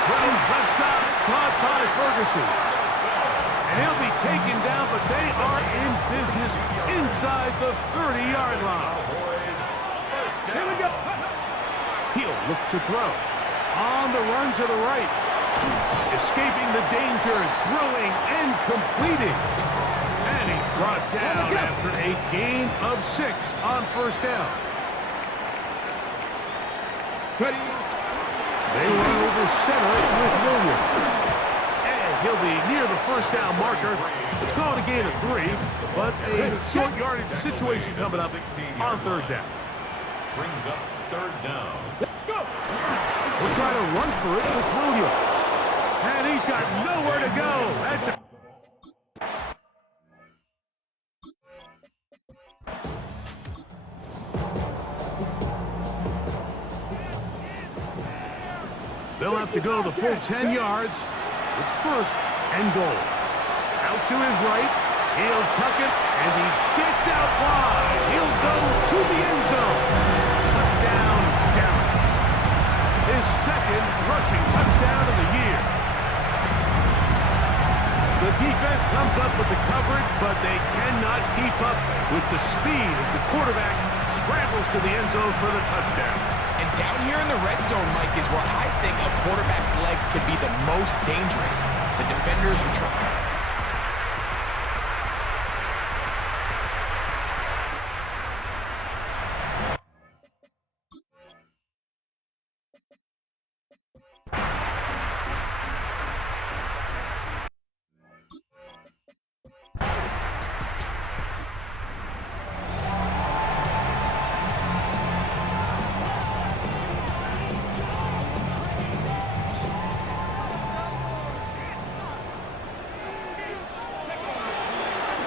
From left side, caught by Ferguson. And he'll be taken down, but they are in business inside the 30-yard line. Here we go. He'll look to throw. On the run to the right. Escaping the danger, throwing and completing. And he's brought down after a gain of 6 on 1st down. Ready. They run over center with Williams. And he'll be near the 1st down marker. Let's call it a gain of 3, but a short yardage situation coming up on 3rd down. Brings up 3rd down. We'll try to run for it with Williams. And he's got nowhere to go. They'll have to go the full 10 yards. It's first and goal. Out to his right. He'll tuck it, and he gets out wide. He'll go to the end zone. Touchdown, Dallas. His second rushing touchdown of the year. The defense comes up with the coverage, but they cannot keep up with the speed as the quarterback scrambles to the end zone for the touchdown. And down here in the red zone, Mike, is where I think a quarterback's legs can be the most dangerous. The defenders are trying.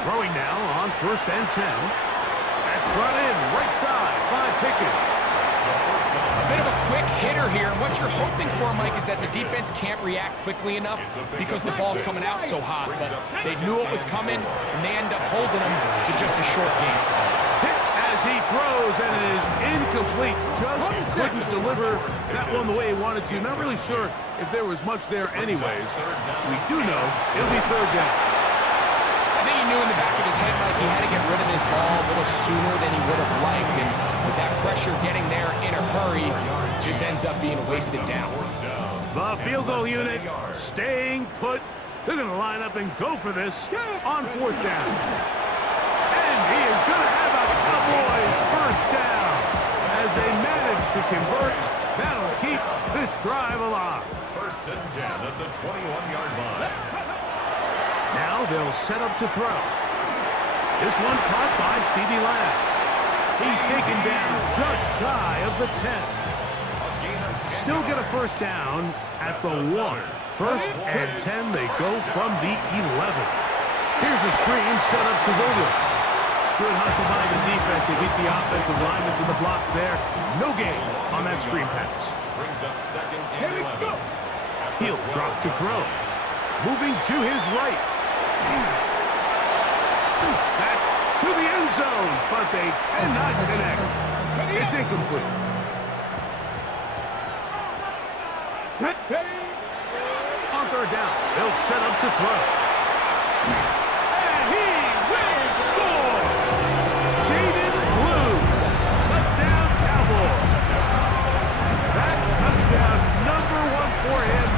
Throwing now on first and 10. That's brought in right side by Pickens. A bit of a quick hitter here. What you're hoping for, Mike, is that the defense can't react quickly enough because the ball's coming out so hot. But they knew it was coming, and they end up holding them to just a short game. Hit as he throws, and it is incomplete. Just couldn't deliver that one the way he wanted to. Not really sure if there was much there anyways. We do know it'll be third down. I think he knew in the back of his head, Mike, he had to get rid of this ball a little sooner than he would have liked. And with that pressure getting there in a hurry, it just ends up being a wasted down. The field goal unit staying put. They're going to line up and go for this on fourth down. And he is going to have a Cowboys first down as they manage to convert. That'll keep this drive alive. First and 10 at the 21-yard line. Now they'll set up to throw. This one caught by C.D. Lamb. He's taken down just shy of the 10. Still get a first down at the 1. First and 10, they go from the 11. Here's a screen set up to Williams. Good hustle by the defense. They beat the offensive lineman to the blocks there. No gain on that screen pass. Brings up second and 11. He'll drop to throw. Moving to his right. That's to the end zone, but they cannot connect. It's incomplete. On third down, they'll set up to throw. And he will score! Jaden Blue. Touchdown Cowboys. That touchdown, number 1 for him.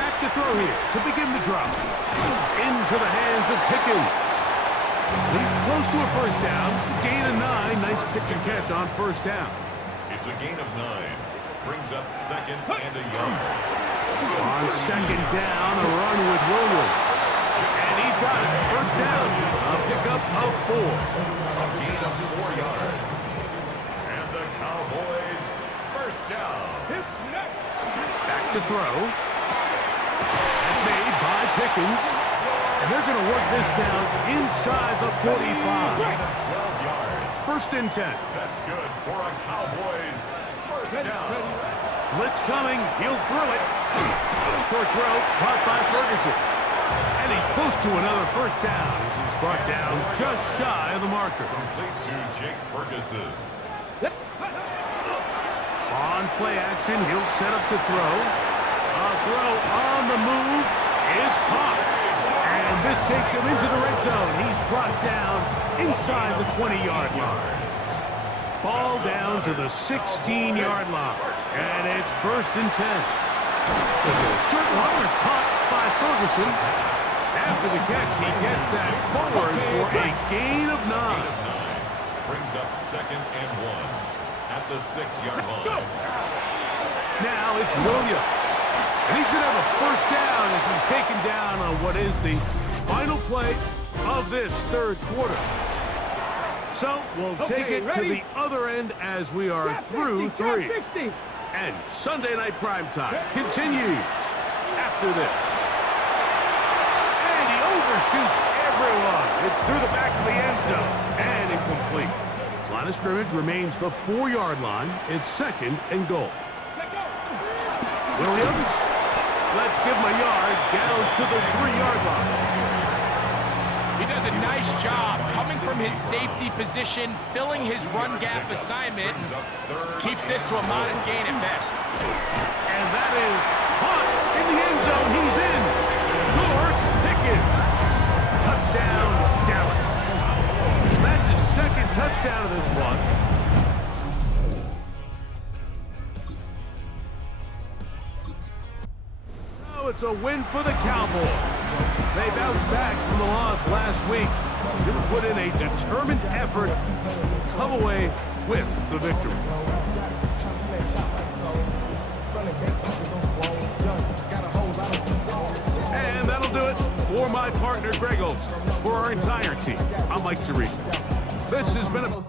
Back to throw here to begin the drop. Into the hands of Pickens. He's close to a first down. Gain of 9. Nice pitch and catch on first down. It's a gain of 9. Brings up second and a yard. On second down, a run with Williams. And he's got it. First down. A pickup of 4. A gain of 4 yards. And the Cowboys first down. Back to throw. That's made by Pickens. And they're going to work this down inside the 45. 12 yards. First and 10. That's good for a Cowboys first down. Blitz coming. He'll throw it. Short throw caught by Ferguson. And he's close to another first down as he's brought down just shy of the marker. Complete to Jake Ferguson. On play action, he'll set up to throw. A throw on the move is caught. And this takes him into the red zone. He's brought down inside the 20-yard line. Ball down to the 16-yard line. And it's first and 10. There's a short one that's caught by Ferguson. After the catch, he gets that forward for a gain of 9. Brings up second and 1 at the 6-yard line. Now it's Williams. And he's going to have a first down as he's taken down on what is the final play of this third quarter. So we'll take it to the other end as we are through 3. And Sunday Night Primetime continues after this. overshoots everyone. It's through the back of the end zone and incomplete. Line of scrimmage remains the 4-yard line. It's 2nd and goal. Williams, let's give him a yard down to the 3-yard line. He does a nice job coming from his safety position, filling his run gap assignment, keeps this to a modest gain at best. And that is caught in the end zone. He's in. George Pickens. Touchdown, Dallas. That's his 2nd touchdown of this one. Now it's a win for the Cowboys. They bounced back from the loss last week. They'll put in a determined effort to come away with the victory. And that'll do it for my partner, Greg Olson. For our entire team, I'm Mike Tirico. This has been a...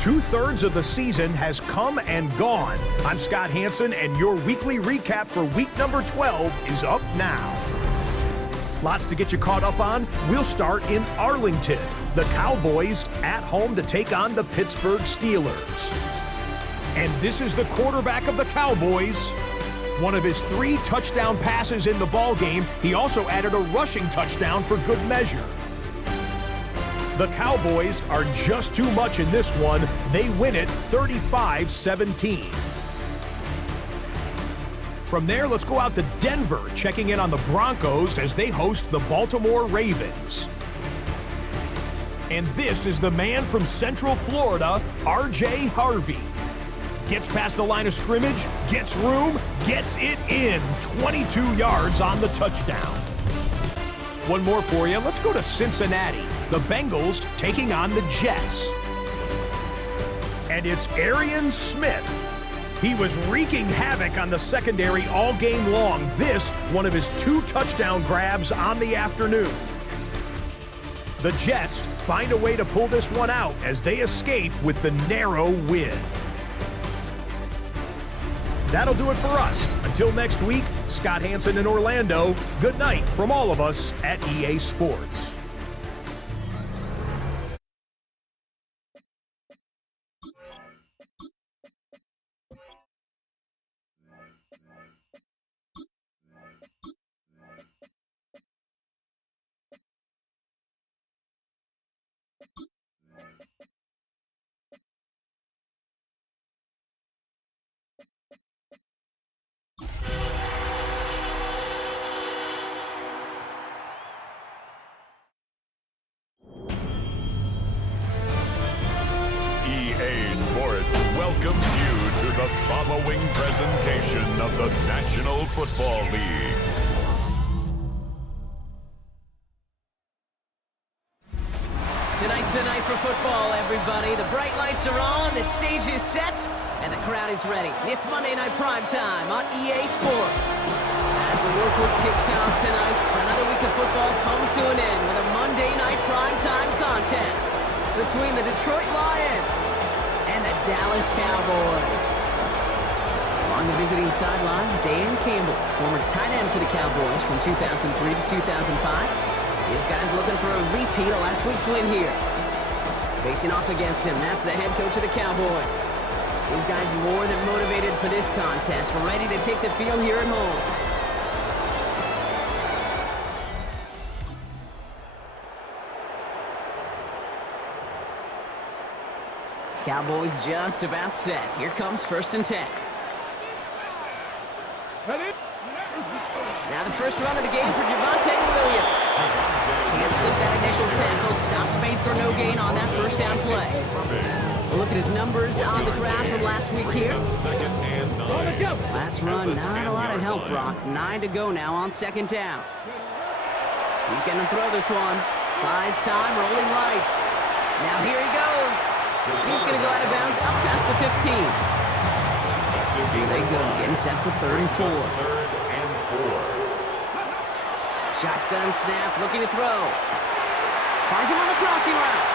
Two-thirds of the season has come and gone. I'm Scott Hanson, and your weekly recap for week number 12 is up now. Lots to get you caught up on. We'll start in Arlington. The Cowboys at home to take on the Pittsburgh Steelers. And this is the quarterback of the Cowboys. One of his 3 touchdown passes in the ballgame. He also added a rushing touchdown for good measure. The Cowboys are just too much in this one. They win it 35-17. From there, let's go out to Denver, checking in on the Broncos as they host the Baltimore Ravens. And this is the man from Central Florida, R.J. Harvey. Gets past the line of scrimmage, gets room, gets it in. 22 yards on the touchdown. One more for you. Let's go to Cincinnati. The Bengals taking on the Jets. And it's Arian Smith. He was wreaking havoc on the secondary all game long. This, one of his 2 touchdown grabs on the afternoon. The Jets find a way to pull this one out as they escape with the narrow win. That'll do it for us. Until next week, Scott Hanson in Orlando. Good night from all of us at EA Sports. EA Sports welcomes you to the following presentation of the National Football League. Tonight's the night for football, everybody. The bright lights are on, the stage is set, and the crowd is ready. It's Monday Night Primetime on EA Sports. As the work week kicks off tonight, another week of football comes to an end with a Monday Night Primetime contest between the Detroit Lions and the Dallas Cowboys. On the visiting sideline, Dan Campbell, former tight end for the Cowboys from 2003 to 2005. These guys looking for a repeat of last week's win here. Facing off against him, that's the head coach of the Cowboys. These guys more than motivated for this contest, ready to take the field here at home. Cowboys just about set. Here comes 1st and 10. Ready? Now the first run of the game for Javonte Williams. Can't slip that initial tackle. Stops made for no gain on that first down play. We'll look at his numbers on the ground from last week here. Last run, not a lot of help, Brock. 9 to go now on second down. He's going to throw this one. Buys time, rolling right. Now here he goes. He's going to go out of bounds up past the 15. Here they go, getting set for 3rd and 4. Shotgun snap, looking to throw. Finds him on the crossing route.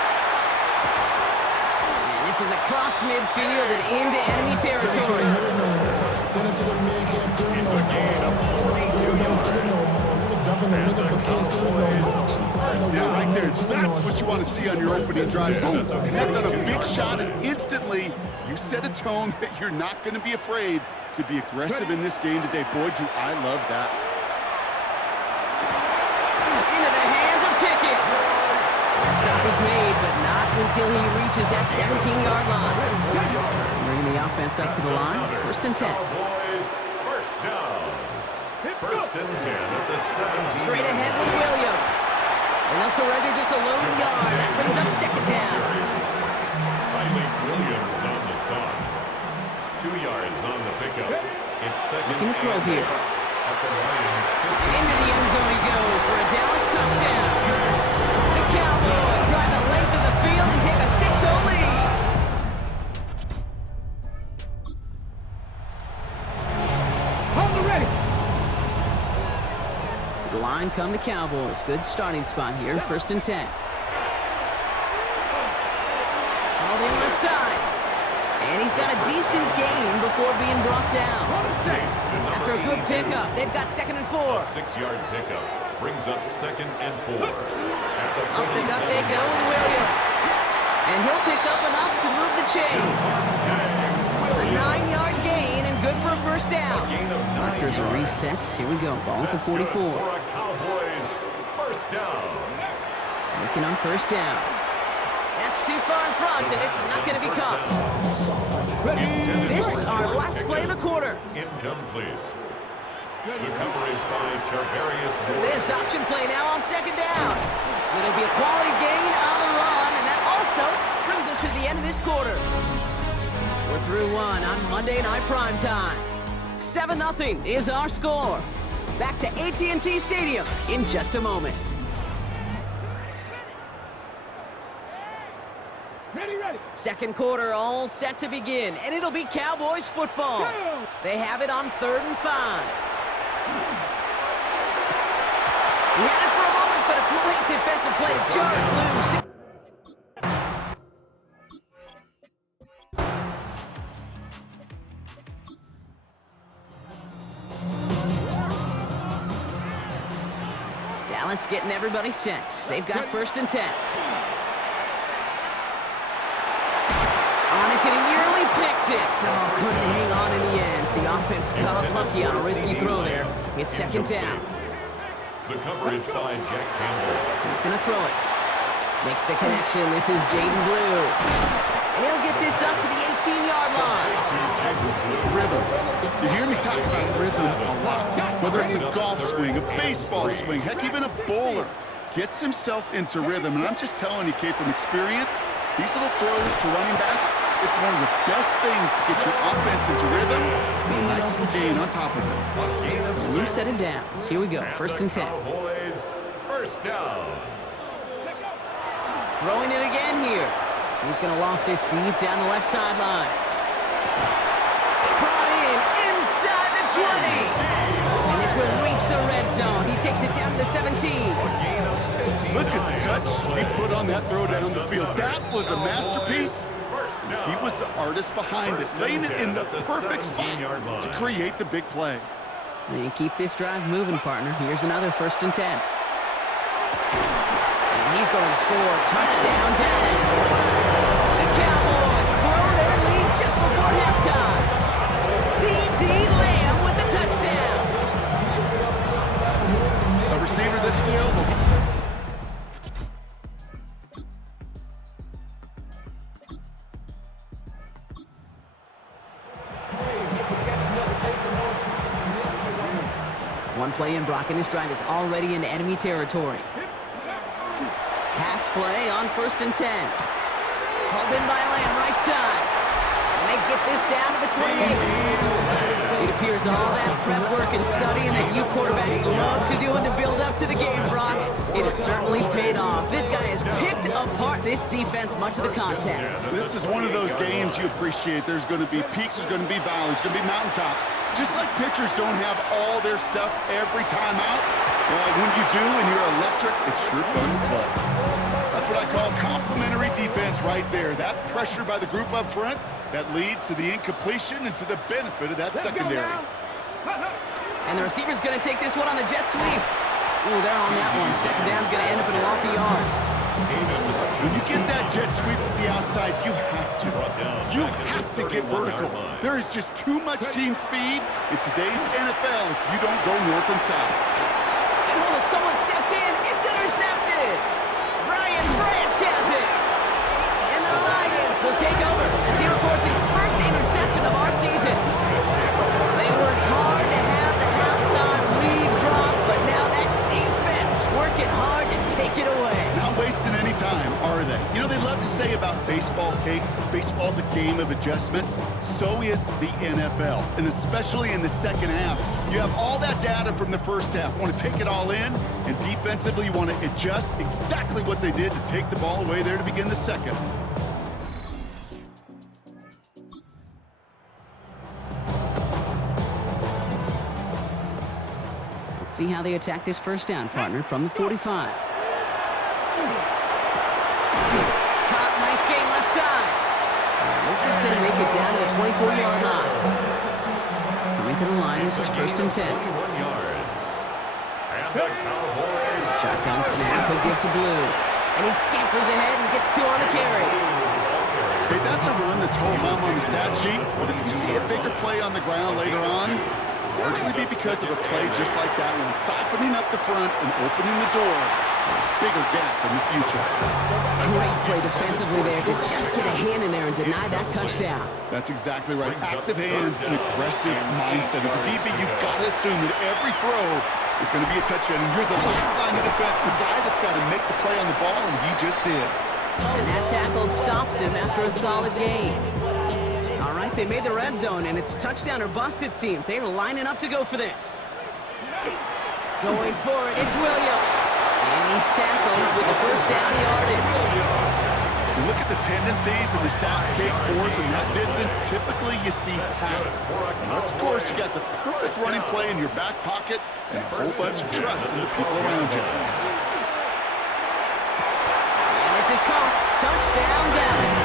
And this is across midfield and into enemy territory. It's a gain of 42 yards. And the Cowboys Yeah, right there. That's what you want to see on your opening drive. Boom. Connect on a big shot, and instantly you set a tone that you're not going to be afraid to be aggressive in this game today. Boy, do I love that. Into the hands of Pickett. The stop was made, but not until he reaches that 17-yard line. Bringing the offense up to the line. 1st and 10. Cowboys, first down. 1st and 10 at the 17. Straight ahead with Williams. And they'll surrender just a lone yard. That brings up 2nd down. Tyler Williams on the stop. 2 yards on the pickup. It's 2nd. Looking to throw here. At the Lions. And into the end zone he goes for a Dallas touchdown. The Cowboys drive the length of the field and take a 6-0 lead. Hold the ready. To the line come the Cowboys. Good starting spot here. 1st and 10. All the left side. And he's got a decent gain before being brought down. After a good pickup, they've got 2nd and 4. A 6-yard pickup brings up 2nd and 4. Up the gut they go with Williams. And he'll pick up enough to move the chains. A 9-yard gain and good for a 1st down. Markers are reset. Here we go. Ball at the 44. For a Cowboys first down. Looking on 1st down. That's too far in front, and it's not going to be caught. This our last play of the quarter. Incomplete. The coverage by Charvarius. This option play now on 2nd down. It'll be a quality gain on the run, and that also brings us to the end of this quarter. We're through one on Monday Night Primetime. 7-0 is our score. Back to AT&T Stadium in just a moment. Ready. 2nd quarter all set to begin, and it'll be Cowboys football. They have it on 3rd and 5. He had it for a moment, but a great defensive play to jar it loose. Dallas getting everybody set. They've got 1st and 10. On it, and he nearly picked it. Oh, couldn't hang on in the end. The offense got lucky on a risky throw there. It's 2nd down. The coverage by Jack Campbell. He's going to throw it. Makes the connection. This is Jaden Blue. And he'll get this up to the 18-yard line. Rhythm. You hear me talk about rhythm a lot. Whether it's a golf swing, a baseball swing, heck, even a bowler gets himself into rhythm. And I'm just telling you, Kate, from experience, these little throws to running backs, it's one of the best things to get your offense into rhythm. A nice little gain on top of it. So a new set of downs. Here we go. 1st and 10. Cowboys first down. Throwing it again here. He's going to loft this deep down the left sideline. Brought in inside the 20. And this will reach the red zone. He takes it down to the 17. Look at the touch he put on that throw down the field. That was a masterpiece. He was the artist behind it, laying it in the perfect spot to create the big play. And keep this drive moving, partner. Here's another 1st and 10. And he's going to score. Touchdown, Dallas. The Cowboys grow their lead just before halftime. C.D. Lamb with the touchdown. A receiver this skilled will... One play in, Brock in his drive is already in enemy territory. Pass play on 1st and 10. Called in by Lamb, right side. And they get this down to the 28. It appears all that prep work and studying that you quarterbacks love to do in the build-up to the game, Brock, it has certainly paid off. This guy has picked apart this defense much of the contest. This is one of those games you appreciate. There's going to be peaks, there's going to be valleys, there's going to be mountaintops. Just like pitchers don't have all their stuff every time out, well, when you do and you're electric, it's sure fun to play. That's what I call complimentary defense right there. That pressure by the group up front that leads to the incompletion and to the benefit of that secondary. And the receiver's going to take this one on the jet sweep. Ooh, they're on that one. Second down's going to end up in a loss of yards. When you get that jet sweep to the outside, you have to. You have to get vertical. There is just too much team speed in today's NFL if you don't go north and south. And someone stepped in. It's intercepted. Brian Branch has it. And the Lions will take over as he records his first interception of our season. They worked hard to have the halftime lead, Brock, but now that defense working hard to take it away. Not wasting any time, are they? You know, they love to say about baseball, Kate, baseball's a game of adjustments. So is the NFL, and especially in the second half. You have all that data from the first half. You want to take it all in, and defensively you want to adjust exactly what they did to take the ball away there to begin the second. Let's see how they attack this first down, partner, from the 45. Caught, nice gain left side. This is going to make it down to the 24-yard line. Coming to the line, this is 1st and 10. Shotgun snap, he'll give to Blue. And he scampers ahead and gets 2 on the carry. Okay, that's a run that's home run on the stat sheet, but if you see a bigger play on the ground later on, largely be because of a play just like that one, softening up the front and opening the door for a bigger gap in the future. Great play defensively there to just get a hand in there and deny that touchdown. That's exactly right. Active hands and aggressive mindset. As a DB, you've got to assume that every throw is going to be a touchdown, and you're the last line of defense, the guy that's got to make the play on the ball, and he just did. And that tackle stops him after a solid gain. All right, they made the red zone, and it's touchdown or bust, it seems. They are lining up to go for this. Going for it, it's Williams. And he's tackled with the first down yardage. You look at the tendencies and the stats, Kate, fourth in that distance, typically you see pass. Unless, of course, you got the perfect running play in your back pocket and a whole bunch of trust in the people around you. And this is Cox. Touchdown, Dallas.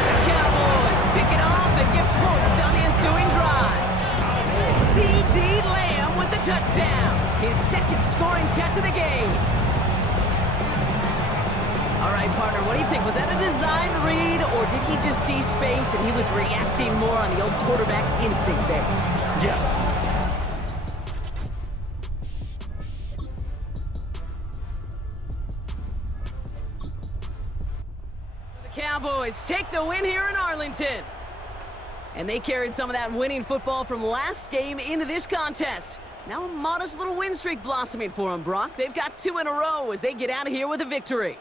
The Cowboys pick it off and get points on the ensuing drive. C.D. Lamb with the touchdown. His second scoring catch of the game. All right, partner, what do you think? Was that a design read, or did he just see space and he was reacting more on the old quarterback instinct there? Yes. The Cowboys take the win here in Arlington. And they carried some of that winning football from last game into this contest. Now a modest little win streak blossoming for them, Brock. They've got 2 in a row as they get out of here with a victory.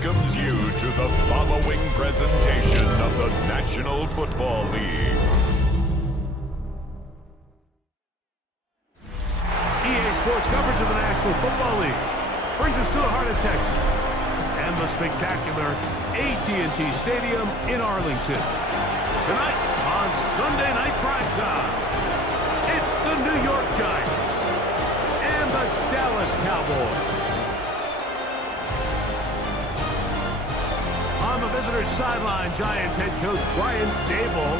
welcomes you to the following presentation of the National Football League. EA Sports coverage of the National Football League brings us to the heart of Texas and the spectacular AT&T Stadium in Arlington. Tonight on Sunday Night Primetime, it's the New York Giants and the Dallas Cowboys. On the visitor's sideline, Giants head coach Brian Daboll,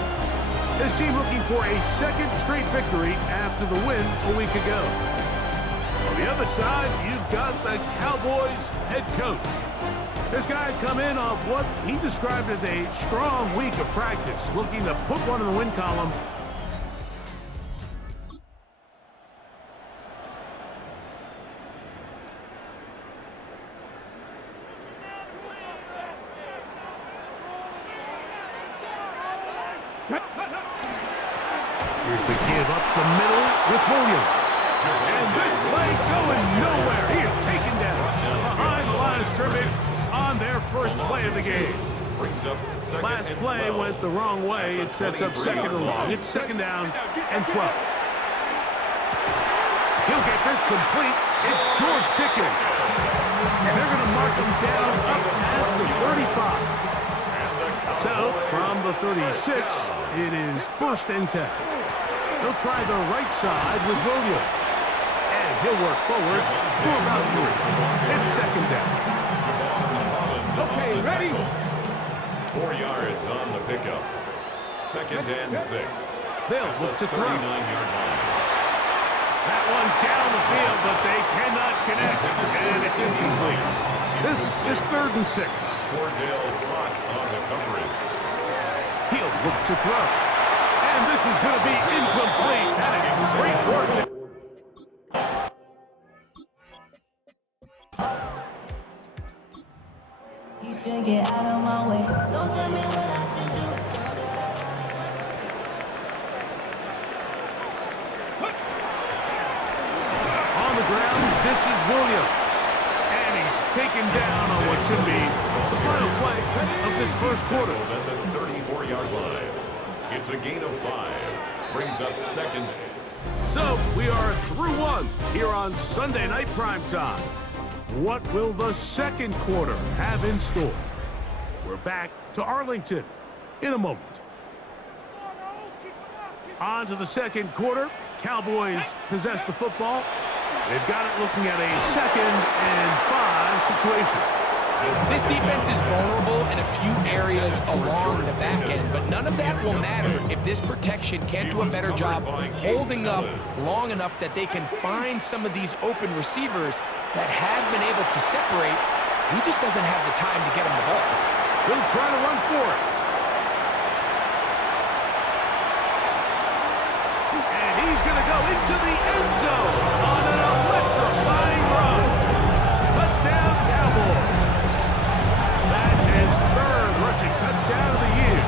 his team looking for a second straight victory after the win a week ago. On the other side, you've got the Cowboys head coach. This guy's come in off what he described as a strong week of practice, looking to put one in the win column. Here's the give up the middle with Williams. And this play going nowhere. He is taken down behind the line of scrimmage on their first play of the game. Last play went the wrong way. It sets up second and long. It's second down and 12. He'll get this complete. It's George Pickens. And they're going to mark him down up past the 35. So, from the 36, it is first and 10. He'll try the right side with Williams. And he'll work forward for about 3. It's second down. Okay, ready? 4 yards on the pickup. Second and 6. They'll look to throw. 39-yard line. That one down the field, but they cannot connect. And it's incomplete. This is third and 6. Cordell Flott on the coverage. He'll look to throw. And this is going to be incomplete. That is great work. You should get out of my way. Don't tell me what I should do. On the ground, this is Williams. And he's taken down on what should be the final play of this first quarter. At the 34-yard line. It's a gain of 5. Brings up second. So, we are through one here on Sunday Night Primetime. What will the second quarter have in store? We're back to Arlington in a moment. On to the second quarter. Cowboys possess the football. They've got it looking at a 2nd and 5 situation. This defense is vulnerable in a few areas along the back end, but none of that will matter if this protection can't do a better job holding up long enough that they can find some of these open receivers that have been able to separate. He just doesn't have the time to get him the ball. He'll try to run for it. And he's going to go into the end zone on an electrifying run. Touchdown, Cowboys. That's his 3rd rushing touchdown of the year.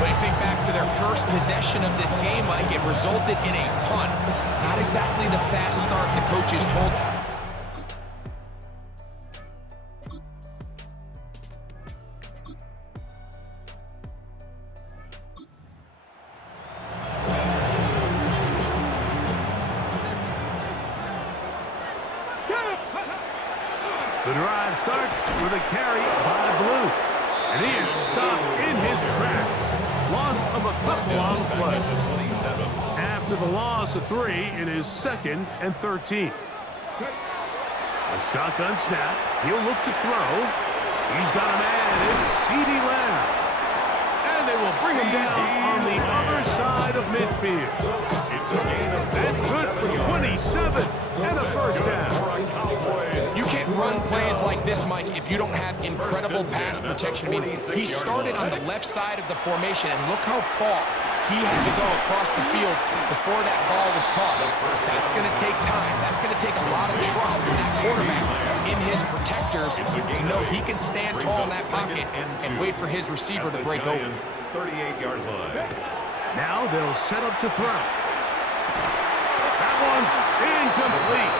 When you think back to their first possession of this game, Mike, it resulted in a punt. Not exactly the fast start the coaches told them. The drive starts with a carry by Blue. And he is stopped in his tracks. Loss of a couple on the play. After the loss of 3, it is 2nd and 13. A shotgun snap. He'll look to throw. He's got a man. It's C.D. Lamb. And they will bring him down on the other side of midfield. It's a gain of 27. That's good for 27 and a first down. You can't run plays like this, Mike, if you don't have incredible pass protection. I mean, he started on the left side of the formation, and look how far he had to go across the field before that ball was caught. That's going to take time. That's going to take a lot of trust from that quarterback in his protectors to know he can stand tall in that pocket and wait for his receiver to break open. 38-yard line. Now they'll set up to throw. That one's incomplete.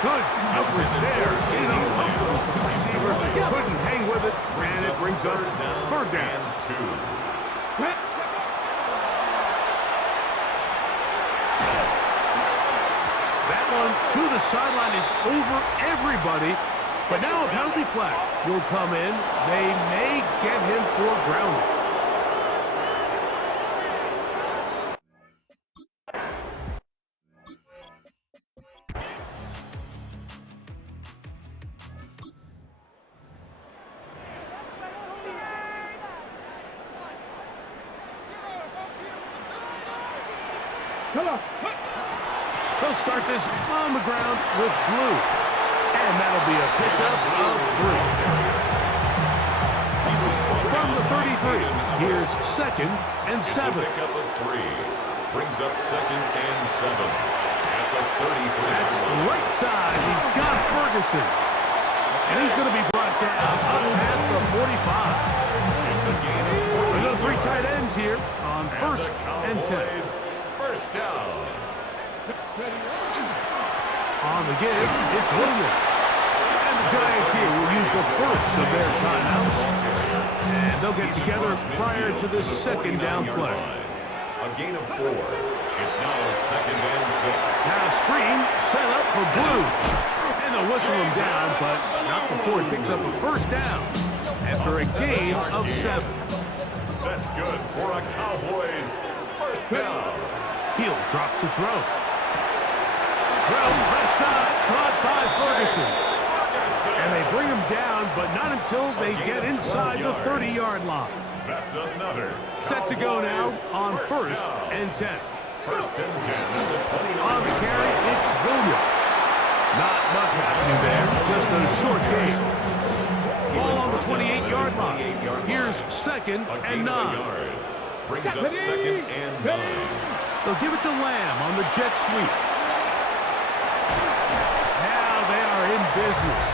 Good coverage there. Seen uncomfortable for the receiver. Couldn't hang with it, and it brings up third down. That one to the sideline is over everybody. But now a penalty flag will come in. They may get him for grounding. They'll start this on the ground with blue. And that'll be a pickup of 3. From the 33, here's 2nd and 7. Pickup of 3. Brings up 2nd and 7. At the 33. That's right side. He's got Ferguson. And he's going to be brought down up past the 45. We've got 3 tight ends here on 1st and 10. First down. On the give, it's Williams. And the Giants here will use the first of their timeouts. And they'll get together prior to this 2nd down play. A gain of 4. It's now 2nd and 6. Now a screen set up for blue. And they'll whistle him down, but not before he picks up a first down after a gain of 7. That's good for a Cowboys first down. He'll drop to throw. Throw left side, caught by Ferguson. And they bring him down, but not until they get inside the 30-yard line. That's another. Set to go now on 1st and 10. 1st and 10 at the 29. On the carry, it's Williams. Not much happening there, just a short gain. Ball on the 28-yard line. Here's 2nd and 9. Brings up 2nd and 9. They'll give it to Lamb on the jet sweep. Now they are in business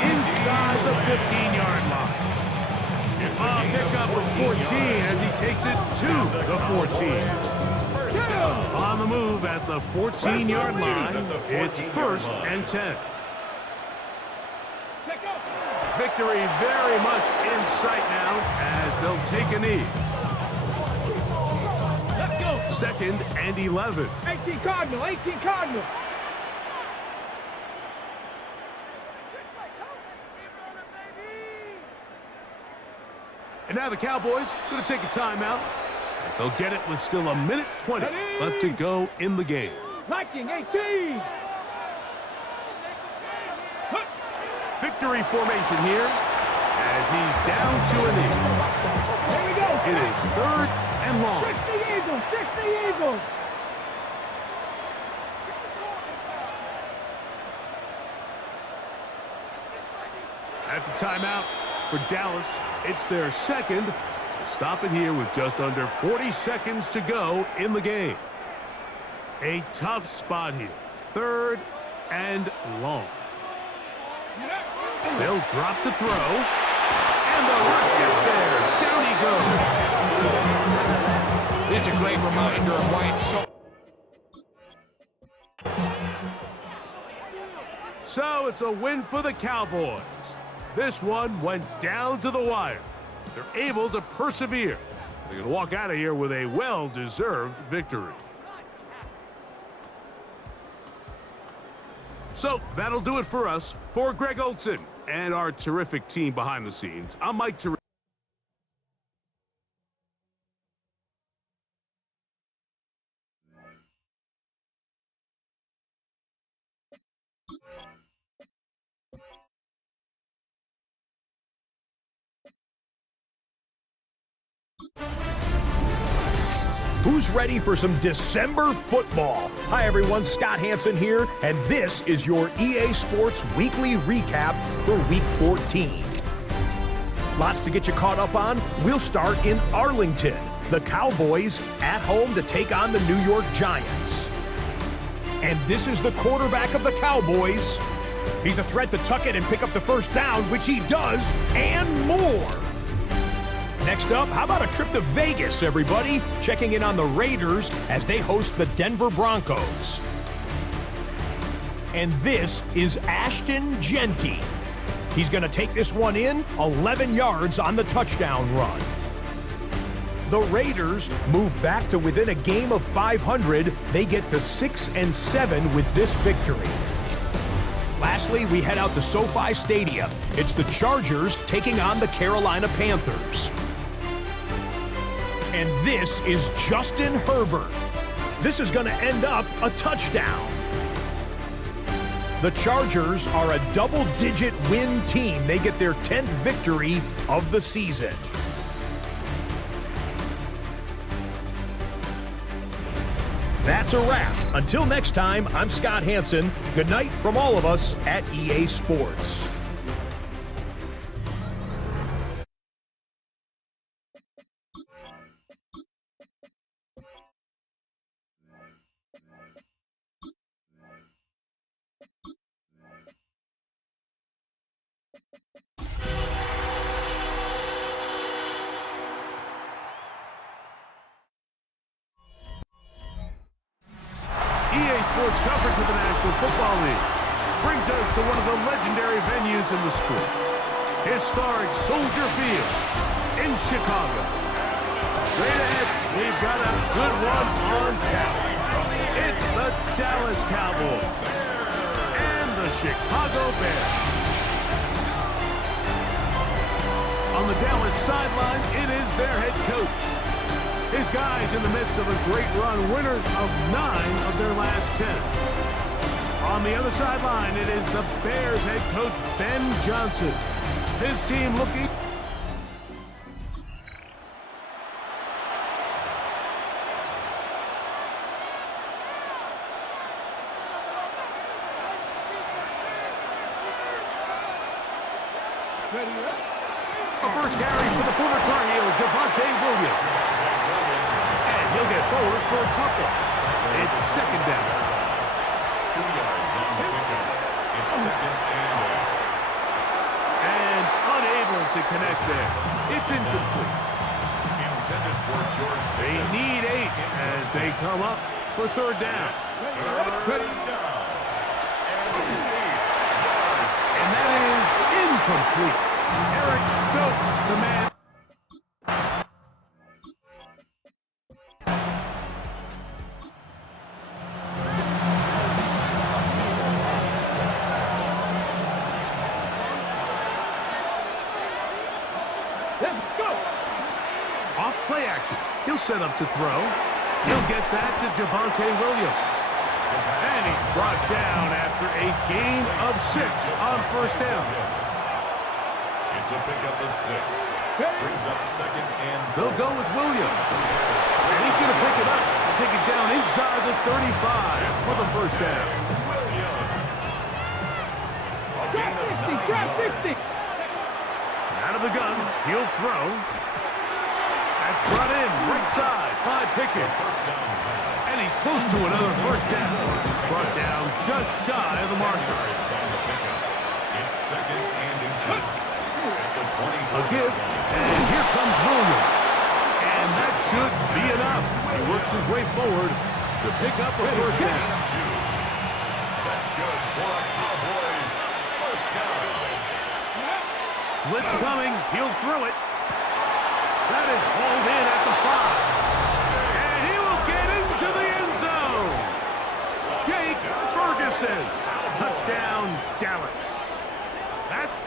inside the 15-yard line. It's a pickup of 14 as he takes it to the 14. On the move at the 14-yard line, it's 1st and 10. Victory very much in sight now as they'll take a knee. 2nd and 11. 18 Cardinal, 18 Cardinal. And now the Cowboys going to take a timeout as they'll get it with still 1:20 left to go in the game. Viking 18. Victory formation here as he's down to a knee. Here we go. It is 3rd and long. 60 Eagles, 60 Eagles. That's a timeout for Dallas. It's their 2nd. They'll stop it here with just under 40 seconds to go in the game. A tough spot here. 3rd and long. They'll drop to throw. And the rush gets there. Down he goes. This is a great reminder of why it's So it's a win for the Cowboys. This one went down to the wire. They're able to persevere. They can walk out of here with a well-deserved victory. So that'll do it for us. For Greg Olson and our terrific team behind the scenes, I'm Mike Terrell. Who's ready for some December football? Hi everyone, Scott Hansen here, and this is your EA Sports Weekly Recap for Week 14. Lots to get you caught up on. We'll start in Arlington. The Cowboys at home to take on the New York Giants. And this is the quarterback of the Cowboys. He's a threat to tuck it and pick up the first down, which he does, and more. Next up, how about a trip to Vegas, everybody? Checking in on the Raiders as they host the Denver Broncos. And this is Ashton Genty. He's going to take this one in, 11 yards on the touchdown run. The Raiders move back to within a game of 500. They get to 6-7 with this victory. Lastly, we head out to SoFi Stadium. It's the Chargers taking on the Carolina Panthers. And this is Justin Herbert. This is going to end up a touchdown. The Chargers are a double-digit win team. They get their 10th victory of the season. That's a wrap. Until next time, I'm Scott Hanson. Good night from all of us at EA Sports. EA Sports coverage of the National Football League brings us to one of the legendary venues in the sport, historic Soldier Field in Chicago. Straight ahead, we've got a good one on tap. It's the Dallas Cowboys and the Chicago Bears. On the Dallas sideline, it is their head coach. His guys in the midst of a great run, winners of 9 of their last 10. On the other sideline, it is the Bears head coach, Ben Johnson. His team looking... The first carry for the former Tar Heel, Javonte Williams. And he'll get forward for a couple. It's second down. 2 yards on the pickup. It's second and 8. And unable to connect there. It's incomplete. Intended for George. They need 8 as they come up for third down. Third down. And that is incomplete. Eric Stokes, the man. Let's go. Off play action. He'll set up to throw. He'll get that to Javonte Williams. And he's brought down after a gain of 6 on first down. It's a pickup of 6. Brings up second and They'll go with Williams. And he's going to pick it up and take it down inside the 35 for the first down. Drop 60. Out of the gun, he'll throw. That's brought in right side by Pickett. And he's close to another first down. Brought down just shy of the marker. It's second and inches. A give, and here comes Williams. And that should be enough. He works his way forward to pick up a first down. That's good for a Cowboys first down. Blitz coming. He'll throw it. That is hauled in at the 5. And he will get into the end zone. Jake Ferguson. Touchdown, Dallas. That's...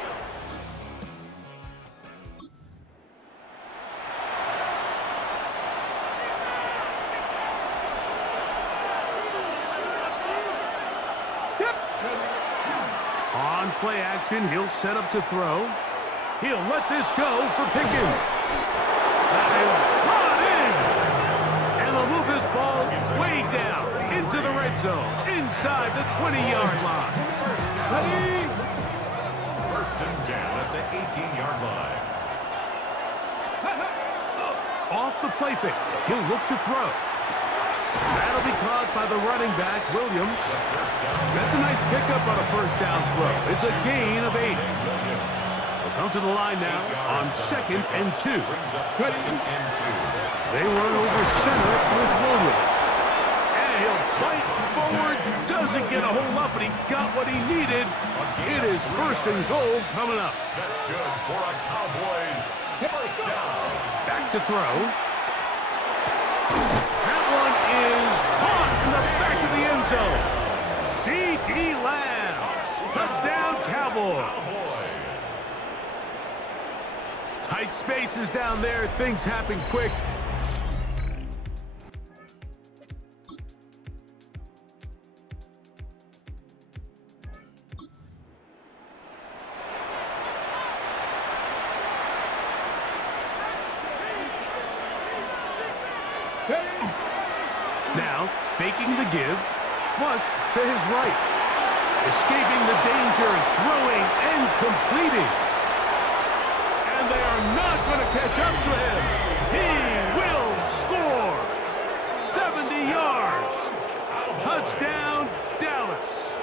On play action, he'll set up to throw. He'll let this go for Pickens. That is brought in. And they'll move this ball way down into the red zone, inside the 20-yard line. First and 10 at the 18-yard line. Off the play fake, he'll look to throw. That'll be caught by the running back, Williams. That's a nice pickup on a first down throw. It's a gain of 8. They'll come to the line now on second and 2. They run over center with Williams. And he'll fight forward. Doesn't get a whole lot, but he got what he needed. It is first and goal coming up. That's good for a Cowboys first down. Back to throw. That one is caught in the back of the end zone. C.D. Lamb. Touchdown, Cowboys. Tight spaces down there. Things happen quick. Now, faking the give, flush to his right. Escaping the danger, throwing and completing. And they are not going to catch up to him. He will score. 70 yards. Touchdown, Dallas.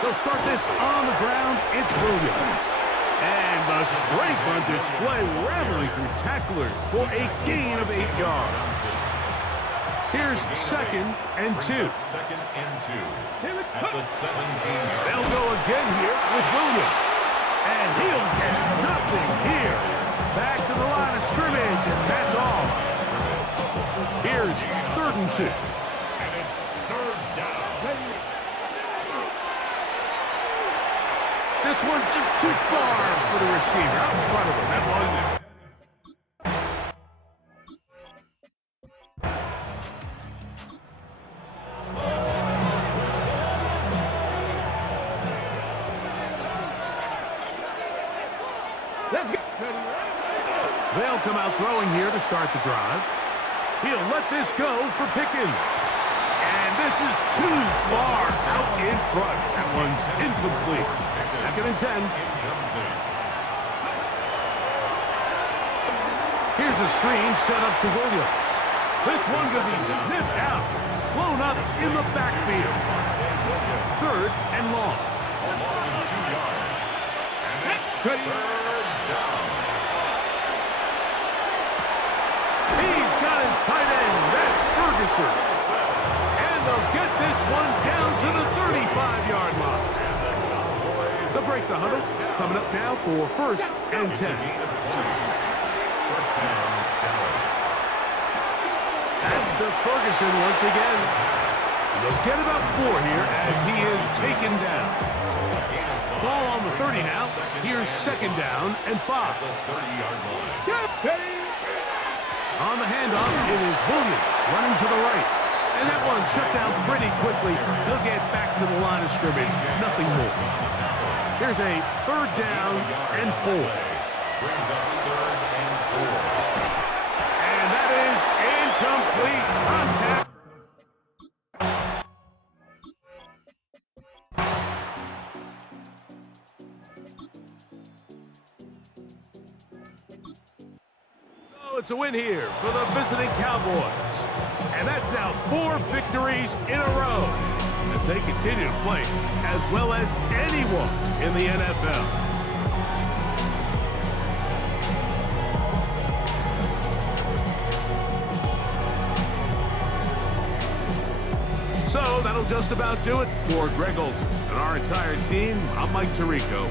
They'll start this on the ground. It's Williams. And the strength on display, rattling through tacklers for a gain of 8 yards. Here's 2nd and 2. Second and 2 at the 17. They'll go again here with Williams. And he'll get nothing here. Back to the line of scrimmage, and that's all. Here's 3rd and 2. And it's 3rd down. This one just too far for the receiver. Out in front of him. That one. They'll come out throwing here to start the drive. He'll let this go for Pickens. And this is too far out in front. That one's incomplete. 2nd and 10. Here's a screen set up to Williams. This one's going to be sniffed out. Blown up in the backfield. 3rd and long. A loss of 2 yards. And it's 3rd down. He's got his tight end. That's Ferguson. And they'll get this one down to the 35-yard line. They'll break the huddle. Coming up now for 1st and 10. First down, Dallas. That's to Ferguson once again. And they'll get about 4 here as he is taken down. Ball on the 30 now. Here's 2nd down and 5. The 30-yard line. On the handoff, it is Williams running to the right. And that one shut down pretty quickly. He'll get back to the line of scrimmage. Nothing more. Here's a 3rd down and 4. Brings up 3rd and 4. And that is incomplete contact. So it's a win here for the visiting Cowboys. And that's now 4 victories in a row as they continue to play as well as anyone in the NFL. So that'll just about do it for Greg Olson and our entire team. I'm Mike Tirico.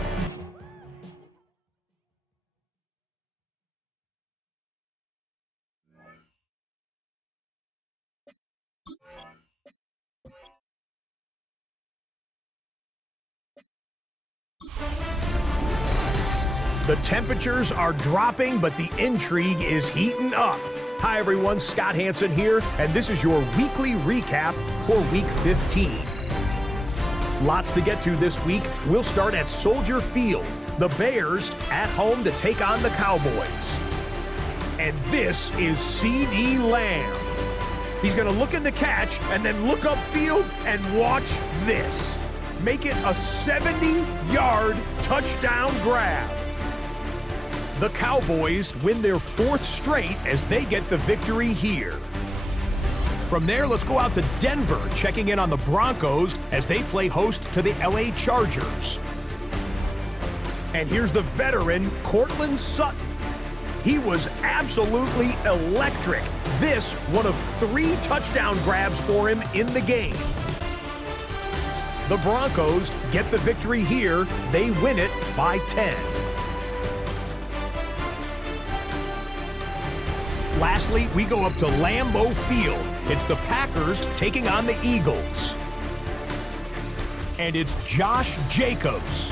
The temperatures are dropping, but the intrigue is heating up. Hi everyone, Scott Hanson here, and this is your weekly recap for Week 15. Lots to get to this week. We'll start at Soldier Field. The Bears at home to take on the Cowboys. And this is C.D. Lamb. He's going to look in the catch and then look upfield and watch this. Make it a 70-yard touchdown grab. The Cowboys win their 4th straight as they get the victory here. From there, let's go out to Denver, checking in on the Broncos as they play host to the LA Chargers. And here's the veteran, Courtland Sutton. He was absolutely electric. This, one of 3 touchdown grabs for him in the game. The Broncos get the victory here. They win it by 10. Lastly, we go up to Lambeau Field. It's the Packers taking on the Eagles. And it's Josh Jacobs.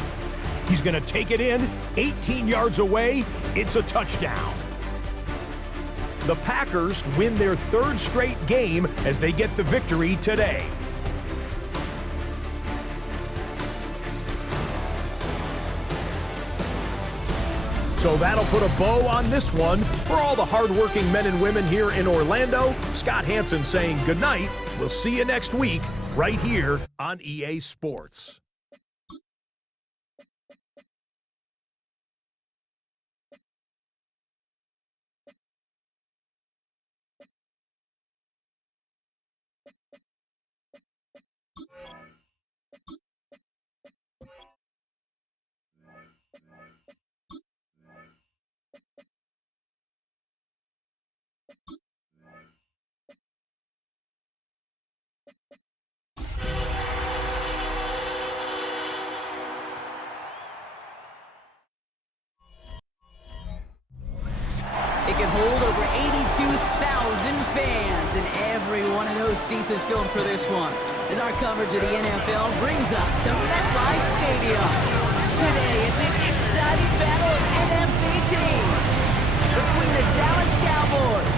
He's going to take it in, 18 yards away. It's a touchdown. The Packers win their 3rd straight game as they get the victory today. So that'll put a bow on this one. For all the hardworking men and women here in Orlando, Scott Hanson saying goodnight. We'll see you next week right here on EA Sports. It can hold over 82,000 fans, and every one of those seats is filled for this one, as our coverage of the NFL brings us to MetLife Stadium. Today, it's an exciting battle of NFC teams between the Dallas Cowboys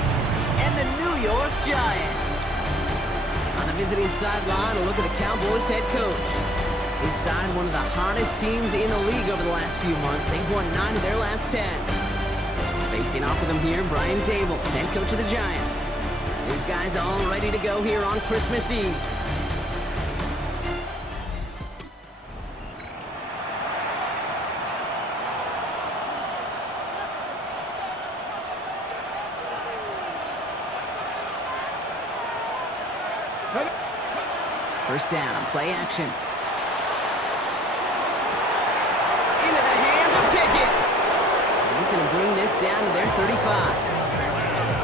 and the New York Giants. On the visiting sideline, a look at the Cowboys head coach. They signed one of the hottest teams in the league over the last few months. They've won 9 of their last 10. Facing off with them here, Brian Dable, head coach of the Giants. These guys all ready to go here on Christmas Eve. First down, play action. Into the hands of Pickett. He's going to bring this down to their 35.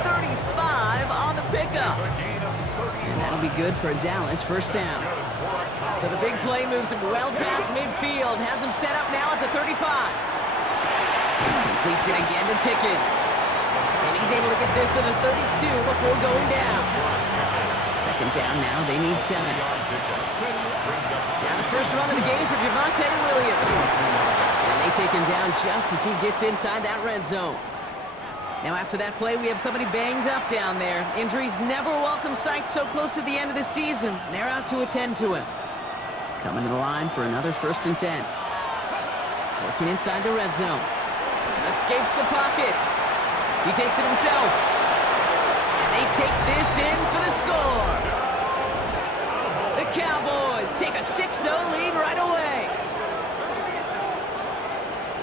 35 on the pickup. And that'll be good for a Dallas first down. So the big play moves him well past midfield. Has him set up now at the 35. Completes it again to Pickett. And he's able to get this to the 32 before going down. Second down now. They need 7. Now the first run of the game for Javonte Williams. And they take him down just as he gets inside that red zone. Now after that play, we have somebody banged up down there. Injuries never a welcome sight so close to the end of the season. They're out to attend to him. Coming to the line for another 1st and 10. Working inside the red zone. Escapes the pocket. He takes it himself. And they take this in for the score. The Cowboys take a 6-0 lead right away.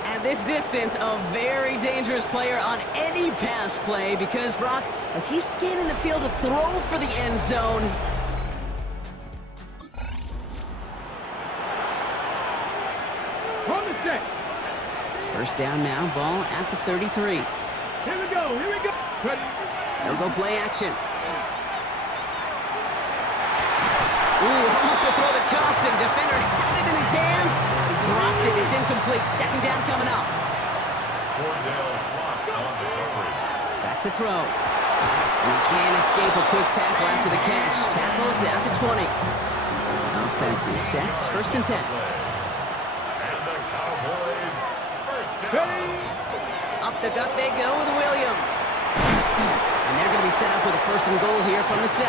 At this distance, a very dangerous player on any pass play because, Brock, as he's scanning the field to throw for the end zone. On the set. First down now, ball at the 33. Here we go, here we go. Ready. They'll go play action. Ooh, almost a throw that cost him. Defender had it in his hands. He dropped it. It's incomplete. Second down coming up. Back to throw. And he can't escape a quick tackle after the catch. Tackles at the 20. Offense is set. 1st and 10. Up the gut they go with Williams. And they're going to be set up with a 1st and goal here from the 7.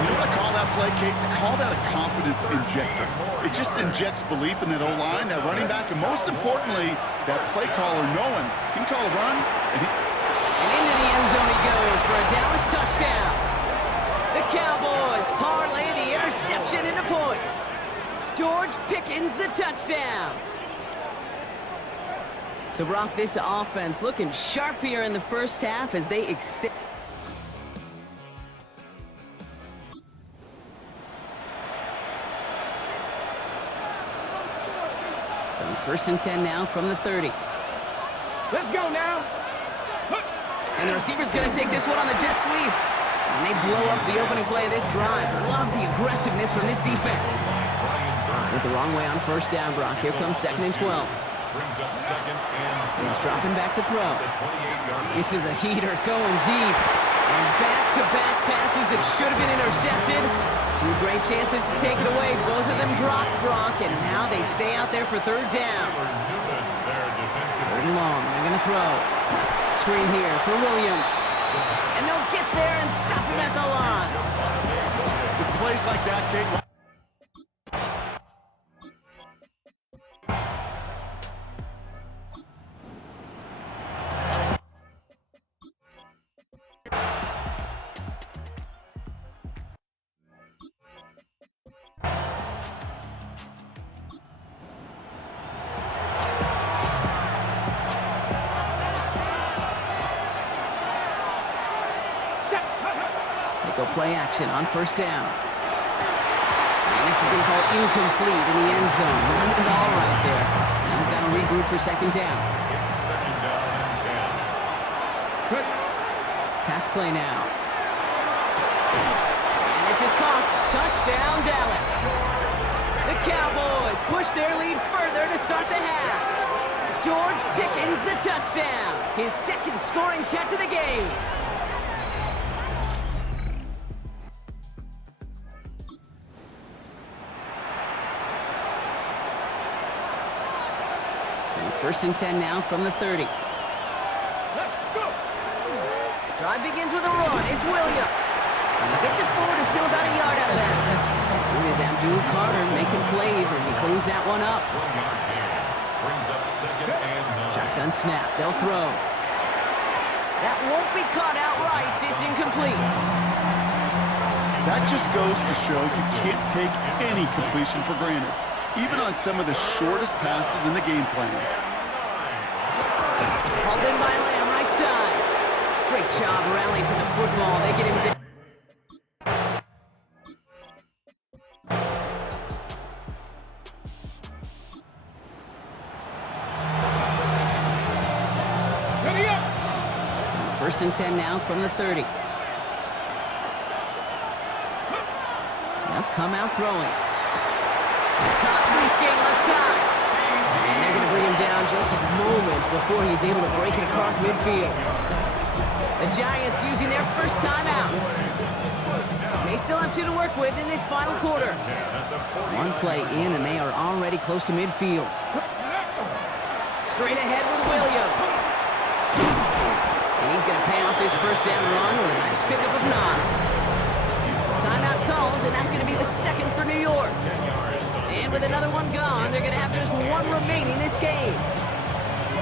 You know what I call that play, Kate? I call that a confidence injector. It just injects belief in that O-line, that running back, and most importantly, that play caller knowing he can call a run. And into the end zone he goes for a Dallas touchdown. The Cowboys parlay the interception into points. George Pickens the touchdown. So, Brock, this offense looking sharp here in the first half as they extend. So first and 10 now from the 30. Let's go now. And the receiver's going to take this one on the jet sweep. And they blow up the opening play of this drive. Love the aggressiveness from this defense. Went the wrong way on first down, Brock. Here comes second and 12. He's dropping back to throw. This is a heater going deep. And back-to-back passes that should have been intercepted. Two great chances to take it away. Both of them dropped, Brock, and now they stay out there for third down. Third and long. They're going to throw. Screen here for Williams. And they'll get there and stop him at the line. It's plays like that, Kate. They go play action on first down. And this is going to fall incomplete in the end zone. Running it all right there. And they've got to regroup for second down. It's second down and 10. Pass play now. And this is caught. Touchdown, Dallas. The Cowboys push their lead further to start the half. George Pickens the touchdown. His second scoring catch of the game. First and 10 now from the 30. Let's go. Drive begins with a run. It's Williams. As he gets it forward, is still about a yard out of that. Here is Abdul Carter making plays as he cleans that one up. Brings up second and 9. Shotgun snap. They'll throw. That won't be caught outright. It's incomplete. That just goes to show you can't take any completion for granted, even on some of the shortest passes in the game plan. Hauled in by Lamb, right side. Great job rallying to the football. They get him to... Ready up. So first and 10 now from the 30. They'll come out throwing. Caught Breesgate left side. And they're going to bring him down just a moment before he's able to break it across midfield. The Giants using their first timeout. They still have 2 to work with in this final quarter. One play in and they are already close to midfield. Straight ahead with Williams. And he's going to pay off this first down run with a nice pickup of 9. Timeout called, and that's going to be the second for New York. And with another one gone, they're going to have just one remaining this game.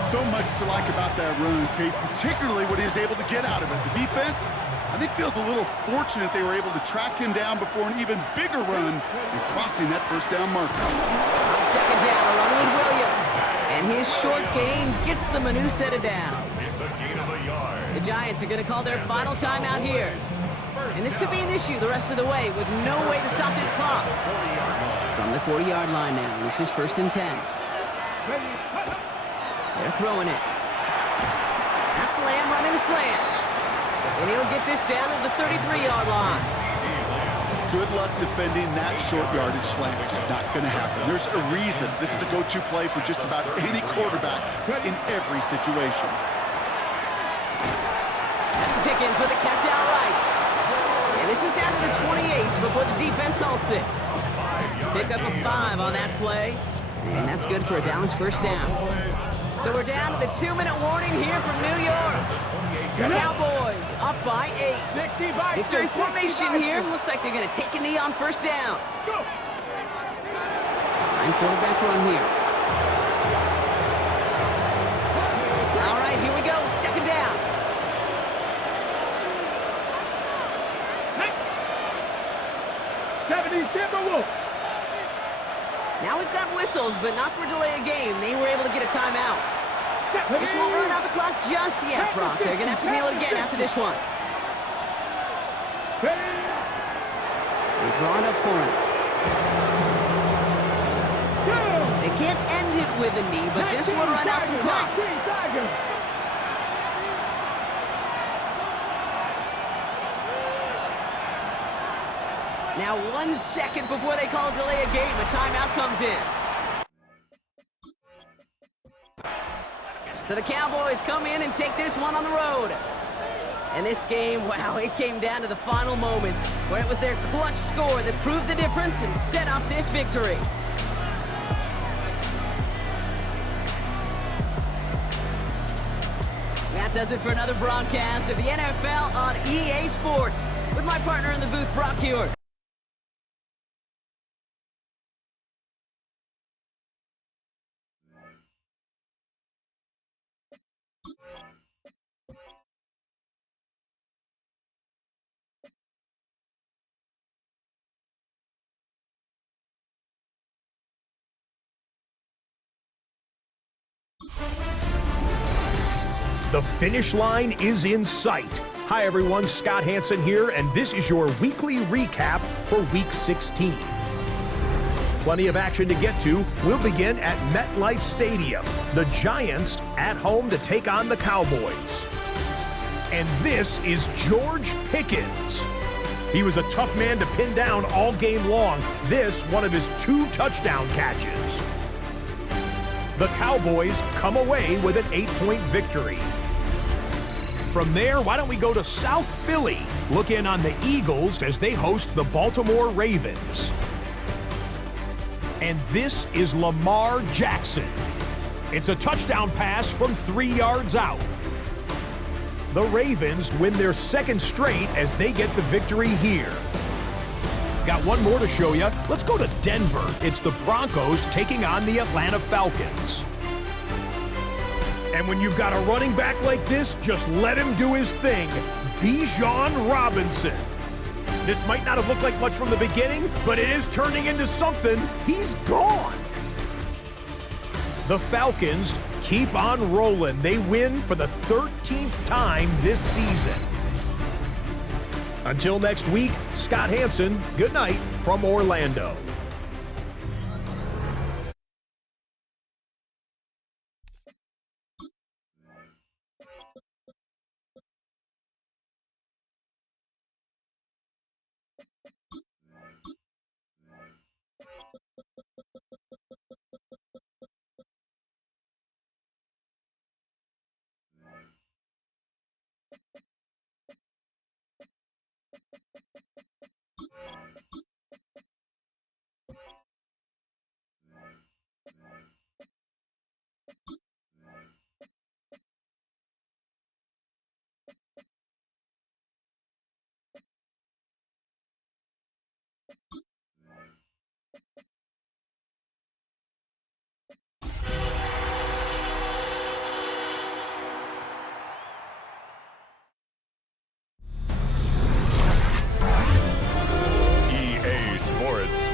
So much to like about that run, Kate, particularly what he was able to get out of it. The defense, I think, feels a little fortunate they were able to track him down before an even bigger run and crossing that first down marker. On second down, a run with Williams. And his short gain gets them a new set of downs. It's a gain of a yard. The Giants are going to call their final timeout here. And this could be an issue the rest of the way with no way to stop this clock. From the 40-yard line now, this is first and 10. They're throwing it. That's Lamb running the slant. And he'll get this down to the 33-yard line. Good luck defending that short yardage slant. Just not going to happen. There's a reason this is a go-to play for just about any quarterback in every situation. That's Pickens with a catch outright. And this is down to the 28 before the defense halts it. Pick up a 5 on that play. And that's good for a Dallas first down. So we're down to the 2-minute warning here from New York. Cowboys up by 8. Victory formation here. Looks like they're going to take a knee on first down. Design quarterback run here. All right, here we go. Second down. Now we've got whistles, but not for delay of game. They were able to get a timeout. This won't run out the clock just yet, Brock. They're going to have to kneel it again after this one. They draw it up for him. They can't end it with a knee, but this will run out some clock. Now 1 second before they call delay a game, a timeout comes in. So the Cowboys come in and take this one on the road. And this game, wow, it came down to the final moments where it was their clutch score that proved the difference and set up this victory. That does it for another broadcast of the NFL on EA Sports with my partner in the booth, Brock Hewitt. The finish line is in sight. Hi everyone, Scott Hanson here, and this is your weekly recap for Week 16. Plenty of action to get to. We'll begin at MetLife Stadium. The Giants at home to take on the Cowboys. And this is George Pickens. He was a tough man to pin down all game long. This, one of his 2 touchdown catches. The Cowboys come away with an 8-point victory. From there, why don't we go to South Philly? Look in on the Eagles as they host the Baltimore Ravens. And this is Lamar Jackson. It's a touchdown pass from 3 yards out. The Ravens win their 2nd straight as they get the victory here. Got one more to show you. Let's go to Denver. It's the Broncos taking on the Atlanta Falcons. And when you've got a running back like this, just let him do his thing. Bijan Robinson. This might not have looked like much from the beginning, but it is turning into something. He's gone. The Falcons keep on rolling. They win for the 13th time this season. Until next week, Scott Hanson, good night from Orlando.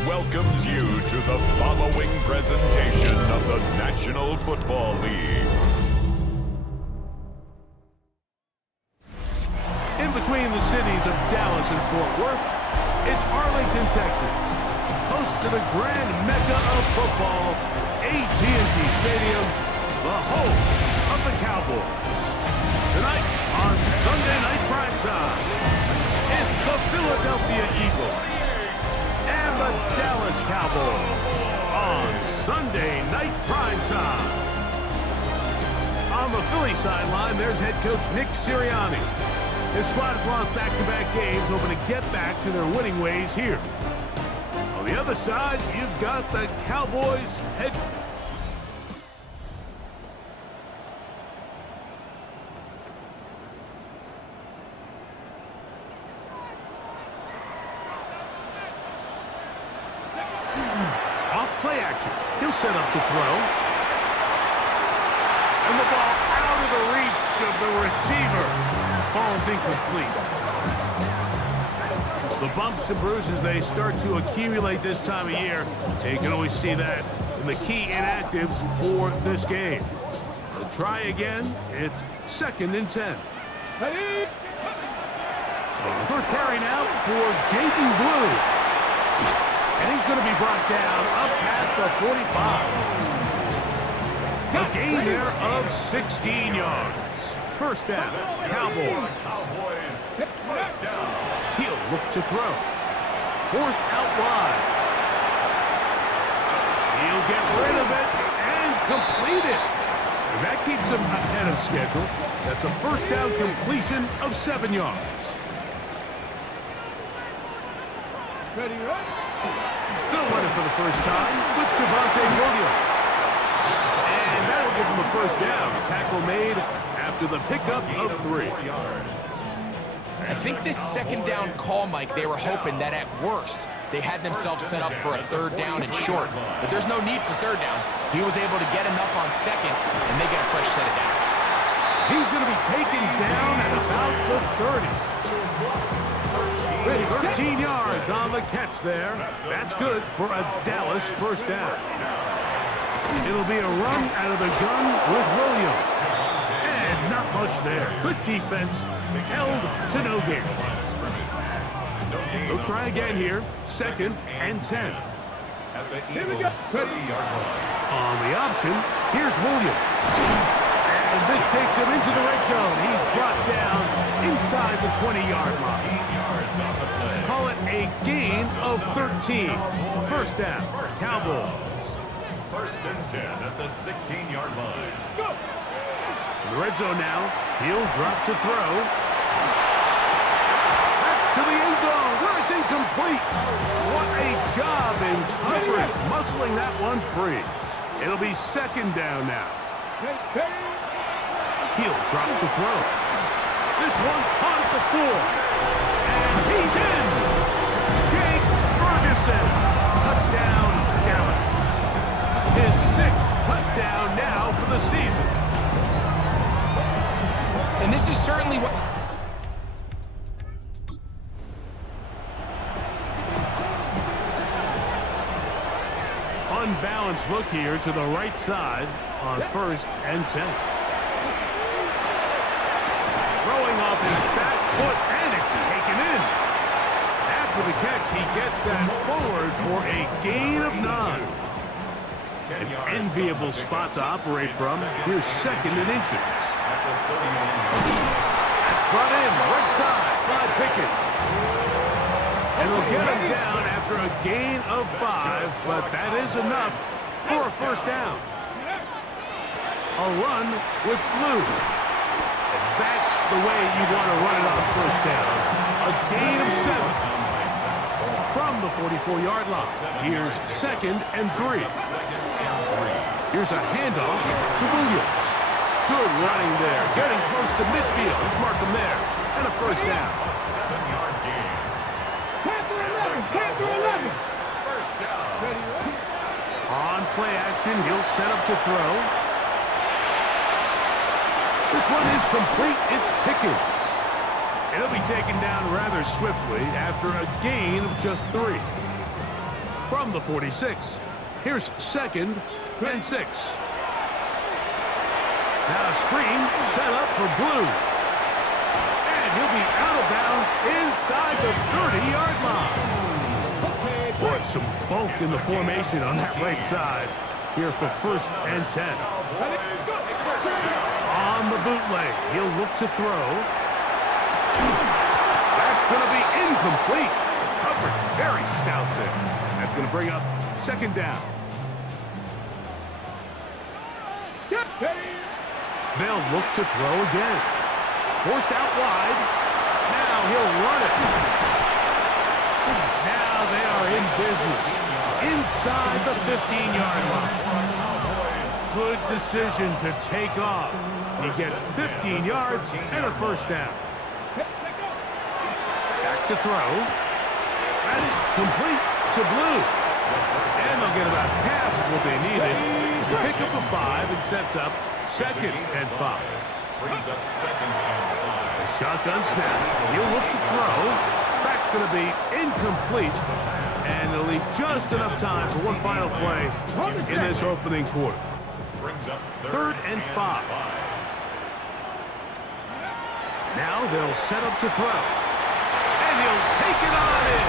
Welcomes you to the following presentation of the National Football League. In between the cities of Dallas and Fort Worth, it's Arlington, Texas, host to the grand mecca of football, AT&T Stadium, the home of the Cowboys. Tonight on Sunday Night Primetime, it's the Philadelphia Eagles and the Dallas Cowboys on Sunday Night Primetime. On the Philly sideline, there's head coach Nick Sirianni. His squad has lost back-to-back games, hoping to get back to their winning ways here. On the other side, you've got the Cowboys head. Off play action. He'll set up to throw. And the ball out of the reach of the receiver. Falls incomplete. The bumps and bruises, they start to accumulate this time of year. And you can always see that in the key inactives for this game. They'll try again. It's 2nd and 10. First carry now for Jaden Blue. And he's going to be brought down up past the 45. gain there of 16 yards. First down, Cowboys. First down. He'll look to throw. Forced out wide. He'll get rid of it and complete it. And that keeps him ahead of schedule. That's a first down completion of 7 yards. Ready, right? They'll run it for the first time with Javonte Williams. And that'll give him a first down. Tackle made after the pickup of 3. I think this second down call, Mike, they were hoping that at worst they had themselves set up for a third down and short. But there's no need for third down. He was able to get enough on second, and they get a fresh set of downs. He's going to be taken down at about the 30. 13 yards on the catch there. That's good for a Dallas first down. It'll be a run out of the gun with Williams. And not much there. Good defense. Held to no gain. They'll try again here. 2nd and 10. Here we go. On the option, here's Williams. And this takes him into the red zone. He's brought down inside the 20-yard line. Call it a gain of 13. First down, Cowboys. First and 10 at the 16-yard line. Go. In the red zone now, he'll drop to throw. That's to the end zone where it's incomplete. What a job in coverage, muscling that one free. It'll be 2nd down now. He'll drop to throw. This one caught at the 4. And he's in. Jake Ferguson. Touchdown, Dallas. His 6th touchdown now for the season. And this is certainly what... Unbalanced look here to the right side on 1st and 10. Throwing off his back foot, and it's taken in. After the catch, he gets that forward for a gain of 9. An enviable spot to operate from. Here's 2nd and inches. That's brought in right side by Pickett. And he'll get him down after a gain of 5, but that is enough for a first down. A run with Blue. And that's the way you want to run it on first down. A gain of 7. From the 44-yard line. Here's 2nd and 3. Here's a handoff to Williams. Good running there. Getting close to midfield. Let's mark him there. And a first down. A 7-yard gain. Panther 11. First down. On play action, he'll set up to throw. This one is complete. It's Pickens. It'll be taken down rather swiftly after a gain of just 3. From the 46, here's 2nd and 6. Now a screen set up for Blue. And he'll be out of bounds inside the 30-yard line. Boy, some bulk in the formation on that right side here for 1st and 10. On the bootleg, he'll look to throw. That's going to be incomplete. Coverage very stout there. That's going to bring up 2nd down. They'll look to throw again. Forced out wide. Now he'll run it. Now they are in business. Inside the 15-yard line. Good decision to take off. He gets 15 yards and a first down. Back to throw. That is complete to Blue. And they'll get about half of what they needed to pick up a 5 and sets up 2nd and 5. Brings up 2nd and 5. A shotgun snap. He'll look to throw. That's going to be incomplete. And it'll leave just enough time for one final play in this opening quarter. Brings up 3rd and 5. Now they'll set up to throw. And he'll take it on in.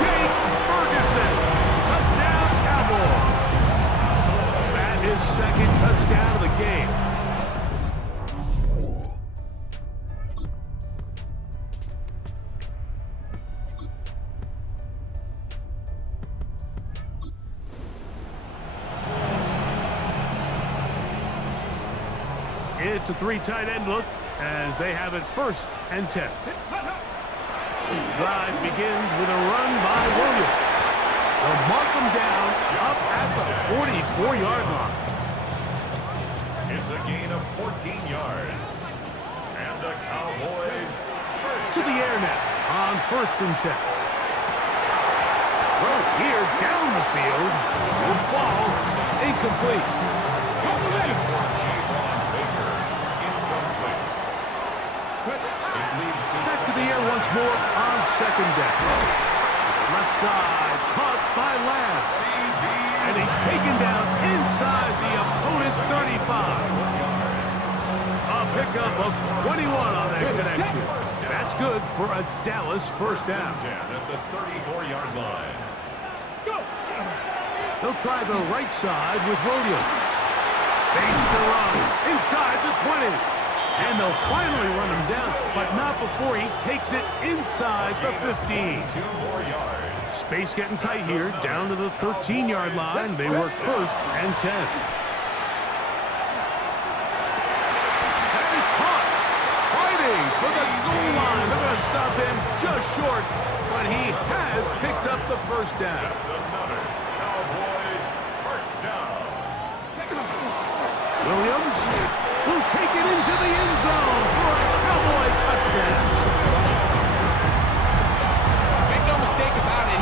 Jake Ferguson. Touchdown, Cowboys. That his second touchdown of the game. It's a three tight end look as they have it 1st and 10. Drive begins with a run by Williams. They'll mark him down up at the 44-yard line. It's a gain of 14 yards. And the Cowboys To the air now on 1st and 10. Throw here down the field. Will fall incomplete. Back to the air once more on 2nd down. Left side, caught by Lamb. And he's taken down inside the opponent's 35. A pickup of 21 on that connection. That's good for a Dallas 1st down. at the 34-yard line. They'll try the right side with Williams. Space to run inside the 20. And they'll finally run him down, but not before he takes it inside the 15. 2 more yards. Space getting tight here, down to the 13-yard line. They work 1st and 10. That is caught. Fighting for the goal line. They're going to stop him just short, but he has picked up the 1st down. That's another Cowboys 1st down. Williams will take it into the end zone for a Cowboys touchdown. Make no mistake about it.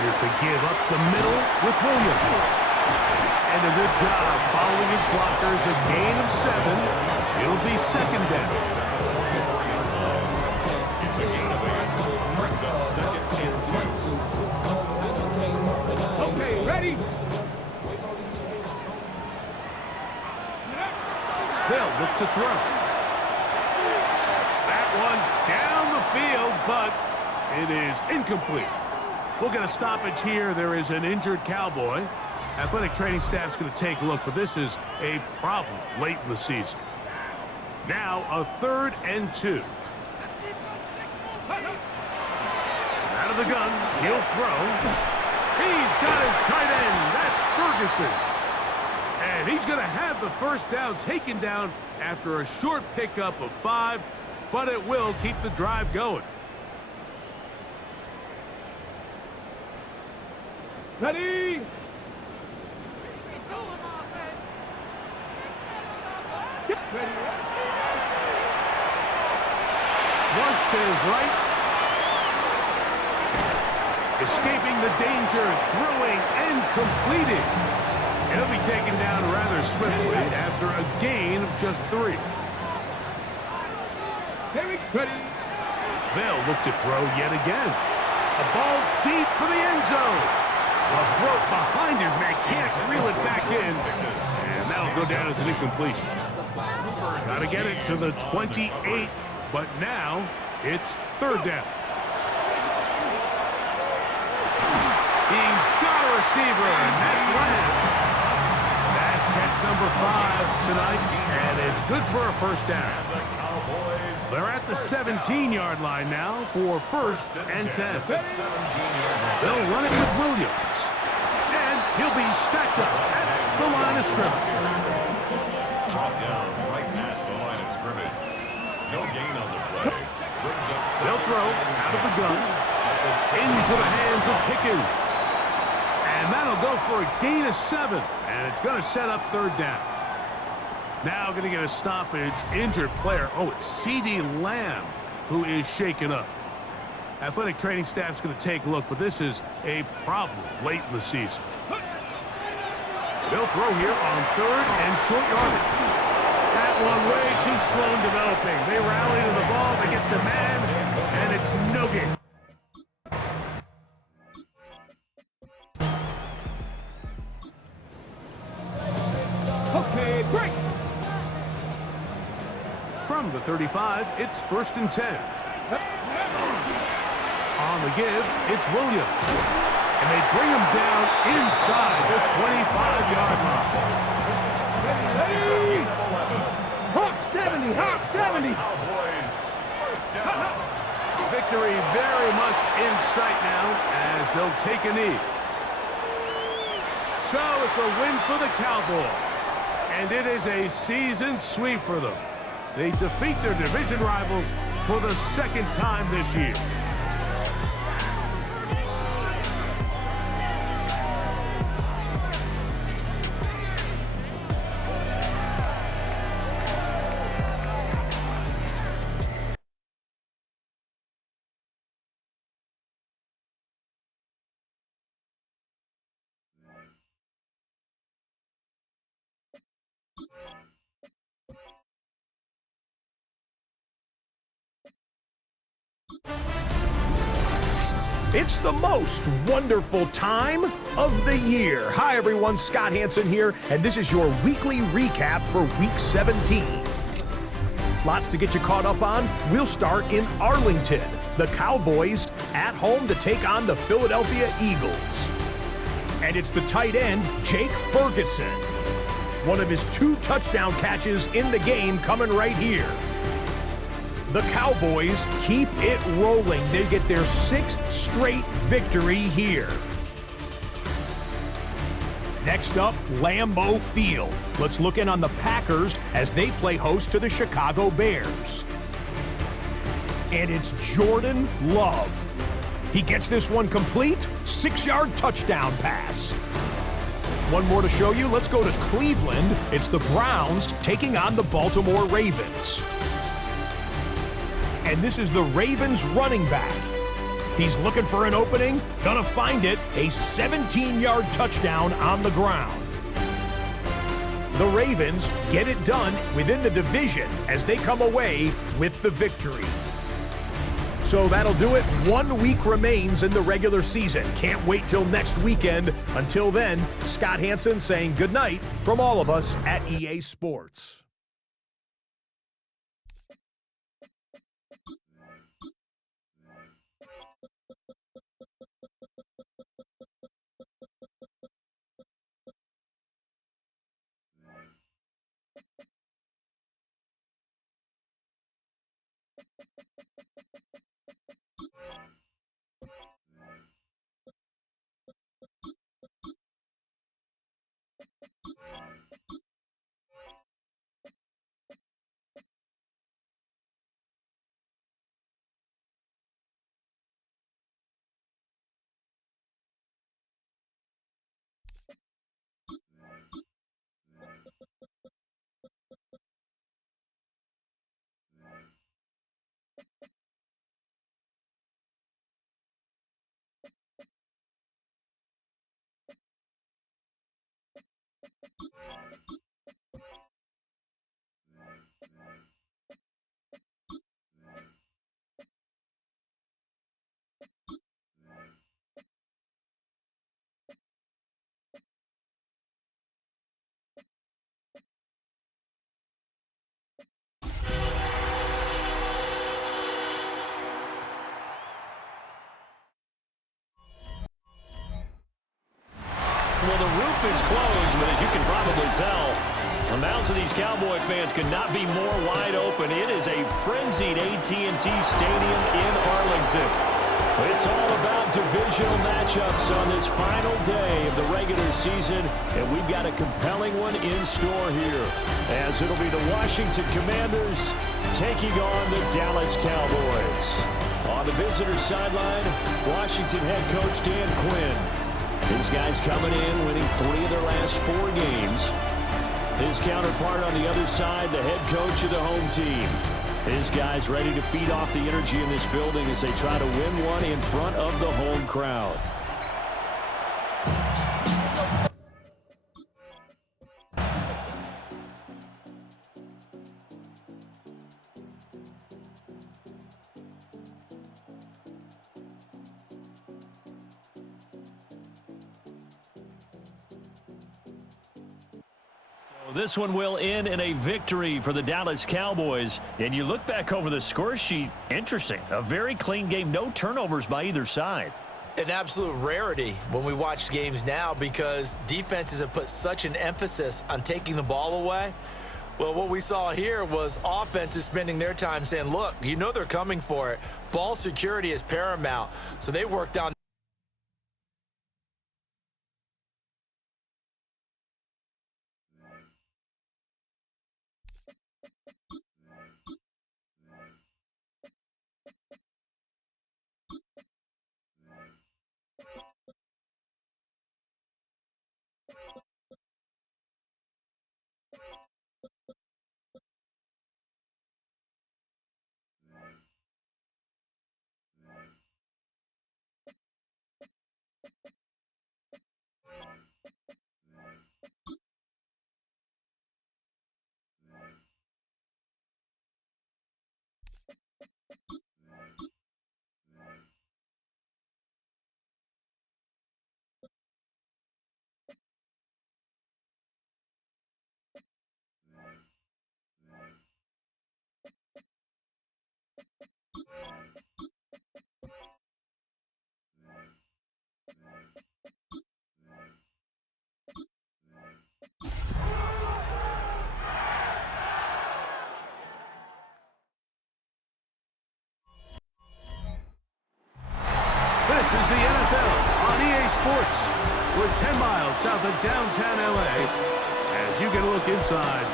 Here's the give up the middle with Williams. And a good job following his blockers. A gain of 7. It'll be 2nd down. It's a gain of 8. Brings up 2nd and 2. Okay, ready? They'll look to throw. That one down the field, but it is incomplete. We'll get a stoppage here. There is an injured Cowboy. Athletic training staff's going to take a look, but this is a problem late in the season. Now a 3rd and 2. Out of the gun, he'll throw. He's got his tight end. That's Ferguson. And he's going to have the 1st down taken down after a short pickup of 5, but it will keep the drive going. Ready? Flush to his right. Escaping the danger, throwing and completing. He'll be taken down rather swiftly after a gain of just 3. Ready? They'll look to throw yet again. A ball deep for the end zone. A throw behind his man, can't reel it back in. And that'll go down as an incompletion. Got to get it to the 28, but now it's 3rd down. He's got a receiver, and that's Lamb. That's catch number 5 tonight, and it's good for a 1st down. They're at the 17-yard line now for 1st and 10. They'll run it with Williams, and he'll be stacked up at the line of scrimmage. Brought down right at the line of scrimmage. No gain on the play. Brings up 2nd. They'll throw out of the gun into the hands of Pickens. And that'll go for a gain of 7. And it's going to set up 3rd down. Now going to get a stoppage. Injured player. Oh, it's C.D. Lamb who is shaken up. Athletic training staff's going to take a look, but this is a problem late in the season. They'll throw here on 3rd and short yardage. That one way too slow in developing. They rally to the ball, they get the man, and it's no gain. Okay, break. From the 35, it's 1st and 10. On the give, it's Williams. And they bring him down inside the 25-yard line. Hawk 70, Hawk 70. Cowboys, first down. Victory very much in sight now as they'll take a knee. So it's a win for the Cowboys. And it is a season sweep for them. They defeat their division rivals for the 2nd time this year. It's the most wonderful time of the year. Hi, everyone. Scott Hanson here, and this is your weekly recap for Week 17. Lots to get you caught up on. We'll start in Arlington. The Cowboys at home to take on the Philadelphia Eagles. And it's the tight end, Jake Ferguson. One of his 2 touchdown catches in the game coming right here. The Cowboys keep it rolling. They get their 6th straight victory here. Next up, Lambeau Field. Let's look in on the Packers as they play host to the Chicago Bears. And it's Jordan Love. He gets this one complete, 6-yard touchdown pass. One more to show you. Let's go to Cleveland. It's the Browns taking on the Baltimore Ravens. And this is the Ravens running back. He's looking for an opening, gonna find it, a 17-yard touchdown on the ground. The Ravens get it done within the division as they come away with the victory. So that'll do it. 1 week remains in the regular season. Can't wait till next weekend. Until then, Scott Hanson saying goodnight from all of us at EA Sports. Well, the roof is closed, but as you can probably tell, the mouths of these Cowboy fans could not be more wide open. It is a frenzied AT&T Stadium in Arlington. It's all about divisional matchups on this final day of the regular season, and we've got a compelling one in store here, as it'll be the Washington Commanders taking on the Dallas Cowboys. On the visitor sideline, Washington head coach Dan Quinn. These guys coming in, winning 3 of their last 4 games. His counterpart on the other side, the head coach of the home team. His guys ready to feed off the energy in this building as they try to win one in front of the home crowd. This one will end in a victory for the Dallas Cowboys. And you look back over the score sheet, interesting. A very clean game, no turnovers by either side. An absolute rarity when we watch games now because defenses have put such an emphasis on taking the ball away. Well, what we saw here was offenses spending their time saying, look, you know they're coming for it. Ball security is paramount. So they worked on. This is the NFL on EA Sports. We're 10 miles south of downtown LA as you get a look inside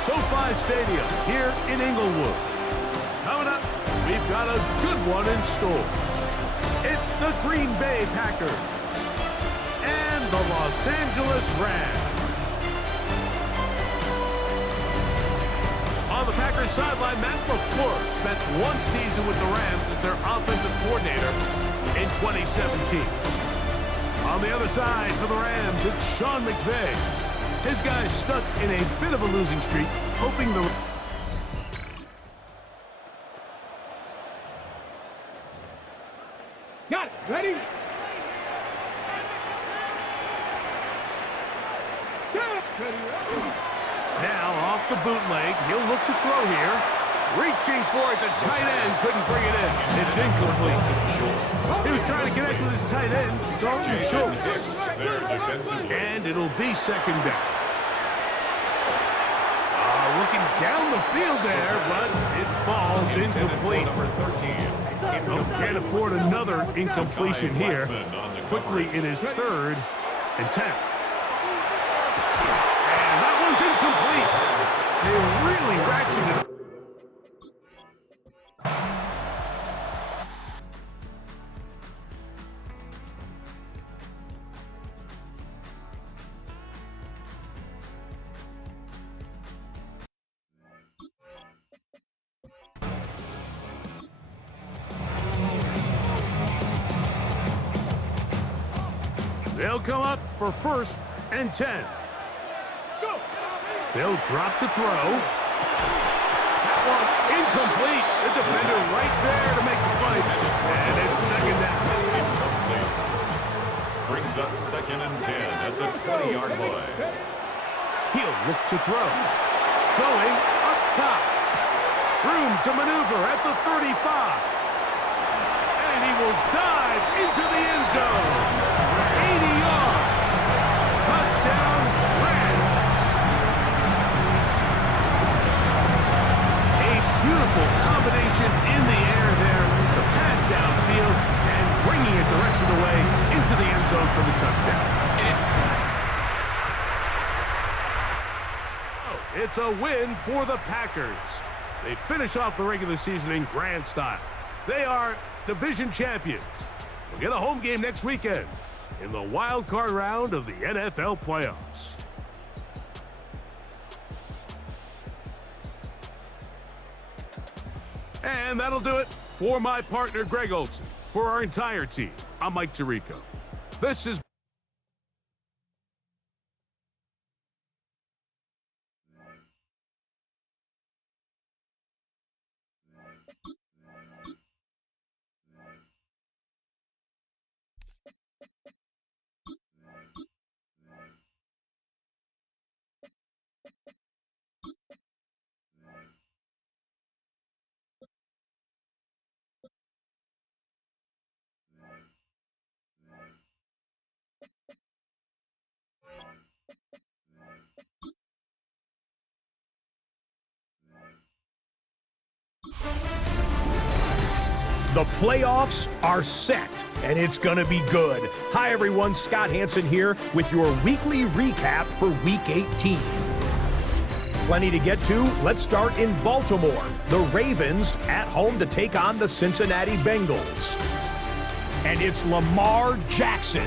SoFi Stadium here in Inglewood. Coming up, we've got a good one in store. It's the Green Bay Packers and the Los Angeles Rams. On the Packers sideline, Matt LaFleur spent one season with the Rams as their offensive coordinator in 2017. On the other side for the Rams, it's Sean McVay. His guys stuck in a bit of a losing streak, hoping the... Got it. Ready? Now off the bootleg, he'll look to throw here. Reaching for it, the tight end couldn't bring it in. It's incomplete. He was trying to connect with his tight end, throwing short. And it'll be second down. Looking down the field there, but it falls incomplete. Can't afford another incompletion here. Quickly in his third and 10. And that one's incomplete. They really ratcheted it. They'll come up for first and 10. They'll drop to throw. That one incomplete. The defender right there to make the fight. And it's second down. Brings up second and 10 at the 20-yard line. He'll look to throw. Going up top. Room to maneuver at the 35. And he will dive into the end zone. 80 yards. Touchdown, Rams. A beautiful combination in the air there. The pass downfield and bringing it the rest of the way into the end zone for the touchdown. It's a win for the Packers. They finish off the regular season in grand style. They are division champions. We'll get a home game next weekend in the wild card round of the NFL playoffs. And that'll do it for my partner, Greg Olson. For our entire team, I'm Mike Tirico. This is The playoffs are set, and it's going to be good. Hi, everyone. Scott Hanson here with your weekly recap for Week 18. Plenty to get to. Let's start in Baltimore. The Ravens at home to take on the Cincinnati Bengals. And it's Lamar Jackson.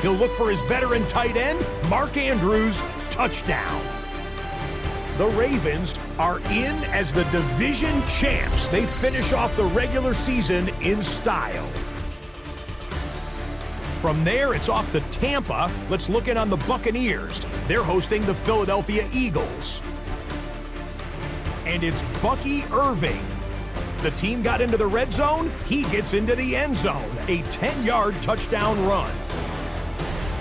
He'll look for his veteran tight end, Mark Andrews, touchdown. The Ravens are in as the division champs. They finish off the regular season in style. From there, it's off to Tampa. Let's look in on the Buccaneers. They're hosting the Philadelphia Eagles. And it's Bucky Irving. The team got into the red zone. He gets into the end zone. A 10-yard touchdown run.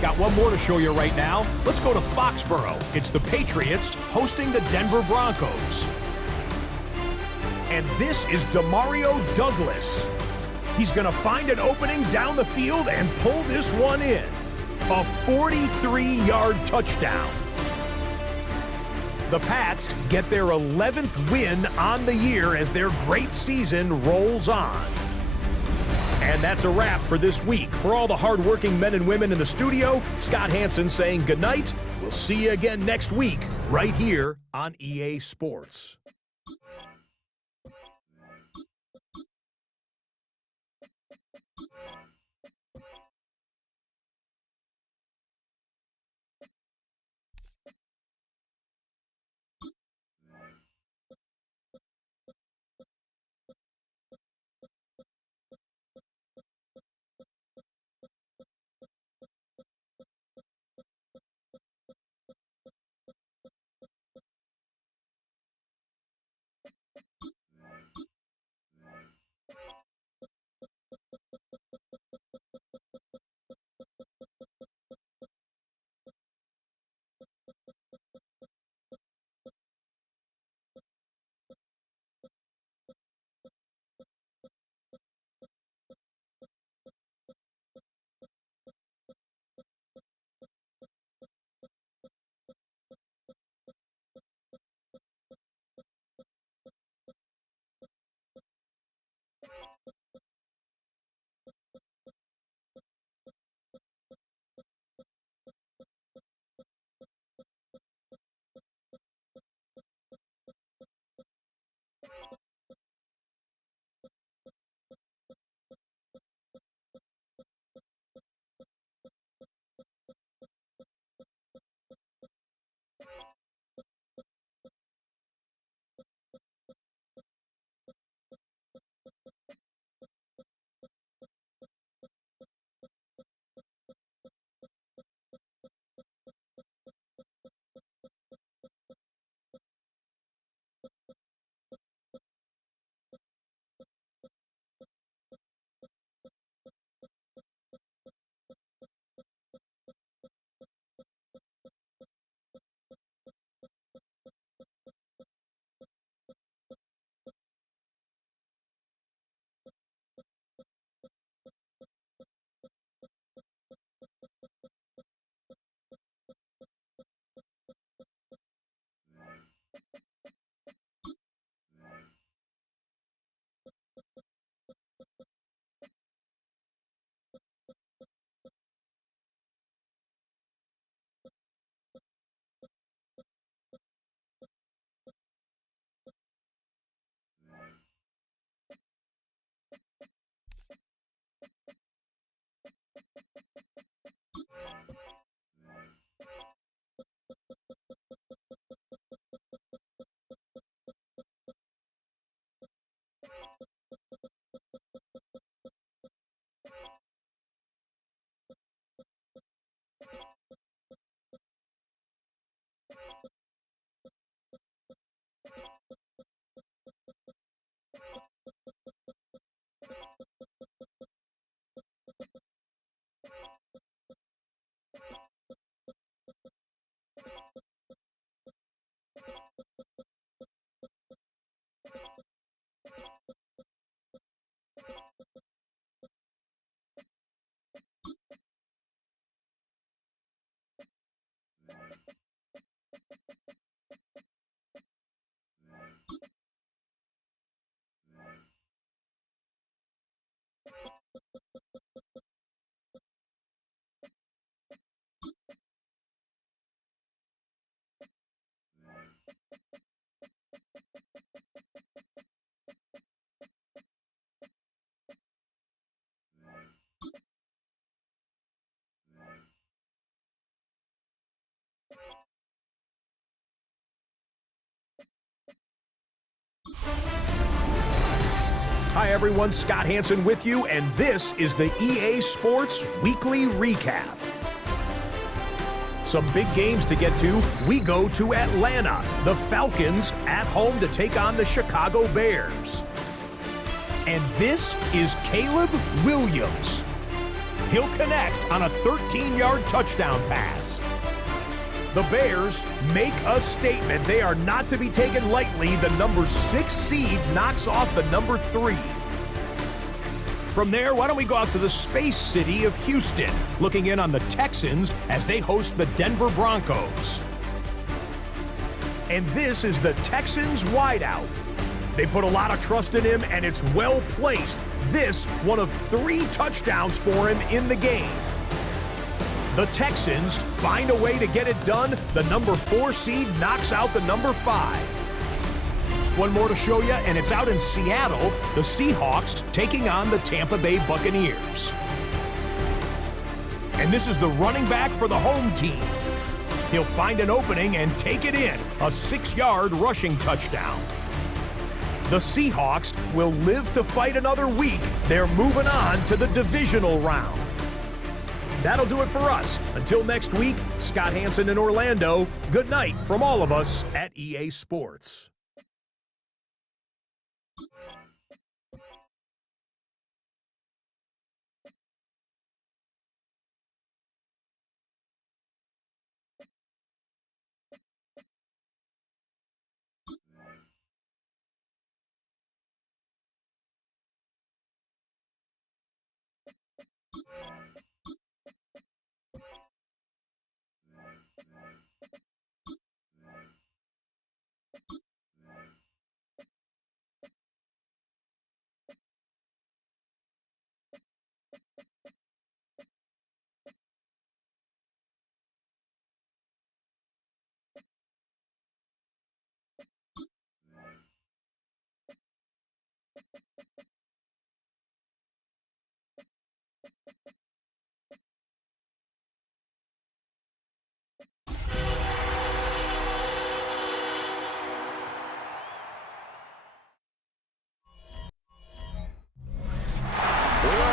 Got one more to show you right now. Let's go to Foxborough. It's the Patriots hosting the Denver Broncos. And this is Demario Douglas. He's going to find an opening down the field and pull this one in. A 43-yard touchdown. The Pats get their 11th win on the year as their great season rolls on. And that's a wrap for this week. For all the hardworking men and women in the studio, Scott Hanson saying goodnight. We'll see you again next week, right here on EA Sports. Hi everyone, Scott Hanson with you, and this is the EA Sports Weekly Recap. Some big games to get to. We go to Atlanta. The Falcons at home to take on the Chicago Bears. And this is Caleb Williams. He'll connect on a 13-yard touchdown pass. The Bears make a statement. They are not to be taken lightly. The number 6 seed knocks off the number 3. From there, why don't we go out to the space city of Houston, looking in on the Texans as they host the Denver Broncos. And this is the Texans wideout. They put a lot of trust in him, and it's well placed. This, one of 3 touchdowns for him in the game. The Texans find a way to get it done. The number 4 seed knocks out the number 5. One more to show you, and it's out in Seattle. The Seahawks taking on the Tampa Bay Buccaneers. And this is the running back for the home team. He'll find an opening and take it in. A 6-yard rushing touchdown. The Seahawks will live to fight another week. They're moving on to the divisional round. That'll do it for us. Until next week, Scott Hanson in Orlando. Good night from all of us at EA Sports.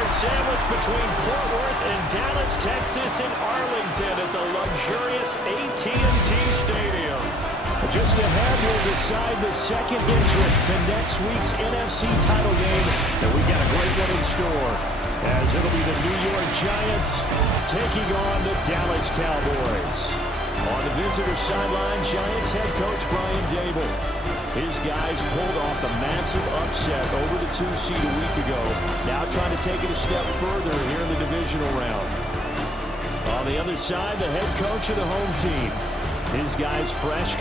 Sandwiched between Fort Worth and Dallas, Texas, and Arlington at the luxurious AT&T Stadium. Just ahead, we'll decide the second entrant to next week's NFC title game, and we've got a great one in store, as it'll be the New York Giants taking on the Dallas Cowboys. On the visitor sideline, Giants head coach Brian Dable. His guys pulled off the massive upset over the 2 seed a week ago. Now trying to take it a step further here in the divisional round. On the other side, the head coach of the home team. His guys fresh.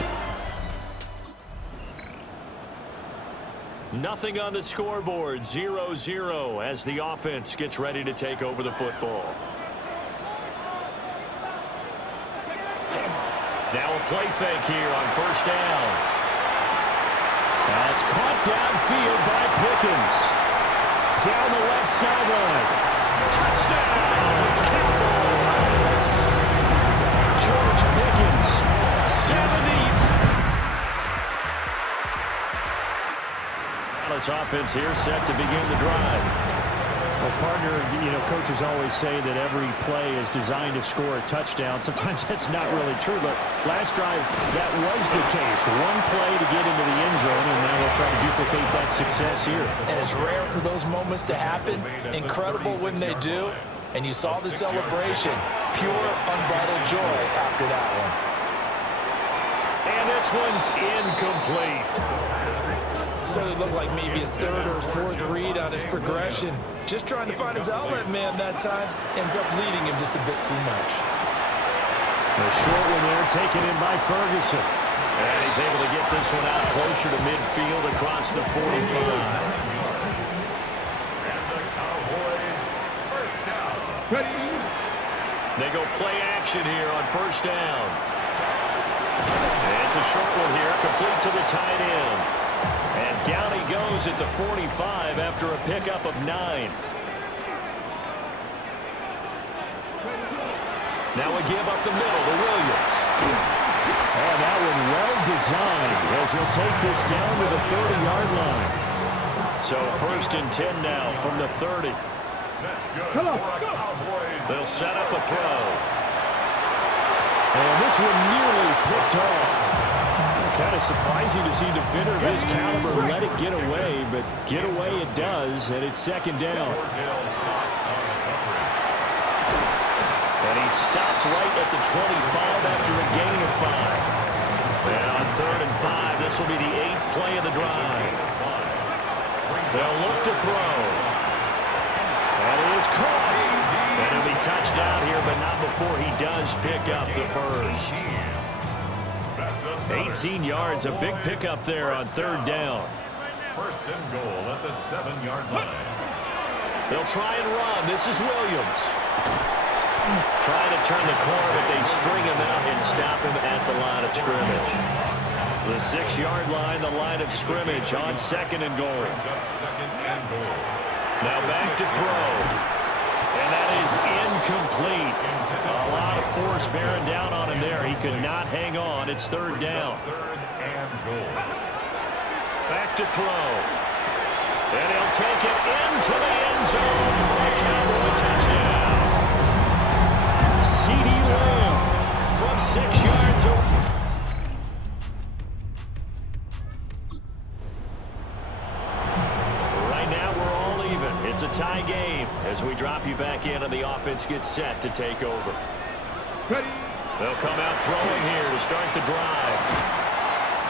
Nothing on the scoreboard, 0-0 as the offense gets ready to take over the football. Now a play fake here on first down. That's caught downfield by Pickens. Down the left sideline. Touchdown, Cowboys! George Pickens, 70. Dallas offense here set to begin the drive. Well, partner, coaches always say that every play is designed to score a touchdown. Sometimes that's not really true, but last drive, that was the case. One play to get into the end zone, and now they'll try to duplicate that success here. And it's rare for those moments to happen. Incredible when they do. And you saw the celebration. Pure, unbridled joy after that one. And this one's incomplete. So it looked like maybe his 3rd or his 4th read on his progression. Just trying to find his outlet man that time. Ends up leading him just a bit too much. The short one there taken in by Ferguson. And he's able to get this one out closer to midfield across the 45. And the Cowboys first down. Ready? They go play action here on first down. It's a short one here, complete to the tight end. And down he goes at the 45 after a pickup of 9. Now we give up the middle to Williams. Oh, that one well designed as he'll take this down to the 30-yard line. So 1st and 10 now from the 30. That's good for a Cowboys. They'll set up a throw. And this one nearly picked off. Kind of surprising to see a defender of his caliber let it get away, but get away it does, and it's 2nd down. And he stopped right at the 25 after a gain of 5. And on 3rd and 5, this will be the 8th play of the drive. They'll look to throw. And it is caught. And he'll be touchdown here, but not before he does pick up the first. 18 yards, a big pickup there on 3rd down. 1st and goal at the 7-yard line. They'll try and run. This is Williams. Trying to turn the corner, but they string him out and stop him at the line of scrimmage. The 6-yard line, the line of scrimmage on 2nd and goal. Now back to throw. And that is incomplete. A lot of force bearing down on him there. He could not hang on. It's 3rd down. 3rd and goal. Back to throw. And he'll take it into the end zone for a Cowboy touchdown. C.D. Lamb from 6 yards away. Right now we're all even. It's a tie game as we drop you back in and the offense gets set to take over. Ready. They'll come out throwing here to start the drive.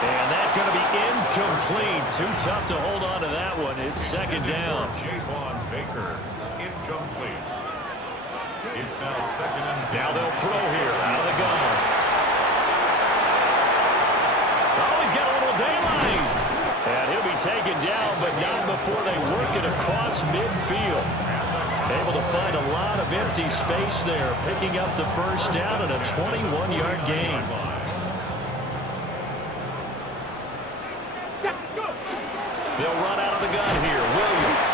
And that's going to be incomplete. Too tough to hold on to that one. It's 2nd down. Javon Baker, incomplete. It's now 2nd and 10. Now they'll throw here out of the gun. Oh, he's got a little daylight. And he'll be taken down, but not before they work it across midfield. Able to find a lot of empty space there, picking up the 1st down and a 21-yard gain. They'll run out of the gun here. Williams.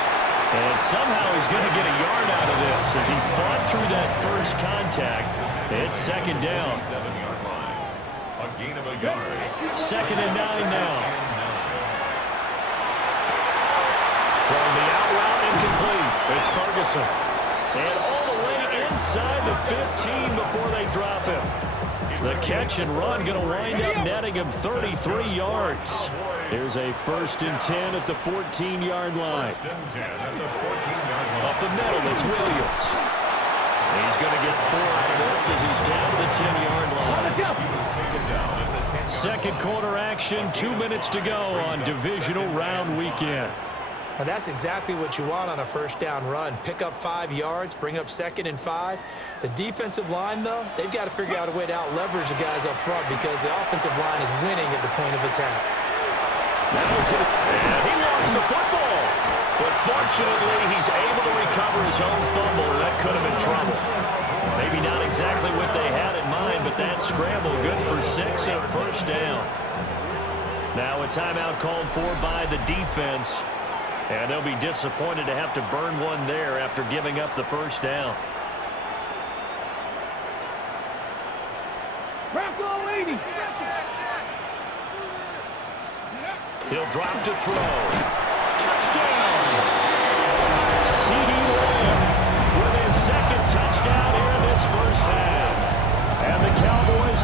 And somehow he's going to get a yard out of this as he fought through that first contact. It's 2nd down. 7-yard line. A gain of a yard. 2nd and 9 now. Throwing the out route incomplete. It's Ferguson. And all the way inside the 15 before they drop him. The catch and run going to wind up netting him 33 yards. Here's a 1st and 10 at the 14-yard line. 1st and 10 at the 14-yard line. Up the middle, it's Williams. He's going to get 4 out of this as he's down to the 10-yard line. He was taken down at the 10-yard line. 2nd quarter action, 2 minutes to go on divisional round weekend. And that's exactly what you want on a 1st down run. Pick up 5 yards, bring up 2nd and 5. The defensive line, though, they've got to figure out a way to out-leverage the guys up front because the offensive line is winning at the point of attack. And he lost the football. But fortunately, he's able to recover his own fumble. That could have been trouble. Maybe not exactly what they had in mind, but that scramble good for 6 and a 1st down. Now a timeout called for by the defense. And they'll be disappointed to have to burn one there after giving up the 1st down. Bronco 80. He'll drop to throw. Touchdown! C.D. Lamb with his 2nd touchdown here in this 1st half. And the Cowboys...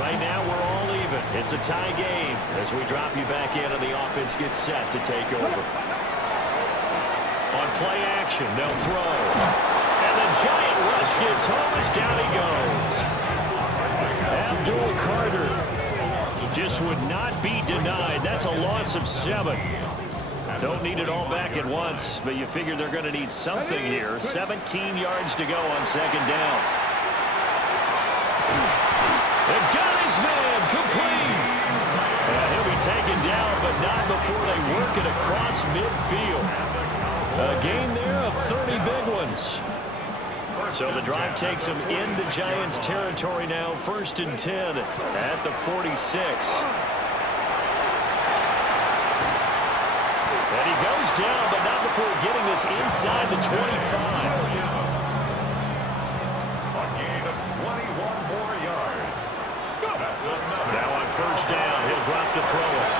Right now we're all even. It's a tie game as we drop you back in and the offense gets set to take over. On play action, they'll throw. The giant rush gets home as down he goes. Abdul Carter just would not be denied. That's a loss of 7. Don't need it all back at once, but you figure they're going to need something here. 17 yards to go on 2nd down. And got his man complete. And he'll be taken down, but not before they work it across midfield. A gain there of 30 big ones. So the drive takes him into Giants territory now. 1st and 10 at the 46. And he goes down, but not before getting this inside the 25. A gain of 21 more yards. Now on first down, he'll drop to throw it.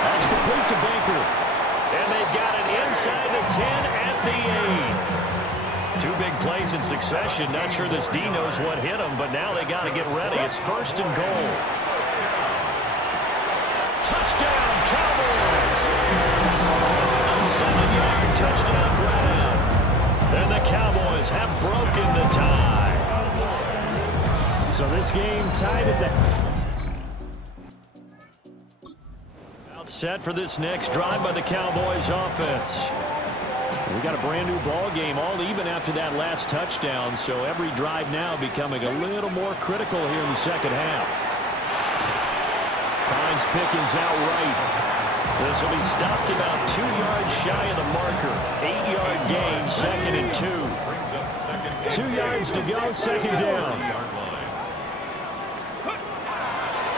That's complete to Baker. And they've got it inside the 10 at the 8. Two big plays in succession. Not sure this D knows what hit him, but now they got to get ready. It's first and goal. Touchdown, Cowboys! A 7-yard touchdown grab. And the Cowboys have broken the tie. So this game tied at the... Set for this next drive by the Cowboys offense. We got a brand new ball game, all even after that last touchdown, so every drive now becoming a little more critical here in the second half. Finds Pickens out right. This will be stopped about 2 yards shy of the marker. 8-yard gain, second and 2. 2 yards to go, second down.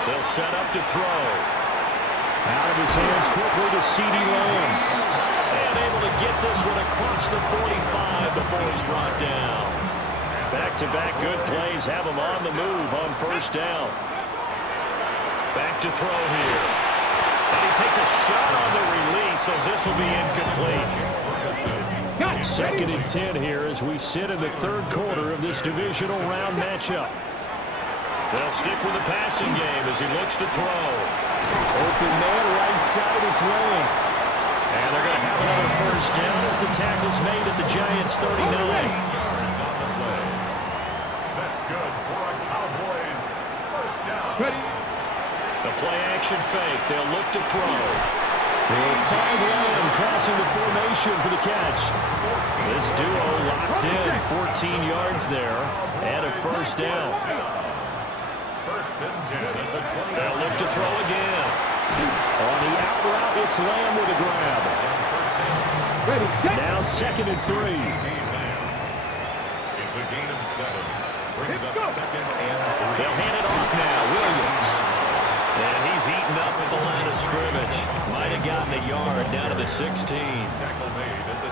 They'll set up to throw. Out of his hands quickly to C.D. Lamb. And able to get this one across the 45 before he's brought down. Back-to-back good plays have him on the move on first down. Back to throw here. And he takes a shot on the release as this will be incomplete. Second and 10 here as we sit in the third quarter of this divisional round matchup. They'll stick with the passing game as he looks to throw. Open man, right side, it's Lamb. And they're going to have another first down as the tackle's made at the Giants' 39. That's good for a Cowboys first down. The play-action fake. They'll look to throw. They'll find Lamb crossing the formation for the catch. This duo locked in. 14 yards there and a first down. First and 10 at the 20. They'll look to throw again. On the out route, it's Lamb with a grab. Now second and 3. It's a gain of 7. Brings up second and 3. They'll hand it off now. Williams. And he's eaten up at the line of scrimmage. Might have gotten a yard down to the 16.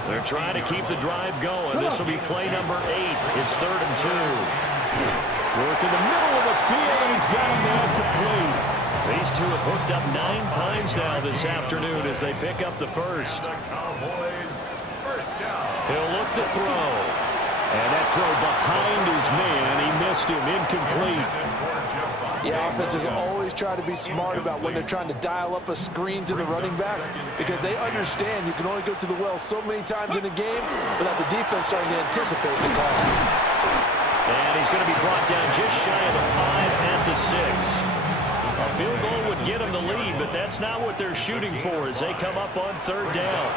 They're trying to keep the drive going. This will be play number 8. It's third and 2. Work in the middle of the field, and he's got him now complete. These two have hooked up 9 times now this afternoon as they pick up the first. He'll look to throw. And that throw behind his man, he missed him, incomplete. Yeah, offenses always try to be smart about when they're trying to dial up a screen to the running back because they understand you can only go to the well so many times in a game without the defense starting to anticipate the call. And he's going to be brought down just shy of the 5 at the 6. A field goal would get them the lead, but that's not what they're shooting for as they come up on third down.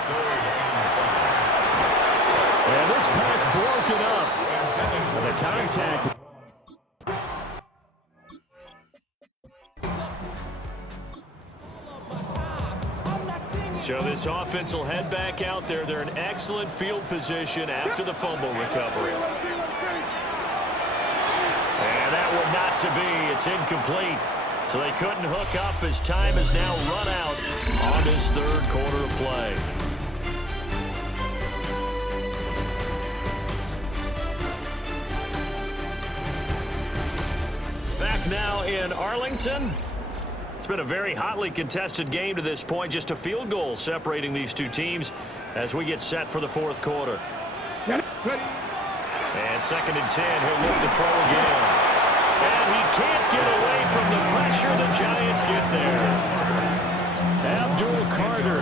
And this pass broken up. And the contact. So this offense will head back out there. They're in excellent field position after the fumble recovery. And that one not to be. It's incomplete. So they couldn't hook up as time has now run out on this third quarter of play. Back now in Arlington. It's been a very hotly contested game to this point. Just a field goal separating these two teams as we get set for the fourth quarter. And second and 10, he'll look to throw again. And he can't get away from the pressure. The Giants get there. Abdul Carter,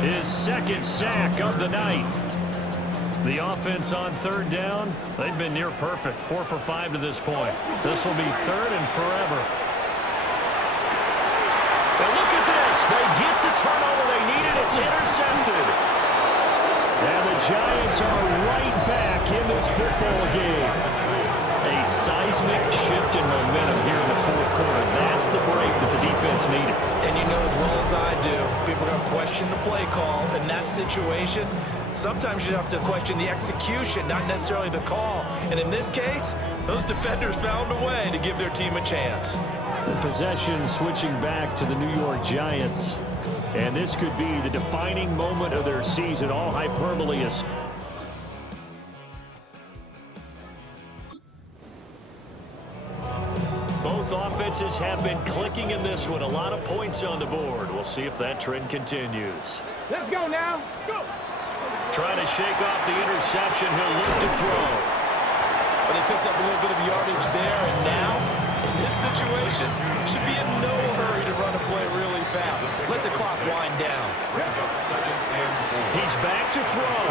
his second sack of the night. The offense on third down, they've been near perfect. 4 for 5 to this point. This will be third and forever. And look at this. They get the turnover they needed. It's intercepted. And the Giants are right back in this football game. A seismic shift in momentum here in the fourth quarter. That's the break that the defense needed. And you know as well as I do, people are going to question the play call. In that situation, sometimes you have to question the execution, not necessarily the call. And in this case, those defenders found a way to give their team a chance. The possession switching back to the New York Giants. And this could be the defining moment of their season. All hyperbole is... Both offenses have been clicking in this one. A lot of points on the board. We'll see if that trend continues. Let's go now. Go. Trying to shake off the interception. He'll look to throw. But they picked up a little bit of yardage there, and now, in this situation, should be in no hurry to run a play really fast. Let the clock wind down. He's back to throw.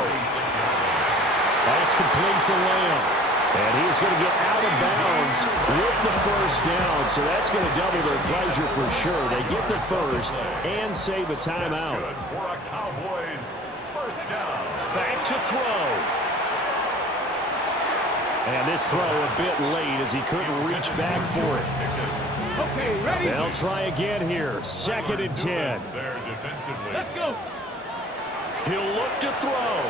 That's complete to Lamb. And he's going to get out of bounds with the first down, so that's going to double their pleasure for sure. They get the first and save a timeout. For a Cowboys first down. Back to throw. And this throw a bit late as he couldn't reach back for it. Okay, ready? They'll try again here. 2nd and 10. There defensively. Let's go. He'll look to throw.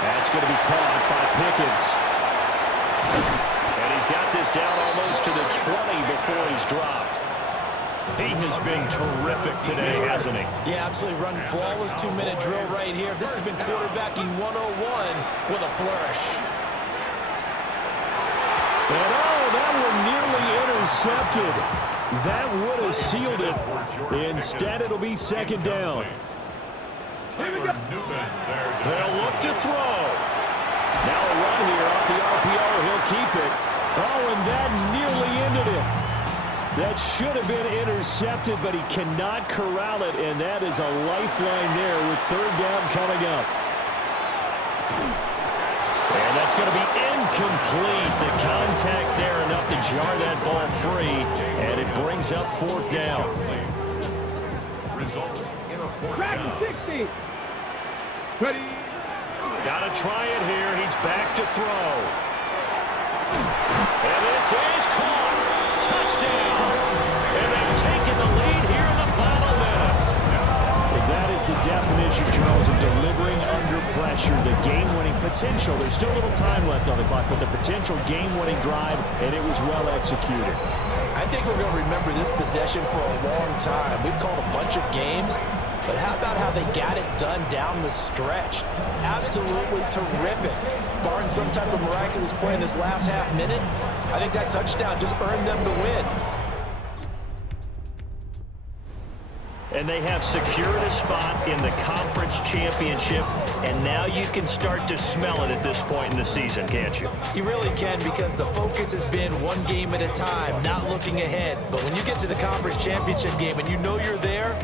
That's going to be caught by Pickens. And he's got this down almost to the 20 before he's dropped. He has been terrific today, hasn't he? Yeah, absolutely. Run flawless 2-minute drill right here. This has been quarterbacking 101 with a flourish. And that one nearly intercepted. That would have sealed it. Instead, it'll be 2nd down. They'll look to throw. Now a run here off the RPO. He'll keep it. Oh, and that nearly ended it. That should have been intercepted, but he cannot corral it, and that is a lifeline there with 3rd down coming up. And that's going to be incomplete. The contact there enough to jar that ball free, and it brings up 4th down. Results in a fourth Track down. 60. Ready? Got to try it here. He's back to throw. And this is caught. Touchdown. And they've taken the lead here in the final minute. That is the definition, Charles, of delivering under pressure. The game-winning potential. There's still a little time left on the clock, but the potential game-winning drive, and it was well executed. I think we're going to remember this possession for a long time. We've called a bunch of games, but how about how they got it done down the stretch? Absolutely terrific. Barring some type of miraculous play in this last half minute, I think that touchdown just earned them the win. And they have secured a spot in the conference championship, and now you can start to smell it at this point in the season, can't you? You really can, because the focus has been one game at a time, not looking ahead. But when you get to the conference championship game and you know you're there,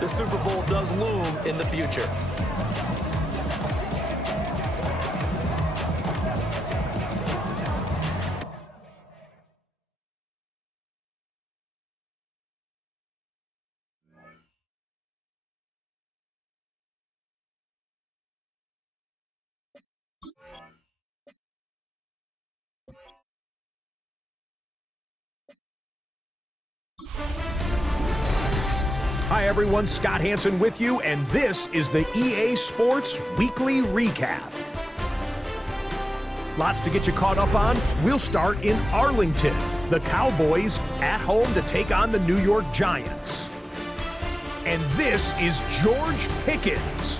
the Super Bowl does loom in the future. Hi everyone, Scott Hansen with you, and this is the EA Sports Weekly Recap. Lots to get you caught up on. We'll start in Arlington. The Cowboys at home to take on the New York Giants. And this is George Pickens.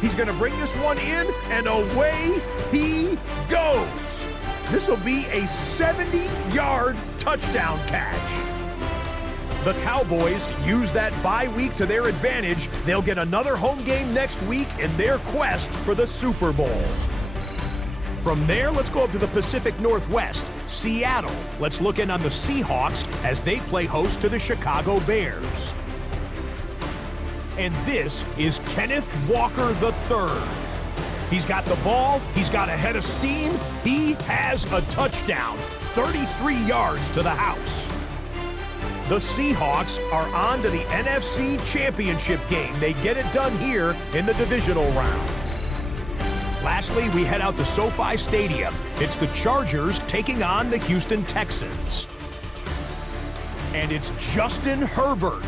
He's going to bring this one in, and away he goes. This will be a 70-yard touchdown catch. The Cowboys use that bye week to their advantage. They'll get another home game next week in their quest for the Super Bowl. From there, let's go up to the Pacific Northwest, Seattle. Let's look in on the Seahawks as they play host to the Chicago Bears. And this is Kenneth Walker III. He's got the ball, he's got a head of steam, he has a touchdown, 33 yards to the house. The Seahawks are on to the NFC Championship game. They get it done here in the divisional round. Lastly, we head out to SoFi Stadium. It's the Chargers taking on the Houston Texans. And it's Justin Herbert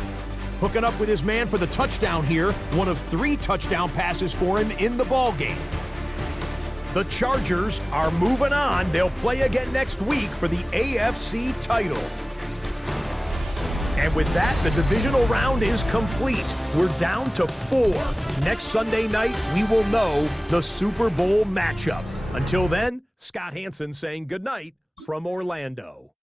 hooking up with his man for the touchdown here. One of 3 touchdown passes for him in the ballgame. The Chargers are moving on. They'll play again next week for the AFC title. And with that, the divisional round is complete. We're down to 4. Next Sunday night, we will know the Super Bowl matchup. Until then, Scott Hansen saying goodnight from Orlando.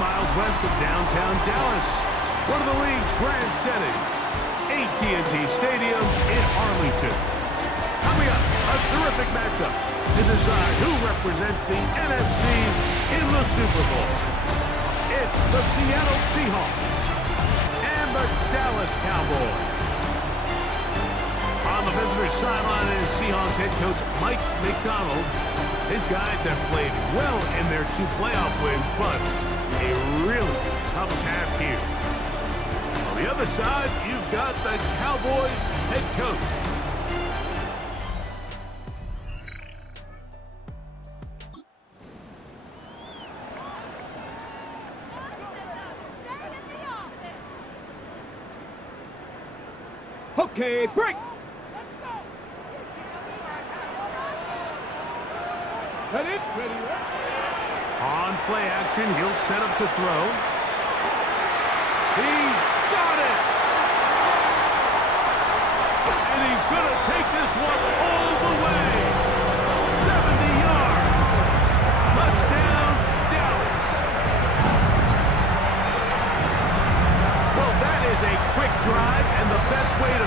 Miles west of downtown Dallas, one of the league's grand settings, AT&T Stadium in Arlington. Coming up, a terrific matchup to decide who represents the NFC in the Super Bowl. It's the Seattle Seahawks and the Dallas Cowboys. On the visitor's sideline is Seahawks head coach Mike McDonald. His guys have played well in their 2 playoff wins, but a really tough task here. On the other side, you've got the Cowboys head coach. Okay, break. Ready? Ready. On play action, he'll set up to throw. He's got it! And he's going to take this one all the way. 70 yards. Touchdown, Dallas. Well, that is a quick drive and the best way to...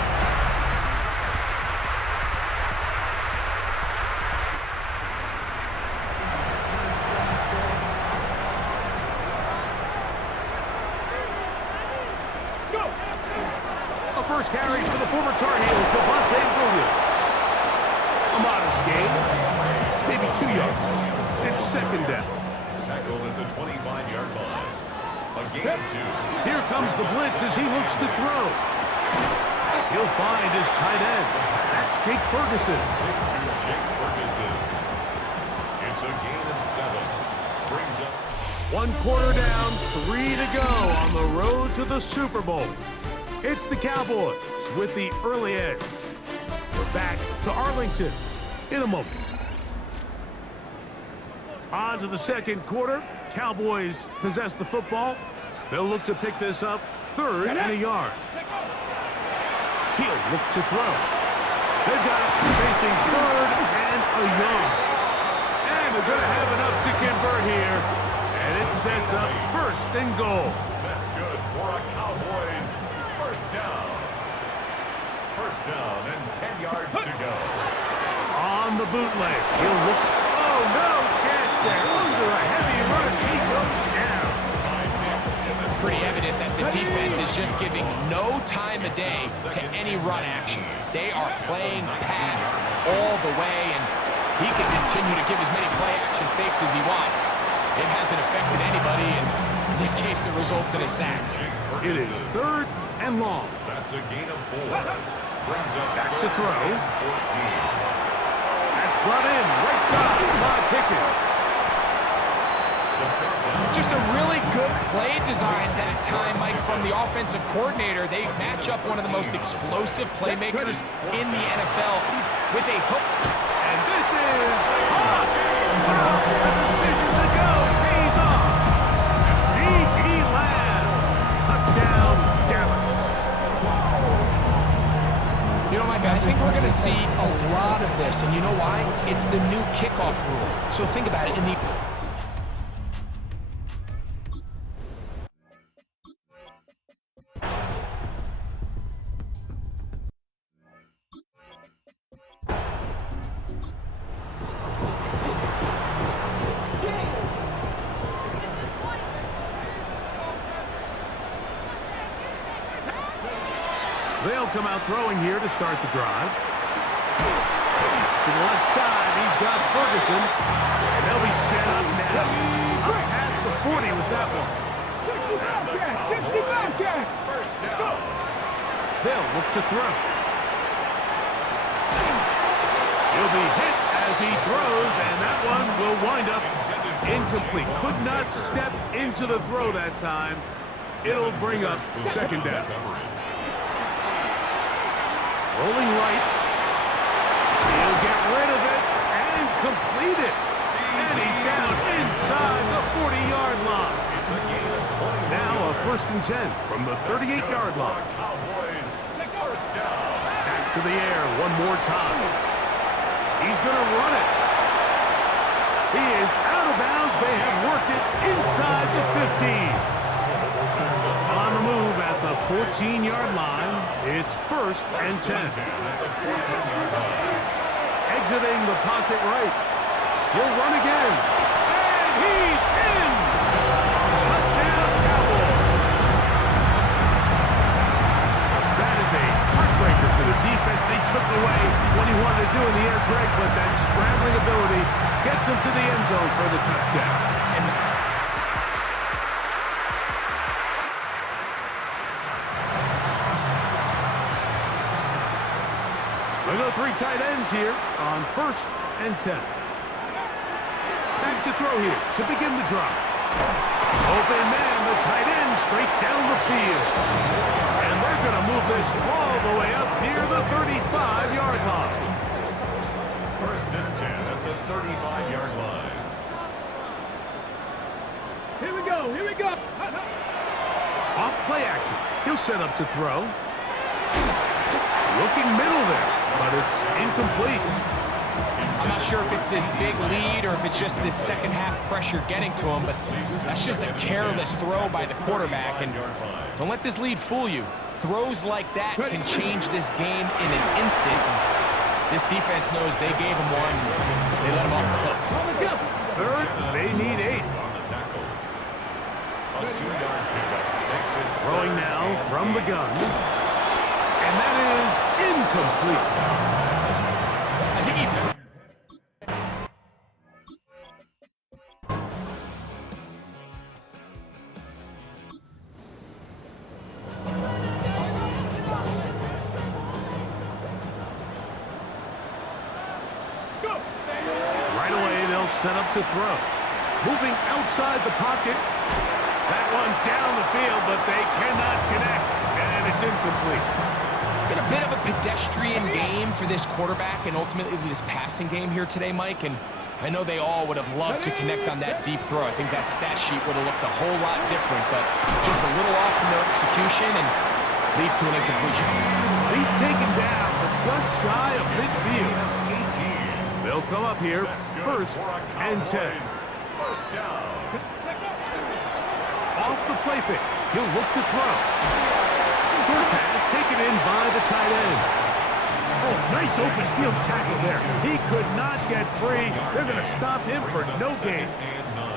First carry for the former Tar Heels, Williams. A modest gain, maybe 2 yards. It's second down. Tackled at the 25-yard line. A gain of 2. Here comes the blitz as he looks to throw. He'll find his tight end. That's Jake Ferguson. Jake Ferguson. It's a gain of 7. Brings up 1 quarter down, 3 to go on the road to the Super Bowl. It's the Cowboys with the early edge. We're back to Arlington in a moment. On to the second quarter. Cowboys possess the football. They'll look to pick this up 3rd and a yard. He'll look to throw. They've got it facing 3rd and a yard. And they're going to have enough to convert here. And it sets up 1st and goal. That's good for a Cowboys first down. First down and 10 yards to go. On the bootleg, he'll look. Oh, no chance there. Under a heavy rush, he goes down. Pretty evident that the defense is just giving no time of day to any run actions. They are playing pass all the way, and he can continue to give as many play action fakes as he wants. It hasn't affected anybody, and in this case, it results in a sack. It is 3rd and long. That's a gain of 4. Brings up back to throw. 14. That's brought in right side by Pickens. Just a really good play design that time, Mike, from the offensive coordinator. They match up one of the most explosive playmakers in the NFL with a hook. And this is hot. The decision to go pays off. C.D. Lamb. Touchdown, Dallas. You know, Mike, I think we're going to see a lot of this, and you know why? It's the new kickoff rule. So think about it. In the They'll come out throwing here to start the drive. To the left side, he's got Ferguson. And they'll be set up now. Up past the 40 with that one. First down. They'll look to throw. He'll be hit as he throws, and that one will wind up incomplete. Could not step into the throw that time. It'll bring up second down. Rolling right. He'll get rid of it and complete it. And he's down inside the 40-yard line. Now a 1st and 10 from the 38-yard line. Cowboys First down. Back to the air one more time. He's going to run it. He is out of bounds. They have worked it inside the 15. On the move at the 14-yard line, it's 1st and 10. Exiting the pocket right. He'll run again. And he's in! Touchdown, Cowboys! That is a heartbreaker for the defense. They took away what he wanted to do in the air, Greg, but that scrambling ability gets him to the end zone for the touchdown. We'll go 3 tight ends here on 1st and 10. Back to throw here to begin the drive. Open man, the tight end, straight down the field. And they're going to move this all the way up near the 35-yard line. 1st and 10 at the 35-yard line. Here we go. Here we go. Off play action. He'll set up to throw. Looking middle there, but it's incomplete. I'm not sure if it's this big lead or if it's just this second half pressure getting to him, but that's just a careless throw by the quarterback. And don't let this lead fool you. Throws like that can change this game in an instant. This defense knows they gave him one. They let him off the hook. 3rd, they need 8. A 2-yard pickup makes it Throwing now from the gun. And that is incomplete. I think he... Right away, they'll set up to throw. Moving outside the pocket. That one down the field, but they cannot connect. And it's incomplete. It's been a bit of a pedestrian game for this quarterback and ultimately this passing game here today, Mike. And I know they all would have loved to connect on that deep throw. I think that stat sheet would have looked a whole lot different, but just a little off from their execution and leads to an incompletion. He's taken down, but just shy of midfield. They'll come up here, 1st and 10. First down. Off the play fake, he'll look to throw. Short pass taken in by the tight end. Oh, nice open field tackle there. He could not get free. They're going to stop him for no gain. And 9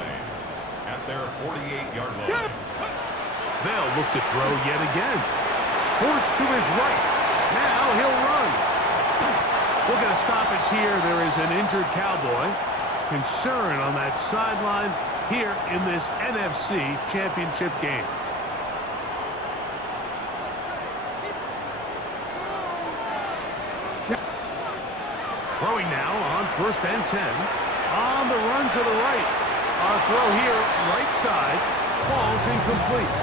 at their 48-yard line. They'll look to throw yet again. Forced to his right. Now he'll run. We'll get a stoppage here. There is an injured Cowboy. Concern on that sideline here in this NFC Championship game. Throwing now on 1st and 10. On the run to the right. Our throw here, right side, falls incomplete.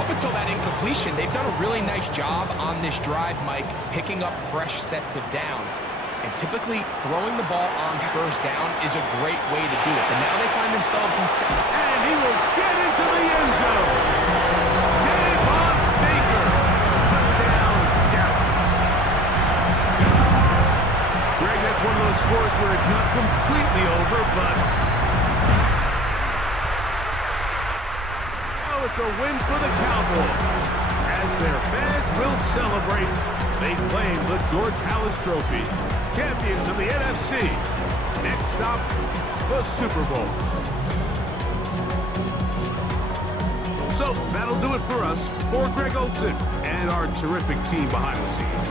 Up until that incompletion, they've done a really nice job on this drive, Mike, picking up fresh sets of downs. And typically, throwing the ball on 1st down is a great way to do it. But now they find themselves in second. And he will get into the end zone. Javon Baker. Touchdown, Dallas. Greg, that's one of those scores where it's not completely over, but... oh, it's a win for the Cowboys. As their fans will celebrate, they claim the George Halas Trophy. Champions of the NFC. Next stop, the Super Bowl. So, that'll do it for us. For Greg Olson and our terrific team behind the scenes.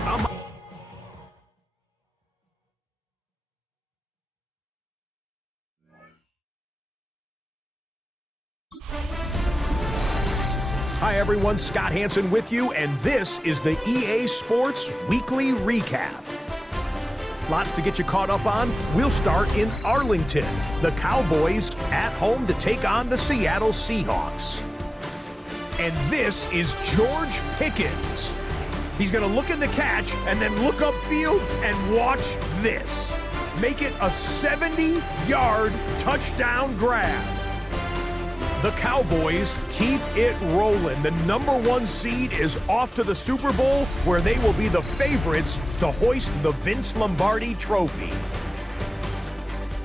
Hi everyone, Scott Hansen with you, and this is the EA Sports Weekly Recap. Lots to get you caught up on. We'll start in Arlington. The Cowboys at home to take on the Seattle Seahawks. And this is George Pickens. He's going to look in the catch and then look upfield and watch this. Make it a 70-yard touchdown grab. The Cowboys Keep it rolling. The #1 seed is off to the Super Bowl, where they will be the favorites to hoist the Vince Lombardi Trophy.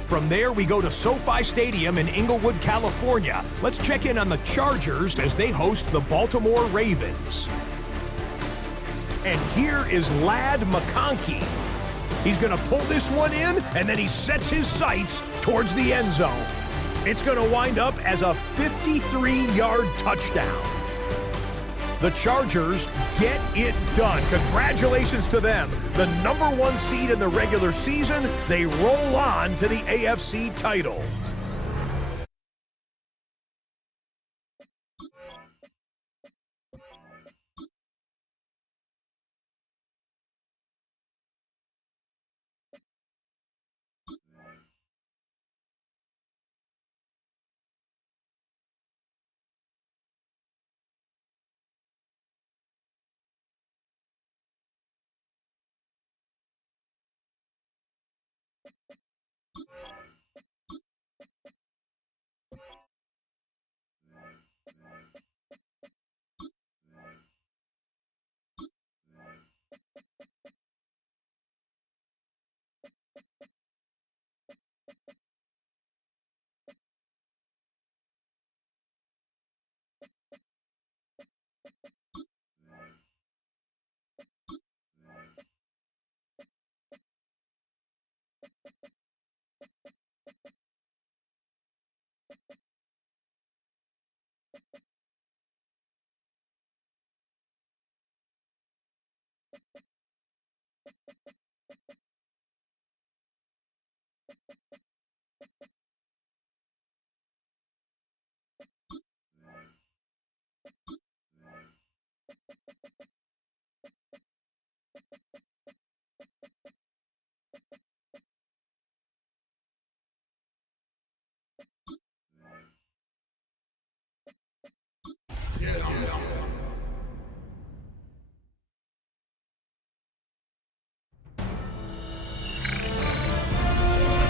From there, we go to SoFi Stadium in Inglewood, California. Let's check in on the Chargers as they host the Baltimore Ravens. And here is Ladd McConkey. He's going to pull this one in, and then he sets his sights towards the end zone. It's going to wind up as a 53-yard touchdown. The Chargers get it done. Congratulations to them. The #1 seed in the regular season, they roll on to the AFC title.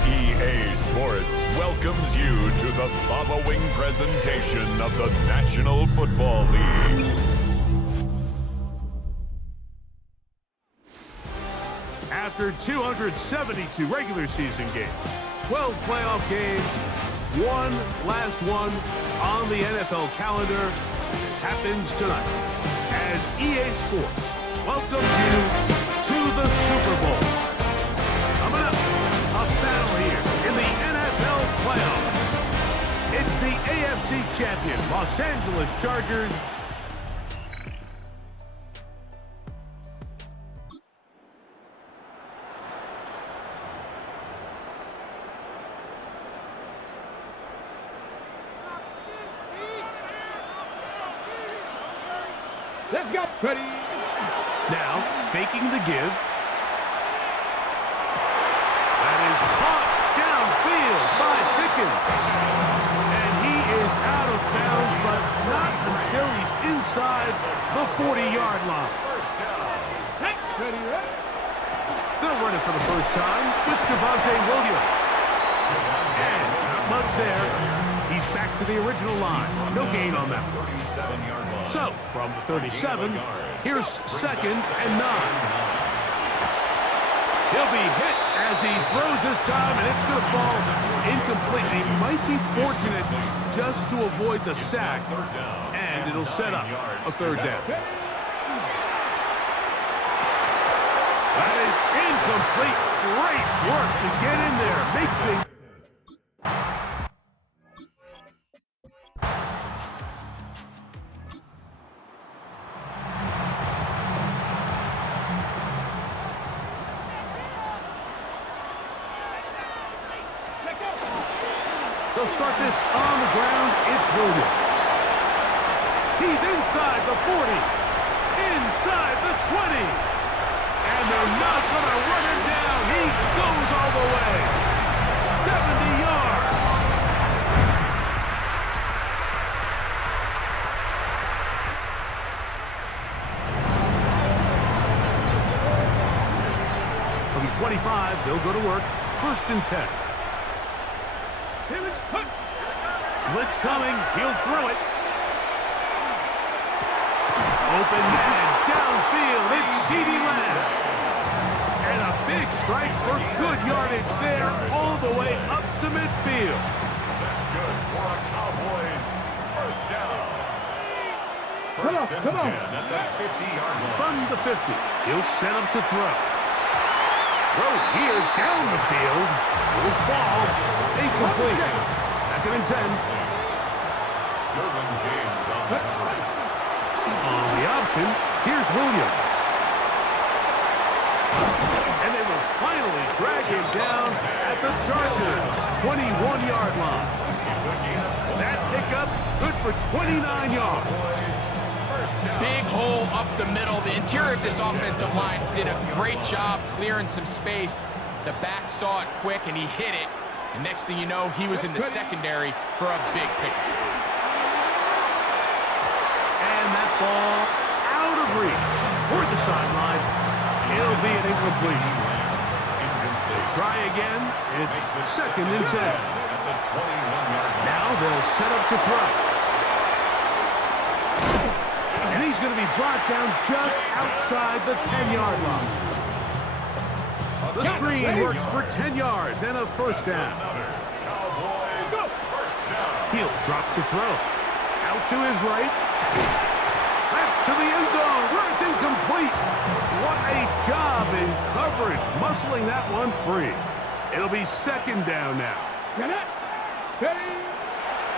EA Sports welcomes you to the following presentation of the National Football League. After 272 regular season games, 12 playoff games, one last one on the NFL calendar happens tonight as EA Sports welcomes you to the Super Bowl. Coming up, a battle here in the NFL playoffs. It's the AFC champion Los Angeles Chargers Let's go. Ready. now faking the give. That is caught downfield by Pickens. And he is out of bounds, but not until he's inside the 40-yard line. Ready, ready. They're running for the first time with Javonte Williams. And not much there. He's back to the original line. No gain on that one. So, from the 37, here's 2nd and 9. He'll be hit as he throws this time, and it's going to fall incomplete. He might be fortunate just to avoid the sack, and it'll set up a 3rd down. That is incomplete. Great work to get in there. Make things. They'll start this on the ground. It's Williams. He's inside the 40, inside the 20. And they're not going to run him down. He goes all the way. 70 yards. From the 25, they'll go to work. 1st and 10. Here is cut. Blitz coming. He'll throw it. Open man downfield. It's CeeDee Lamb. And a big strike for good yardage there all the way up to midfield. That's good for a Cowboys first down. First and 10 at the 50-yard line. From the 50, he'll set up to throw. Throw here down the field. Will fall. Incomplete. Second and 10. Derwin James on time. On the option, here's Williams. And they will finally drag him down at the Chargers' 21-yard line. That pickup good for 29 yards. Big hole up the middle. The interior of this offensive line did a great job clearing some space. The back saw it quick, and he hit it. And next thing you know, he was in the secondary for a big pickup. And that ball out of reach toward the sideline. It'll be an incompletion. They try again. It's second and 10. Now they'll set up to throw. And he's going to be brought down just outside the 10-yard line. The screen works for 10 yards and a first down. He'll drop to throw. Out to his right. That's to the end zone where it's incomplete. What a job in coverage, muscling that one free. It'll be second down now.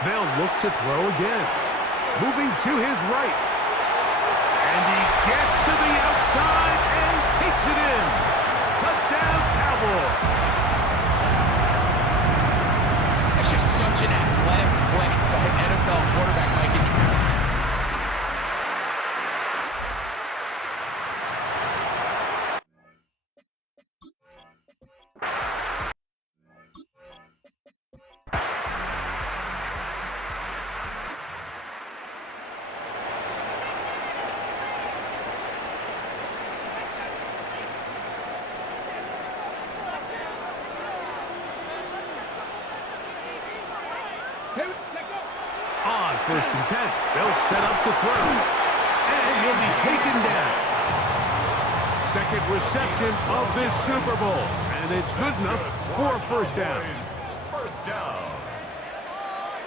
They'll look to throw again. Moving to his right. And he gets to the outside and takes it in. Touchdown, Cowboys. That's just such an athletic play by an NFL quarterback, Mike. On first and 10, they'll set up to throw. And he'll be taken down. Second reception of this Super Bowl. And it's good enough for a first down. First down.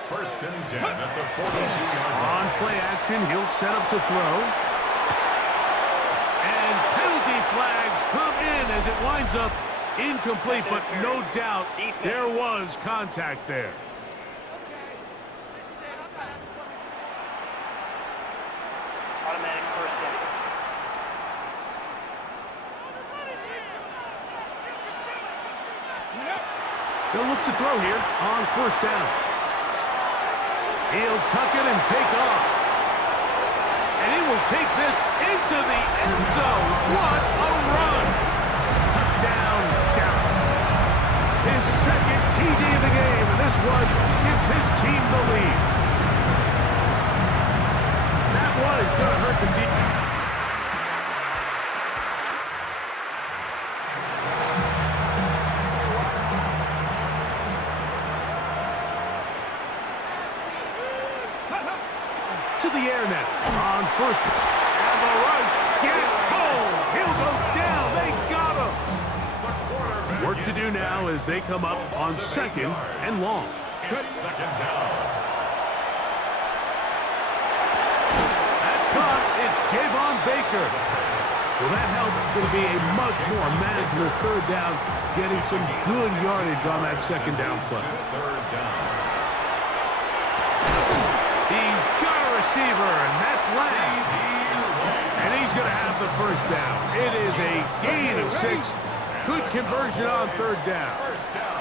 First and 10 at the 42-yard line. On play action, he'll set up to throw. And penalty flags come in as it winds up incomplete, but no doubt there was contact there. Automatic first down. They'll look to throw here on first down. He'll tuck it and take off. And he will take this into the end zone. What a run! Touchdown, Dallas. His second TD of the game, and this one gives his team the lead. That one is going to hurt the deep. To the air now on first. And the rush gets home. He'll go down. They got him. Work to do now as they come up on second and long. It's second down. That's caught. It's Javon Baker. Well, that helps. It's going to be a much more manageable third down, getting some good yardage on that second down play. Third down. He's got a receiver, and that's Lamb. And he's going to have the first down. It is a gain of 6. Good conversion on third down. First down.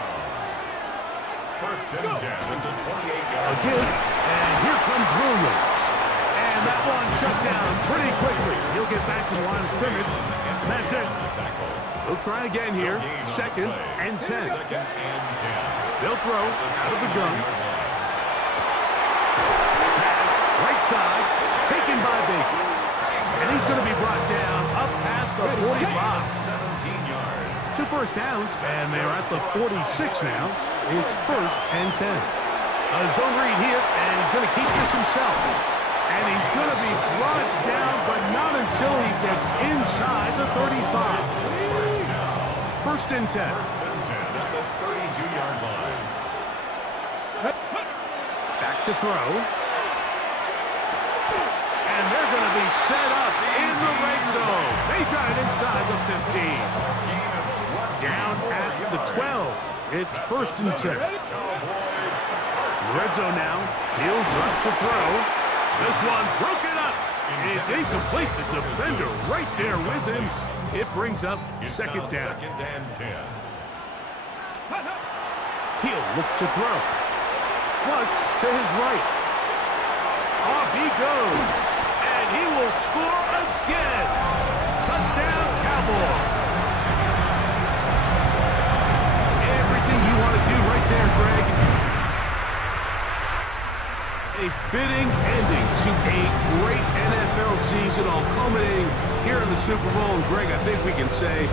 First and 10 at the 28-yard A gift, and here comes Williams. And that one shut down pretty quickly. He'll get back to the line of scrimmage, and that's it. They'll try again here. Second and 10. Second and 10. They'll throw out of the gun. Right side, taken by Baker. And he's going to be brought down up past the 45. 17 yards. 2 first downs, and they're at the 46 now. It's first and 10. A zone read here, and he's going to keep this himself. And he's going to be brought down, but 35. First and 10. At the 32-yard line. Back to throw. And they're going to be set up in the red zone. They got it inside the 15. Down at the 12. It's first and 10. Red zone now. He'll drop to throw. This one broken up. It's incomplete. The defender right there with him. It brings up second down. Second and 10. He'll look to throw. Flush to his right. Off he goes. And he will score again. Touchdown, Cowboys. Everything you want to do right there, Greg. A fitting ending to a great NFL season, all culminating here in the Super Bowl. And Greg, I think we can say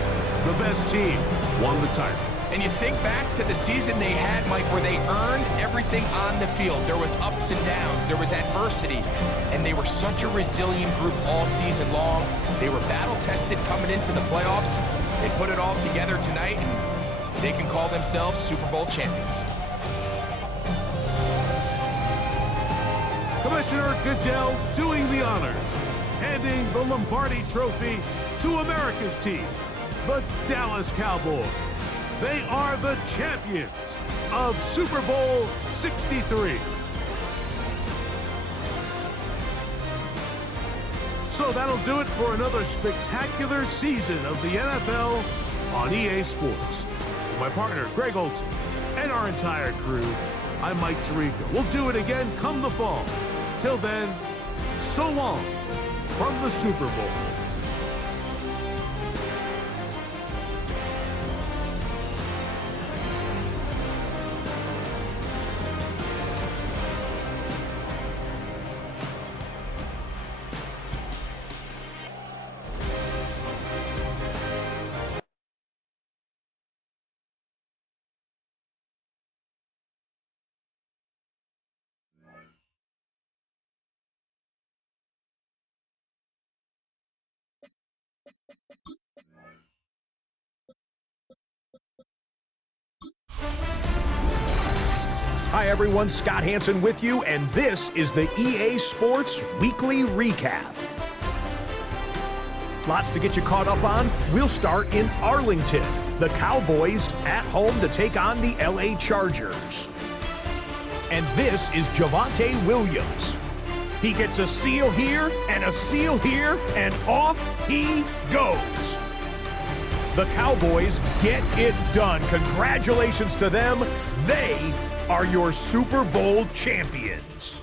the best team won the title. And you think back to the season they had, Mike, where they earned everything on the field. There was ups and downs. There was adversity. And they were such a resilient group all season long. They were battle-tested coming into the playoffs. They put it all together tonight, and they can call themselves Super Bowl champions. Commissioner Goodell doing the honors, handing the Lombardi Trophy to America's team, the Dallas Cowboys. They are the champions of Super Bowl 63. So that'll do it for another spectacular season of the NFL on EA Sports. My partner, Greg Olson, and our entire crew, I'm Mike Tirico. We'll do it again come the fall. Till then, so long from the Super Bowl. Hi everyone, Scott Hansen with you, and this is the EA Sports Weekly Recap. Lots to get you caught up on. We'll start in Arlington. The Cowboys at home to take on the LA Chargers. And this is Javonte Williams. He gets a seal here and a seal here, and off he goes. The Cowboys get it done. Congratulations to them. They are your Super Bowl champions.